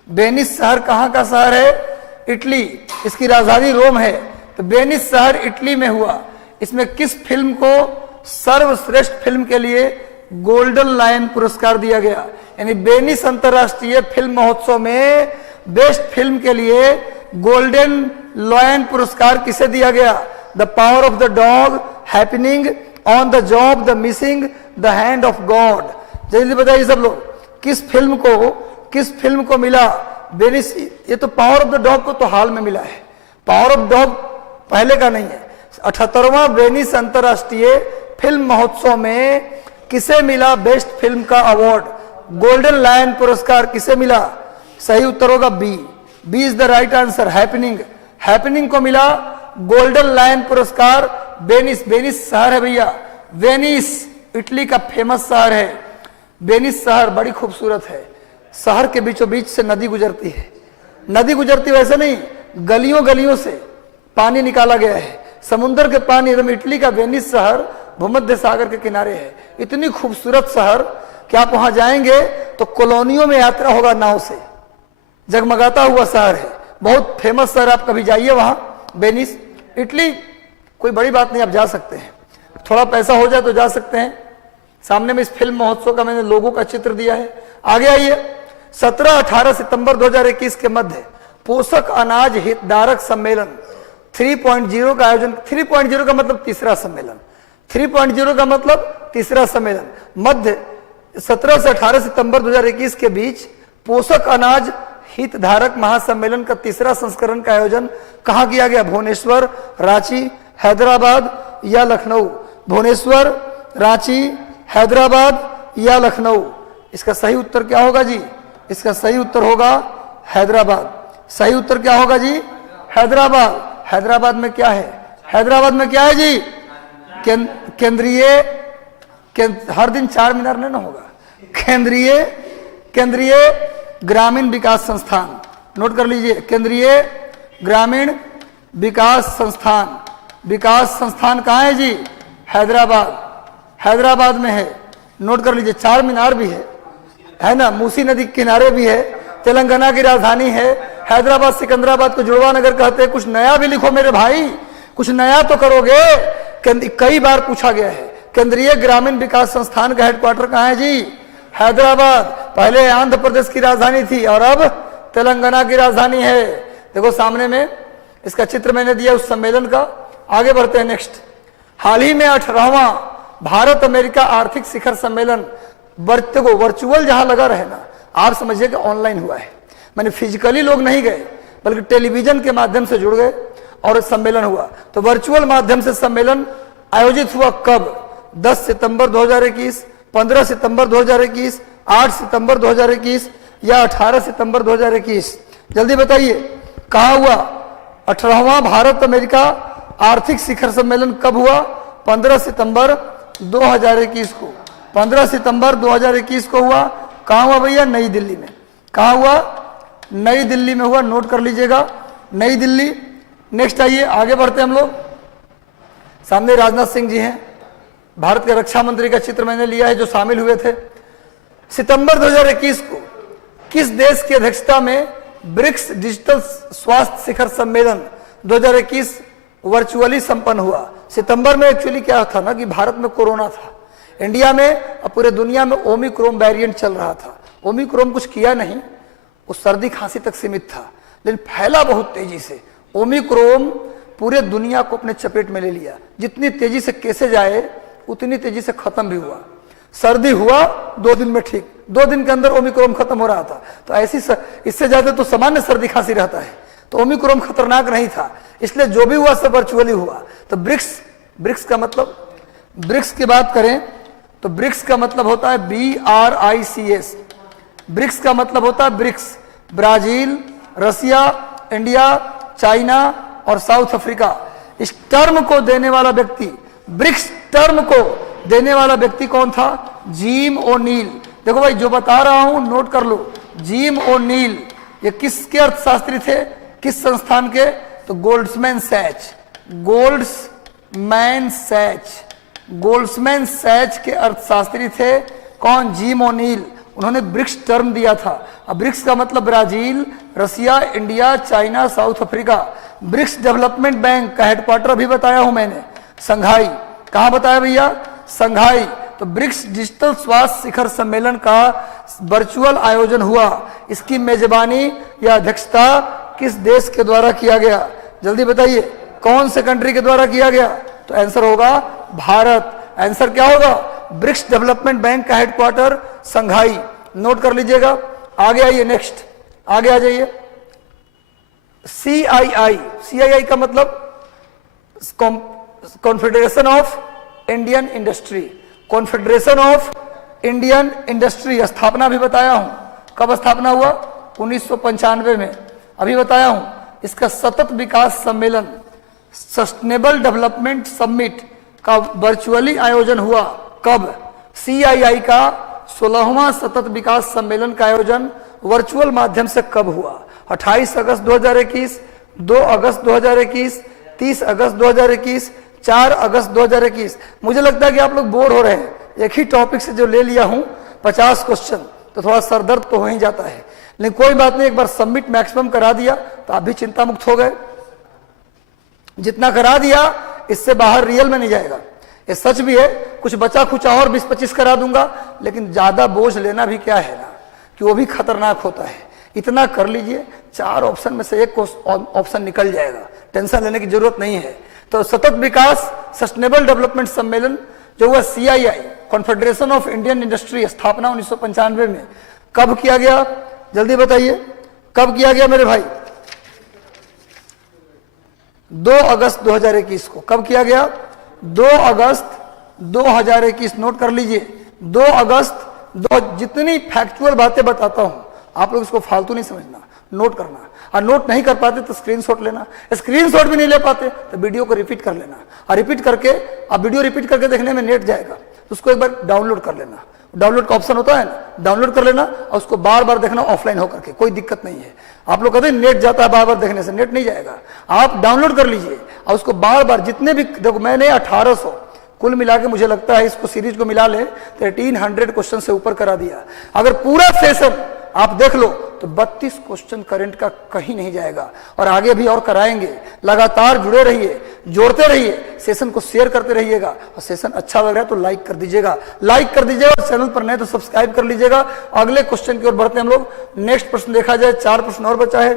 वेनिस शहर कहाँ का शहर है? इटली। इसकी राजधानी रोम है। तो वेनिस शहर इटली में हुआ। इसमें किस फिल्म को सर्वश्रेष्ठ फिल्म के लिए गोल्डन लायन पुरस्कार दिया गया। यानी वेनिस अंतरराष्ट्रीय फिल्म महोत्सव में बेस्ट फिल्म के लिए गोल्डन लायन पुरस्कार किसे दिया गया? The power of the dog, happening, on the job, the missing, the hand of God. जल्दी बताइए सब लोग, किस फिल्म को मिला वेनिस? ये तो पावर ऑफ द डॉग को तो हाल में मिला है, पावर ऑफ डॉग पहले का नहीं है। 78वां वेनिस अंतरराष्ट्रीय फिल्म महोत्सव में किसे मिला बेस्ट फिल्म का अवार्ड? गोल्डन लायन पुरस्कार किसे मिला? सही उत्तर होगा B. B is the right answer, happening को मिला गोल्डन लायन पुरस्कार। वेनिस शहर है भैया, वेनिस इटली का फेमस शहर है। वेनिस शहर बड़ी खूबसूरत है, शहर के बीचों बीच से नदी गुजरती है। नदी गुजरती वैसे नहीं, गलियों से पानी निकाला गया है, समुद्र के पानी एकदम। इटली का वेनिस शहर भूमध्य सागर के किनारे है। इतनी खूबसूरत शहर कि आप वहां जाएंगे तो कॉलोनियों में यात्रा होगा नाव से, जगमगाता हुआ शहर है, बहुत फेमस शहर। आप कभी जाइए वहां वेनिस, इटली, कोई बड़ी बात नहीं, आप जा सकते हैं, थोड़ा पैसा हो जाए तो जा सकते हैं। सामने में इस फिल्म महोत्सव का मैंने लोगों का चित्र दिया है। आगे आइए, 17-18 सितंबर 2021 के मध्य पोषक अनाज हितधारक सम्मेलन 3.0 का आयोजन। 3.0 का मतलब तीसरा सम्मेलन, 3.0 का मतलब तीसरा सम्मेलन। मध्य 17 से 18 सितंबर 2021 के बीच पोषक अनाज हितधारक महासम्मेलन का तीसरा संस्करण का आयोजन कहां किया गया? भुवनेश्वर, रांची, हैदराबाद या लखनऊ? भुवनेश्वर, रांची, हैदराबाद या लखनऊ? इसका सही उत्तर क्या होगा जी? इसका सही उत्तर होगा हैदराबाद। सही उत्तर क्या होगा जी? हैदराबाद। हैदराबाद में क्या है? हैदराबाद में क्या है जी? केंद्रीय हर दिन 4 मीनार नहीं ना होगा, केंद्रीय ग्रामीण विकास संस्थान। नोट कर लीजिए, केंद्रीय ग्रामीण विकास संस्थान। विकास संस्थान कहाँ है जी? हैदराबाद में है। नोट कर लीजिए, 4 मीनार भी है ना, मूसी नदी के किनारे भी है, तेलंगाना की राजधानी है। हैदराबाद सिकंदराबाद को जुड़वा नगर कहते हैं। कुछ नया भी लिखो मेरे भाई, कुछ नया तो करोगे। कई बार पूछा गया है, केंद्रीय ग्रामीण विकास संस्थान का हेडक्वार्टर कहाँ है जी? हैदराबाद। पहले आंध्र प्रदेश की राजधानी थी और अब तेलंगाना की राजधानी है। देखो सामने में इसका चित्र मैंने दिया उस सम्मेलन का। आगे बढ़ते हैं नेक्स्ट। हाल ही में 18वां भारत अमेरिका आर्थिक शिखर सम्मेलन वर्चुअल जहां लगा रहे ना, आप समझिए कि ऑनलाइन हुआ है। मैंने फिजिकली लोग नहीं गए बल्कि टेलीविजन के माध्यम से जुड़ गए और सम्मेलन हुआ। तो वर्चुअल माध्यम से सम्मेलन आयोजित हुआ कब? 10 सितंबर 2021, 15 सितंबर 2021, 8 सितंबर 2021 या 18 सितंबर 2021? जल्दी बताइए कहां हुआ? 18वां भारत अमेरिका आर्थिक शिखर सम्मेलन कब हुआ? 15 सितंबर 2021 को। 15 सितंबर 2021 को हुआ। कहां हुआ भैया? नई दिल्ली में। कहां हुआ? नई दिल्ली में हुआ। नोट कर लीजिएगा, नई दिल्ली। नेक्स्ट आइए, आगे बढ़ते हैं हम लोग। सामने राजनाथ सिंह जी हैं, भारत के रक्षा मंत्री का चित्र मैंने लिया है जो शामिल हुए थे। सितंबर 2021 को किस देश की अध्यक्षता में ब्रिक्स डिजिटल स्वास्थ्य शिखर सम्मेलन 2021 वर्चुअली संपन्न हुआ? सितंबर में एक्चुअली क्या था ना कि भारत में कोरोना था, इंडिया में और पूरे दुनिया में ओमिक्रॉन वेरिएंट चल रहा था। ओमिक्रॉन कुछ किया नहीं, वो सर्दी खांसी तक सीमित था, लेकिन फैला बहुत तेजी से। ओमिक्रॉन पूरे दुनिया को अपने चपेट में ले लिया। जितनी तेजी से कैसे जाए उतनी तेजी से खत्म भी हुआ। सर्दी हुआ 2 दिन में ठीक, 2 दिन के अंदर ओमिक्रॉन खत्म हो रहा था। तो ऐसी इससे ज्यादा तो सामान्य सर्दी खांसी रहता है, तो ओमिक्रॉन खतरनाक नहीं था, इसलिए जो भी हुआ सब वर्चुअली हुआ। तो ब्रिक्स का मतलब, ब्रिक्स की बात करें तो ब्रिक्स का मतलब होता है BRICS। ब्रिक्स का मतलब होता है BRICS, Brazil, Russia, India, China और साउथ अफ्रीका। इस टर्म को देने वाला व्यक्ति, ब्रिक्स टर्म को देने वाला व्यक्ति कौन था? जिम ओ'नील। देखो भाई जो बता रहा हूं नोट कर लो, जिम ओ'नील। ये किसके अर्थशास्त्री थे, किस संस्थान के? तो गोल्ड्समैन सैच के अर्थशास्त्री थे। कौन? Jim O'Neill. उन्होंने ब्रिक्स टर्म दिया था। अब ब्रिक्स का मतलब Brazil, Russia, India, China, South Africa. BRICS development bank का हेडक्वार्टर भी बताया हूं मैंने, संघाई। कहां बताया भैया? संघाई। तो ब्रिक्स डिजिटल स्वास्थ्य शिखर सम्मेलन का वर्चुअल आयोजन हुआ, इसकी मेजबानी या अध्यक्षता किस देश के द्वारा किया गया? जल्दी बताइए, कौन से कंट्री के द्वारा किया गया? तो आंसर होगा भारत। आंसर क्या होगा? ब्रिक्स डेवलपमेंट बैंक का हेडक्वार्टर संघाई। नोट कर लीजिएगा। आगे आइए, नेक्स्ट आगे आ जाइए। CII, CII का मतलब confederation of Indian industry, confederation of Indian industry. स्थापना भी बताया हूं, कब स्थापना हुआ? 1995 में, अभी बताया हूं। इसका सतत विकास सम्मेलन, सस्टेनेबल डेवलपमेंट समिट का वर्चुअली आयोजन हुआ, कब? CII का 16वां सतत विकास सम्मेलन का आयोजन वर्चुअल माध्यम से कब हुआ? 28 अगस्त 2021, 2 अगस्त 2021, 30 अगस्त 2021, 4 अगस्त 2021। मुझे लगता है कि आप लोग बोर हो रहे हैं, एक ही टॉपिक से जो ले लिया हूं 50 क्वेश्चन, तो थोड़ा सरदर्द तो हो ही जाता है। लेकिन कोई बात नहीं, एक बार सबमिट मैक्सिमम करा दिया तो आप भी चिंता मुक्त हो गए। जितना करा दिया इससे बाहर रियल में नहीं जाएगा, ये सच भी है। कुछ बचा खुचा और 20-25 करा दूंगा, लेकिन ज्यादा बोझ लेना भी क्या है ना, कि वो भी खतरनाक होता है। इतना कर लीजिए, 4 ऑप्शन में से एक ऑप्शन निकल जाएगा, टेंशन लेने की जरूरत नहीं है। तो सतत विकास सस्टेनेबल डेवलपमेंट सम्मेलन जो हुआ CII, confederation of Indian industry, स्थापना 1995 में, कब किया गया? जल्दी बताइए, कब किया गया मेरे भाई? 2 अगस्त 2021 को। कब किया गया? 2 अगस्त 2021। नोट कर लीजिए, 2 अगस्त। जितनी फैक्चुअल बातें बताता हूं आप लोग इसको फालतू नहीं समझना, नोट करना। और नोट नहीं कर पाते तो स्क्रीनशॉट लेना, स्क्रीनशॉट भी नहीं ले पाते तो वीडियो को रिपीट कर लेना, और रिपीट करके, अब वीडियो रिपीट करके देखने में नेट जाएगा, तो उसको एक बार डाउनलोड कर लेना। डाउनलोड का ऑप्शन होता है ना, डाउनलोड कर लेना और उसको बार बार देखना ऑफलाइन होकर के, कोई दिक्कत नहीं है। आप लोग कहते हैं नेट जाता है बार बार देखने से, नेट नहीं जाएगा। आप डाउनलोड कर लीजिए और उसको बार बार, जितने भी, देखो मैंने 1800 कुल मिला के, मुझे लगता है इसको सीरीज को मिला ले तो 1800 क्वेश्चन से ऊपर करा दिया। अगर पूरा सेशन आप देख लो तो 32 क्वेश्चन करंट का कहीं नहीं जाएगा, और आगे भी और कराएंगे। लगातार जुड़े रहिए, जोड़ते रहिए, सेशन को शेयर करते रहिएगा, और सेशन अच्छा लग रहा है तो लाइक कर दीजिएगा, लाइक कर दीजिएगा, और चैनल पर नए तो सब्सक्राइब कर लीजिएगा। अगले क्वेश्चन की ओर बढ़ते हैं हम लोग। नेक्स्ट प्रश्न देखा जाए, 4 प्रश्न और बचा है।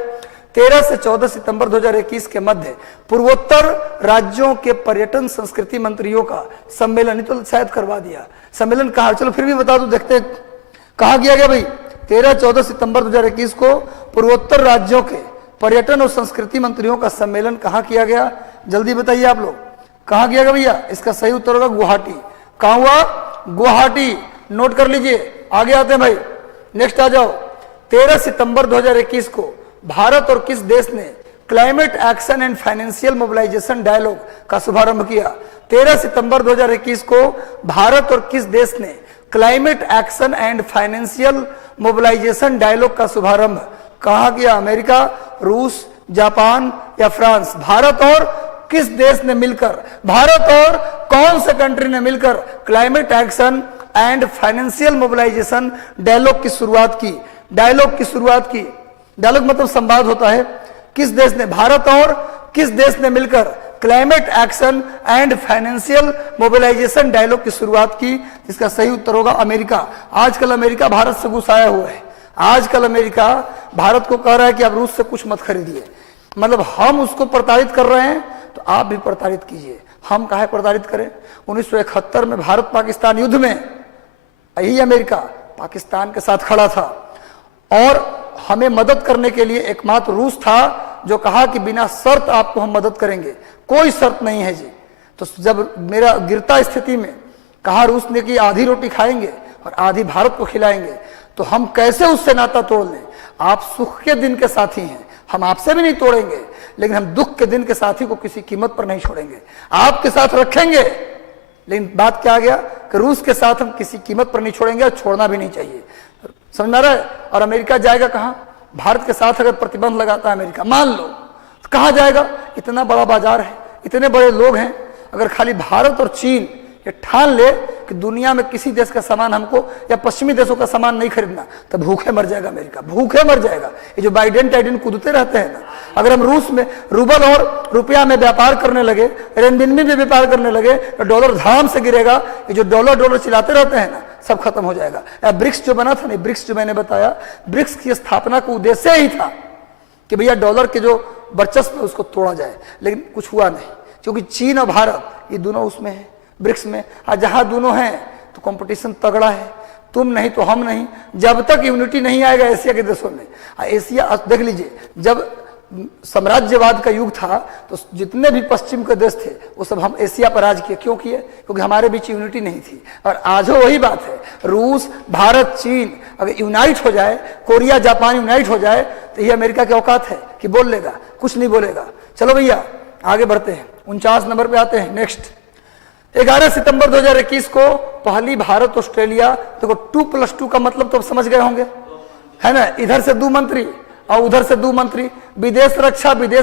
13 से 14 सितंबर 2021 के मध्य पूर्वोत्तर राज्यों के पर्यटन संस्कृति मंत्रियों का सम्मेलन, तो शायद करवा दिया। सम्मेलन कहा, चलो फिर भी बता दो, देखते हैं कहा किया गया भाई। 13-14 सितंबर 2021 को पूर्वोत्तर राज्यों के पर्यटन और संस्कृति मंत्रियों का सम्मेलन कहाँ किया गया? जल्दी बताइए आप लोग, कहाँ किया गया भैया? इसका सही उत्तर होगा गुवाहाटी। कहाँ हुआ? गुवाहाटी। नोट कर लीजिए। आगे आते हैं भाई, नेक्स्ट आ जाओ। 13 सितंबर 2021 को भारत और किस देश ने climate action and financial mobilisation dialogue का शुभारंभ किया? 13 सितंबर 2021 को भारत और किस देश ने climate action and financial mobilisation dialogue का शुभारंभ कहा किया? अमेरिका, रूस, जापान या फ्रांस? भारत और किस देश ने मिलकर, भारत और कौन से कंट्री ने मिलकर climate action and financial mobilisation dialogue की शुरुआत की? डायलॉग की शुरुआत की, डायलॉग मतलब संवाद होता है। किस देश ने, भारत और किस देश ने मिलकर climate action and financial mobilisation dialogue की शुरुआत की? इसका सही उत्तर होगा अमेरिका। आजकल अमेरिका भारत से गुस्साया हुआ है। आजकल अमेरिका भारत को कह रहा है कि आप रूस से कुछ मत खरीदिए, मतलब हम उसको प्रताड़ित कर रहे हैं तो आप भी प्रताड़ित कीजिए। हम काहे प्रताड़ित करें? 1971 में भारत पाकिस्तान युद्ध में यही अमेरिका पाकिस्तान के साथ खड़ा था, और हमें मदद करने के लिए एकमात्र रूस था जो कहा कि बिना शर्त आपको हम मदद करेंगे, कोई शर्त नहीं है जी। तो जब मेरा गिरता स्थिति में कहा रूस ने कि आधी रोटी खाएंगे और आधी भारत को खिलाएंगे, तो हम कैसे उससे नाता तोड़ लें? आप सुख के दिन के साथी हैं, हम आपसे भी नहीं तोड़ेंगे, लेकिन हम दुख के दिन के साथी को किसी कीमत पर नहीं छोड़ेंगे, आपके साथ रखेंगे। लेकिन बात क्या आ गया कि रूस के साथ हम किसी कीमत पर नहीं छोड़ेंगे और छोड़ना भी नहीं चाहिए। समझ आ रहा है? और अमेरिका जाएगा कहां? भारत के साथ अगर प्रतिबंध लगाता है अमेरिका, मान लो, तो कहां जाएगा? इतना बड़ा बाजार है, इतने बड़े लोग हैं, अगर खाली भारत और चीन ये ठान ले कि दुनिया में किसी देश का सामान हमको या पश्चिमी देशों का सामान नहीं खरीदना, तो भूखे मर जाएगा अमेरिका, भूखे मर जाएगा। ये जो बाइडेन टाइडेन कूदते रहते हैं ना, अगर हम रूस में रूबल और रुपया में व्यापार करने लगे, रेनबिन्बी में व्यापार करने लगे, तो डॉलर धाम से गिरेगा। ये जो डॉलर चिल्लाते रहते हैं ना, सब खत्म हो जाएगा। ब्रिक्स जो बना था ना, ब्रिक्स जो मैंने बताया, ब्रिक्स की स्थापना का उद्देश्य ही था कि भैया डॉलर के जो वर्चस्व है उसको तोड़ा जाए, लेकिन कुछ हुआ नहीं, क्योंकि चीन और भारत ये दोनों उसमें है, ब्रिक्स में। और जहां दोनों हैं तो कंपटीशन तगड़ा है, तुम नहीं तो हम नहीं। जब तक यूनिटी नहीं आएगा एशिया के देशों में, एशिया देख लीजिए, जब साम्राज्यवाद का युग था तो जितने भी पश्चिम के देश थे वो सब हम एशिया पर राज किए। क्यों किए? क्योंकि हमारे बीच यूनिटी नहीं थी। और आज वही बात है, रूस, भारत, चीन अगर यूनाइट हो जाए, कोरिया, जापान यूनाइट हो जाए, तो ये अमेरिका की औकात है कि बोल लेगा? कुछ नहीं बोलेगा। चलो भैया आगे बढ़ते हैं, 49 नंबर पे आते हैं। नेक्स्ट 11 सितंबर 2021 को पहली भारत ऑस्ट्रेलिया, देखो 2+2 का मतलब तो समझ गए होंगे, है ना? इधर से 2 मंत्री और उधर से 2 मंत्री, विदेश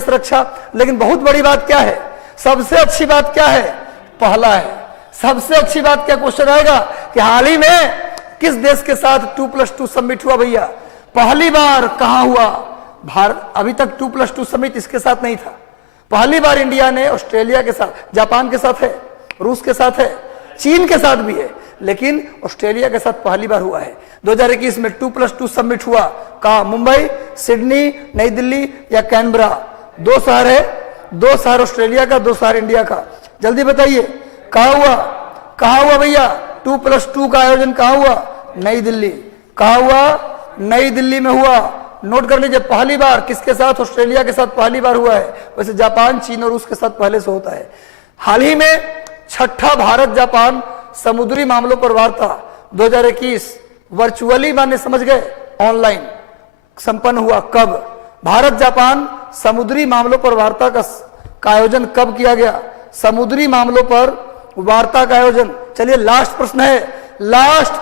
रक्षा। लेकिन बहुत बड़ी बात क्या है, सबसे अच्छी बात क्या है? पहला है। सबसे अच्छी बात क्या क्वेश्चन आएगा कि हाल ही में किस देश के साथ 2+2 समिट हुआ भैया? पहली बार कहां हुआ? भारत। अभी तक 2+2 समिट इसके साथ नहीं था। पहली बार इंडिया ने ऑस्ट्रेलिया के साथ, जापान के साथ है, रूस के साथ है, चीन के साथ भी है, लेकिन ऑस्ट्रेलिया के साथ पहली बार हुआ है। 2021 में 2+2 समिट हुआ। कहा? मुंबई, सिडनी, नई दिल्ली या कैनबरा? 2 शहर है, 2 शहर ऑस्ट्रेलिया का, 2 शहर इंडिया का। जल्दी बताइए कहा हुआ भैया? 2+2 का आयोजन कहा हुआ? नई दिल्ली। कहा हुआ? नई दिल्ली में हुआ। नोट कर लीजिए, पहली बार किसके साथ? ऑस्ट्रेलिया के साथ पहली बार हुआ है। वैसे जापान, चीन और रूस के साथ पहले से होता है। हाल ही में 6ठा भारत जापान समुद्री मामलों पर वार्ता 2021 वर्चुअली, माने समझ गए, ऑनलाइन संपन्न हुआ। कब? भारत जापान समुद्री मामलों पर वार्ता का आयोजन कब किया गया? समुद्री मामलों पर वार्ता का आयोजन। चलिए लास्ट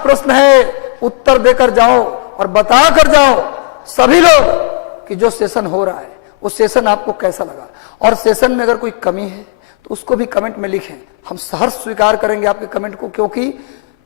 प्रश्न है, उत्तर देकर जाओ और बता कर जाओ सभी लोग कि जो सेशन हो रहा है उस सेशन आपको कैसा लगा, और सेशन में अगर कोई कमी है तो उसको भी कमेंट में लिखें। हम सहर्ष स्वीकार करेंगे आपके कमेंट को, क्योंकि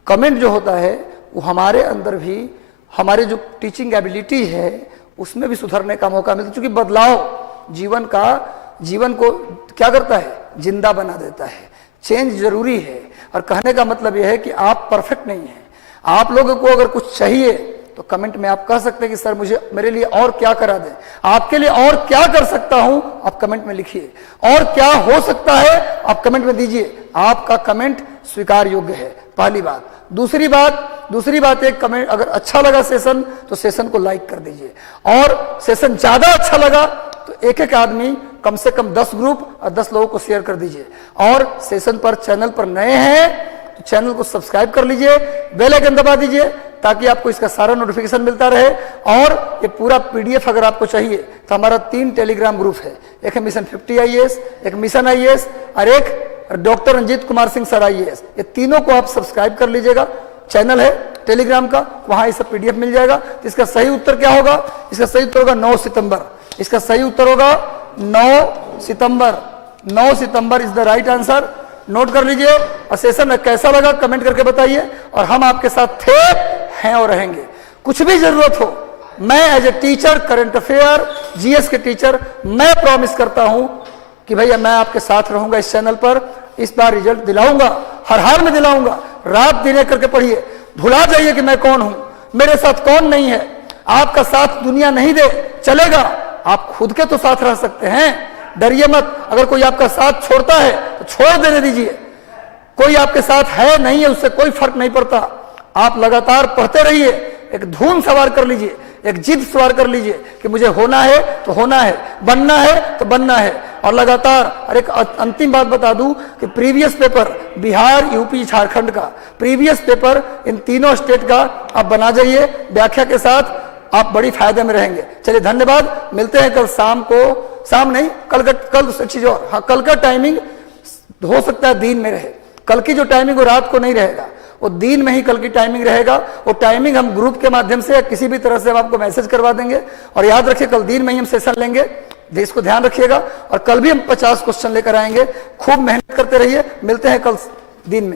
कमेंट जो होता है वो हमारे अंदर भी, हमारे जो टीचिंग एबिलिटी है उसमें भी सुधरने का मौका मिलता है। क्योंकि बदलाव जीवन को क्या करता है? जिंदा बना देता है। चेंज जरूरी है। और कहने का मतलब यह है कि आप परफेक्ट नहीं हैं। आप लोगों को अगर कुछ चाहिए तो कमेंट में आप कह सकते हैं कि सर मेरे लिए और क्या करा दें, आपके लिए और क्या कर सकता हूं, आप कमेंट में लिखिए। और क्या हो सकता है आप कमेंट में दीजिए। आपका कमेंट स्वीकार योग्य है, पहली बात। दूसरी बात एक कमेंट, अगर अच्छा लगा सेशन तो सेशन को लाइक कर दीजिए, और सेशन ज्यादा अच्छा लगा तो एक आदमी, कम से कम 10 ग्रुप और 10 लोगों को शेयर कर दीजिए। और सेशन पर, चैनल पर नए हैं तो चैनल को सब्सक्राइब कर लीजिए, बेल आइकन दबा दीजिए ताकि आपको इसका सारा नोटिफिकेशन मिलता रहे। और ये पूरा PDF अगर आपको चाहिए तो हमारा 3 टेलीग्राम ग्रुप है, एक है मिशन 50 IAS, एक मिशन IAS और एक doctor Ranjit Kumar Singh sir IAS। ये तीनों को आप सब्सक्राइब कर लीजिएगा। चैनल है टेलीग्राम का, वहां ये सब PDF मिल जाएगा। तो इसका सही उत्तर क्या होगा? इसका सही उत्तर होगा 9 सितंबर। इसका सही उत्तर होगा 9 सितंबर। 9 सितंबर is the right answer. Note कर लीजिए। और सेशन कैसा लगा कमेंट करके बताइए। और हम आपके साथ थे, हैं और रहेंगे। कुछ भी जरूरत हो, मैं as a teacher, current affair, GS के टीचर, मैं प्रॉमिस करता हूं कि भैया मैं आपके साथ रहूंगा इस चैनल पर। इस बार रिजल्ट दिलाऊंगा, हर हाल में दिलाऊंगा। रात दिन एक करके पढ़िए, भुला जाइए कि मैं कौन हूं, मेरे साथ कौन नहीं है। आपका साथ दुनिया नहीं दे चलेगा, आप खुद के तो साथ रह सकते हैं। डरिए मत। अगर कोई आपका साथ छोड़ता है तो छोड़ देने दीजिए। कोई आपके साथ है नहीं है उससे कोई फर्क नहीं पड़ता। आप लगातार पढ़ते रहिए, एक धूम सवार कर लीजिए, एक जिद सवार कर लीजिए कि मुझे होना है तो होना है, बनना है तो बनना है। और लगातार। और एक अंतिम बात बता दूं कि previous paper Bihar, UP, Jharkhand का प्रीवियस पेपर, इन तीनों स्टेट का आप बना जाइए व्याख्या के साथ, आप बड़ी फायदे में रहेंगे। चलिए धन्यवाद। मिलते हैं कल शाम को, शाम नहीं, कल चीज और, हाँ कल का टाइमिंग हो सकता है दिन में रहे। कल की जो टाइमिंग वो रात को नहीं रहेगा, वो दिन में ही कल की टाइमिंग रहेगा। वो टाइमिंग हम ग्रुप के माध्यम से या किसी भी तरह से हम आपको मैसेज करवा देंगे। और याद रखिए कल दिन में ही हम सेशन लेंगे, इसको ध्यान रखिएगा। और कल भी हम 50 क्वेश्चन लेकर आएंगे। खूब मेहनत करते रहिए। मिलते हैं कल दिन में।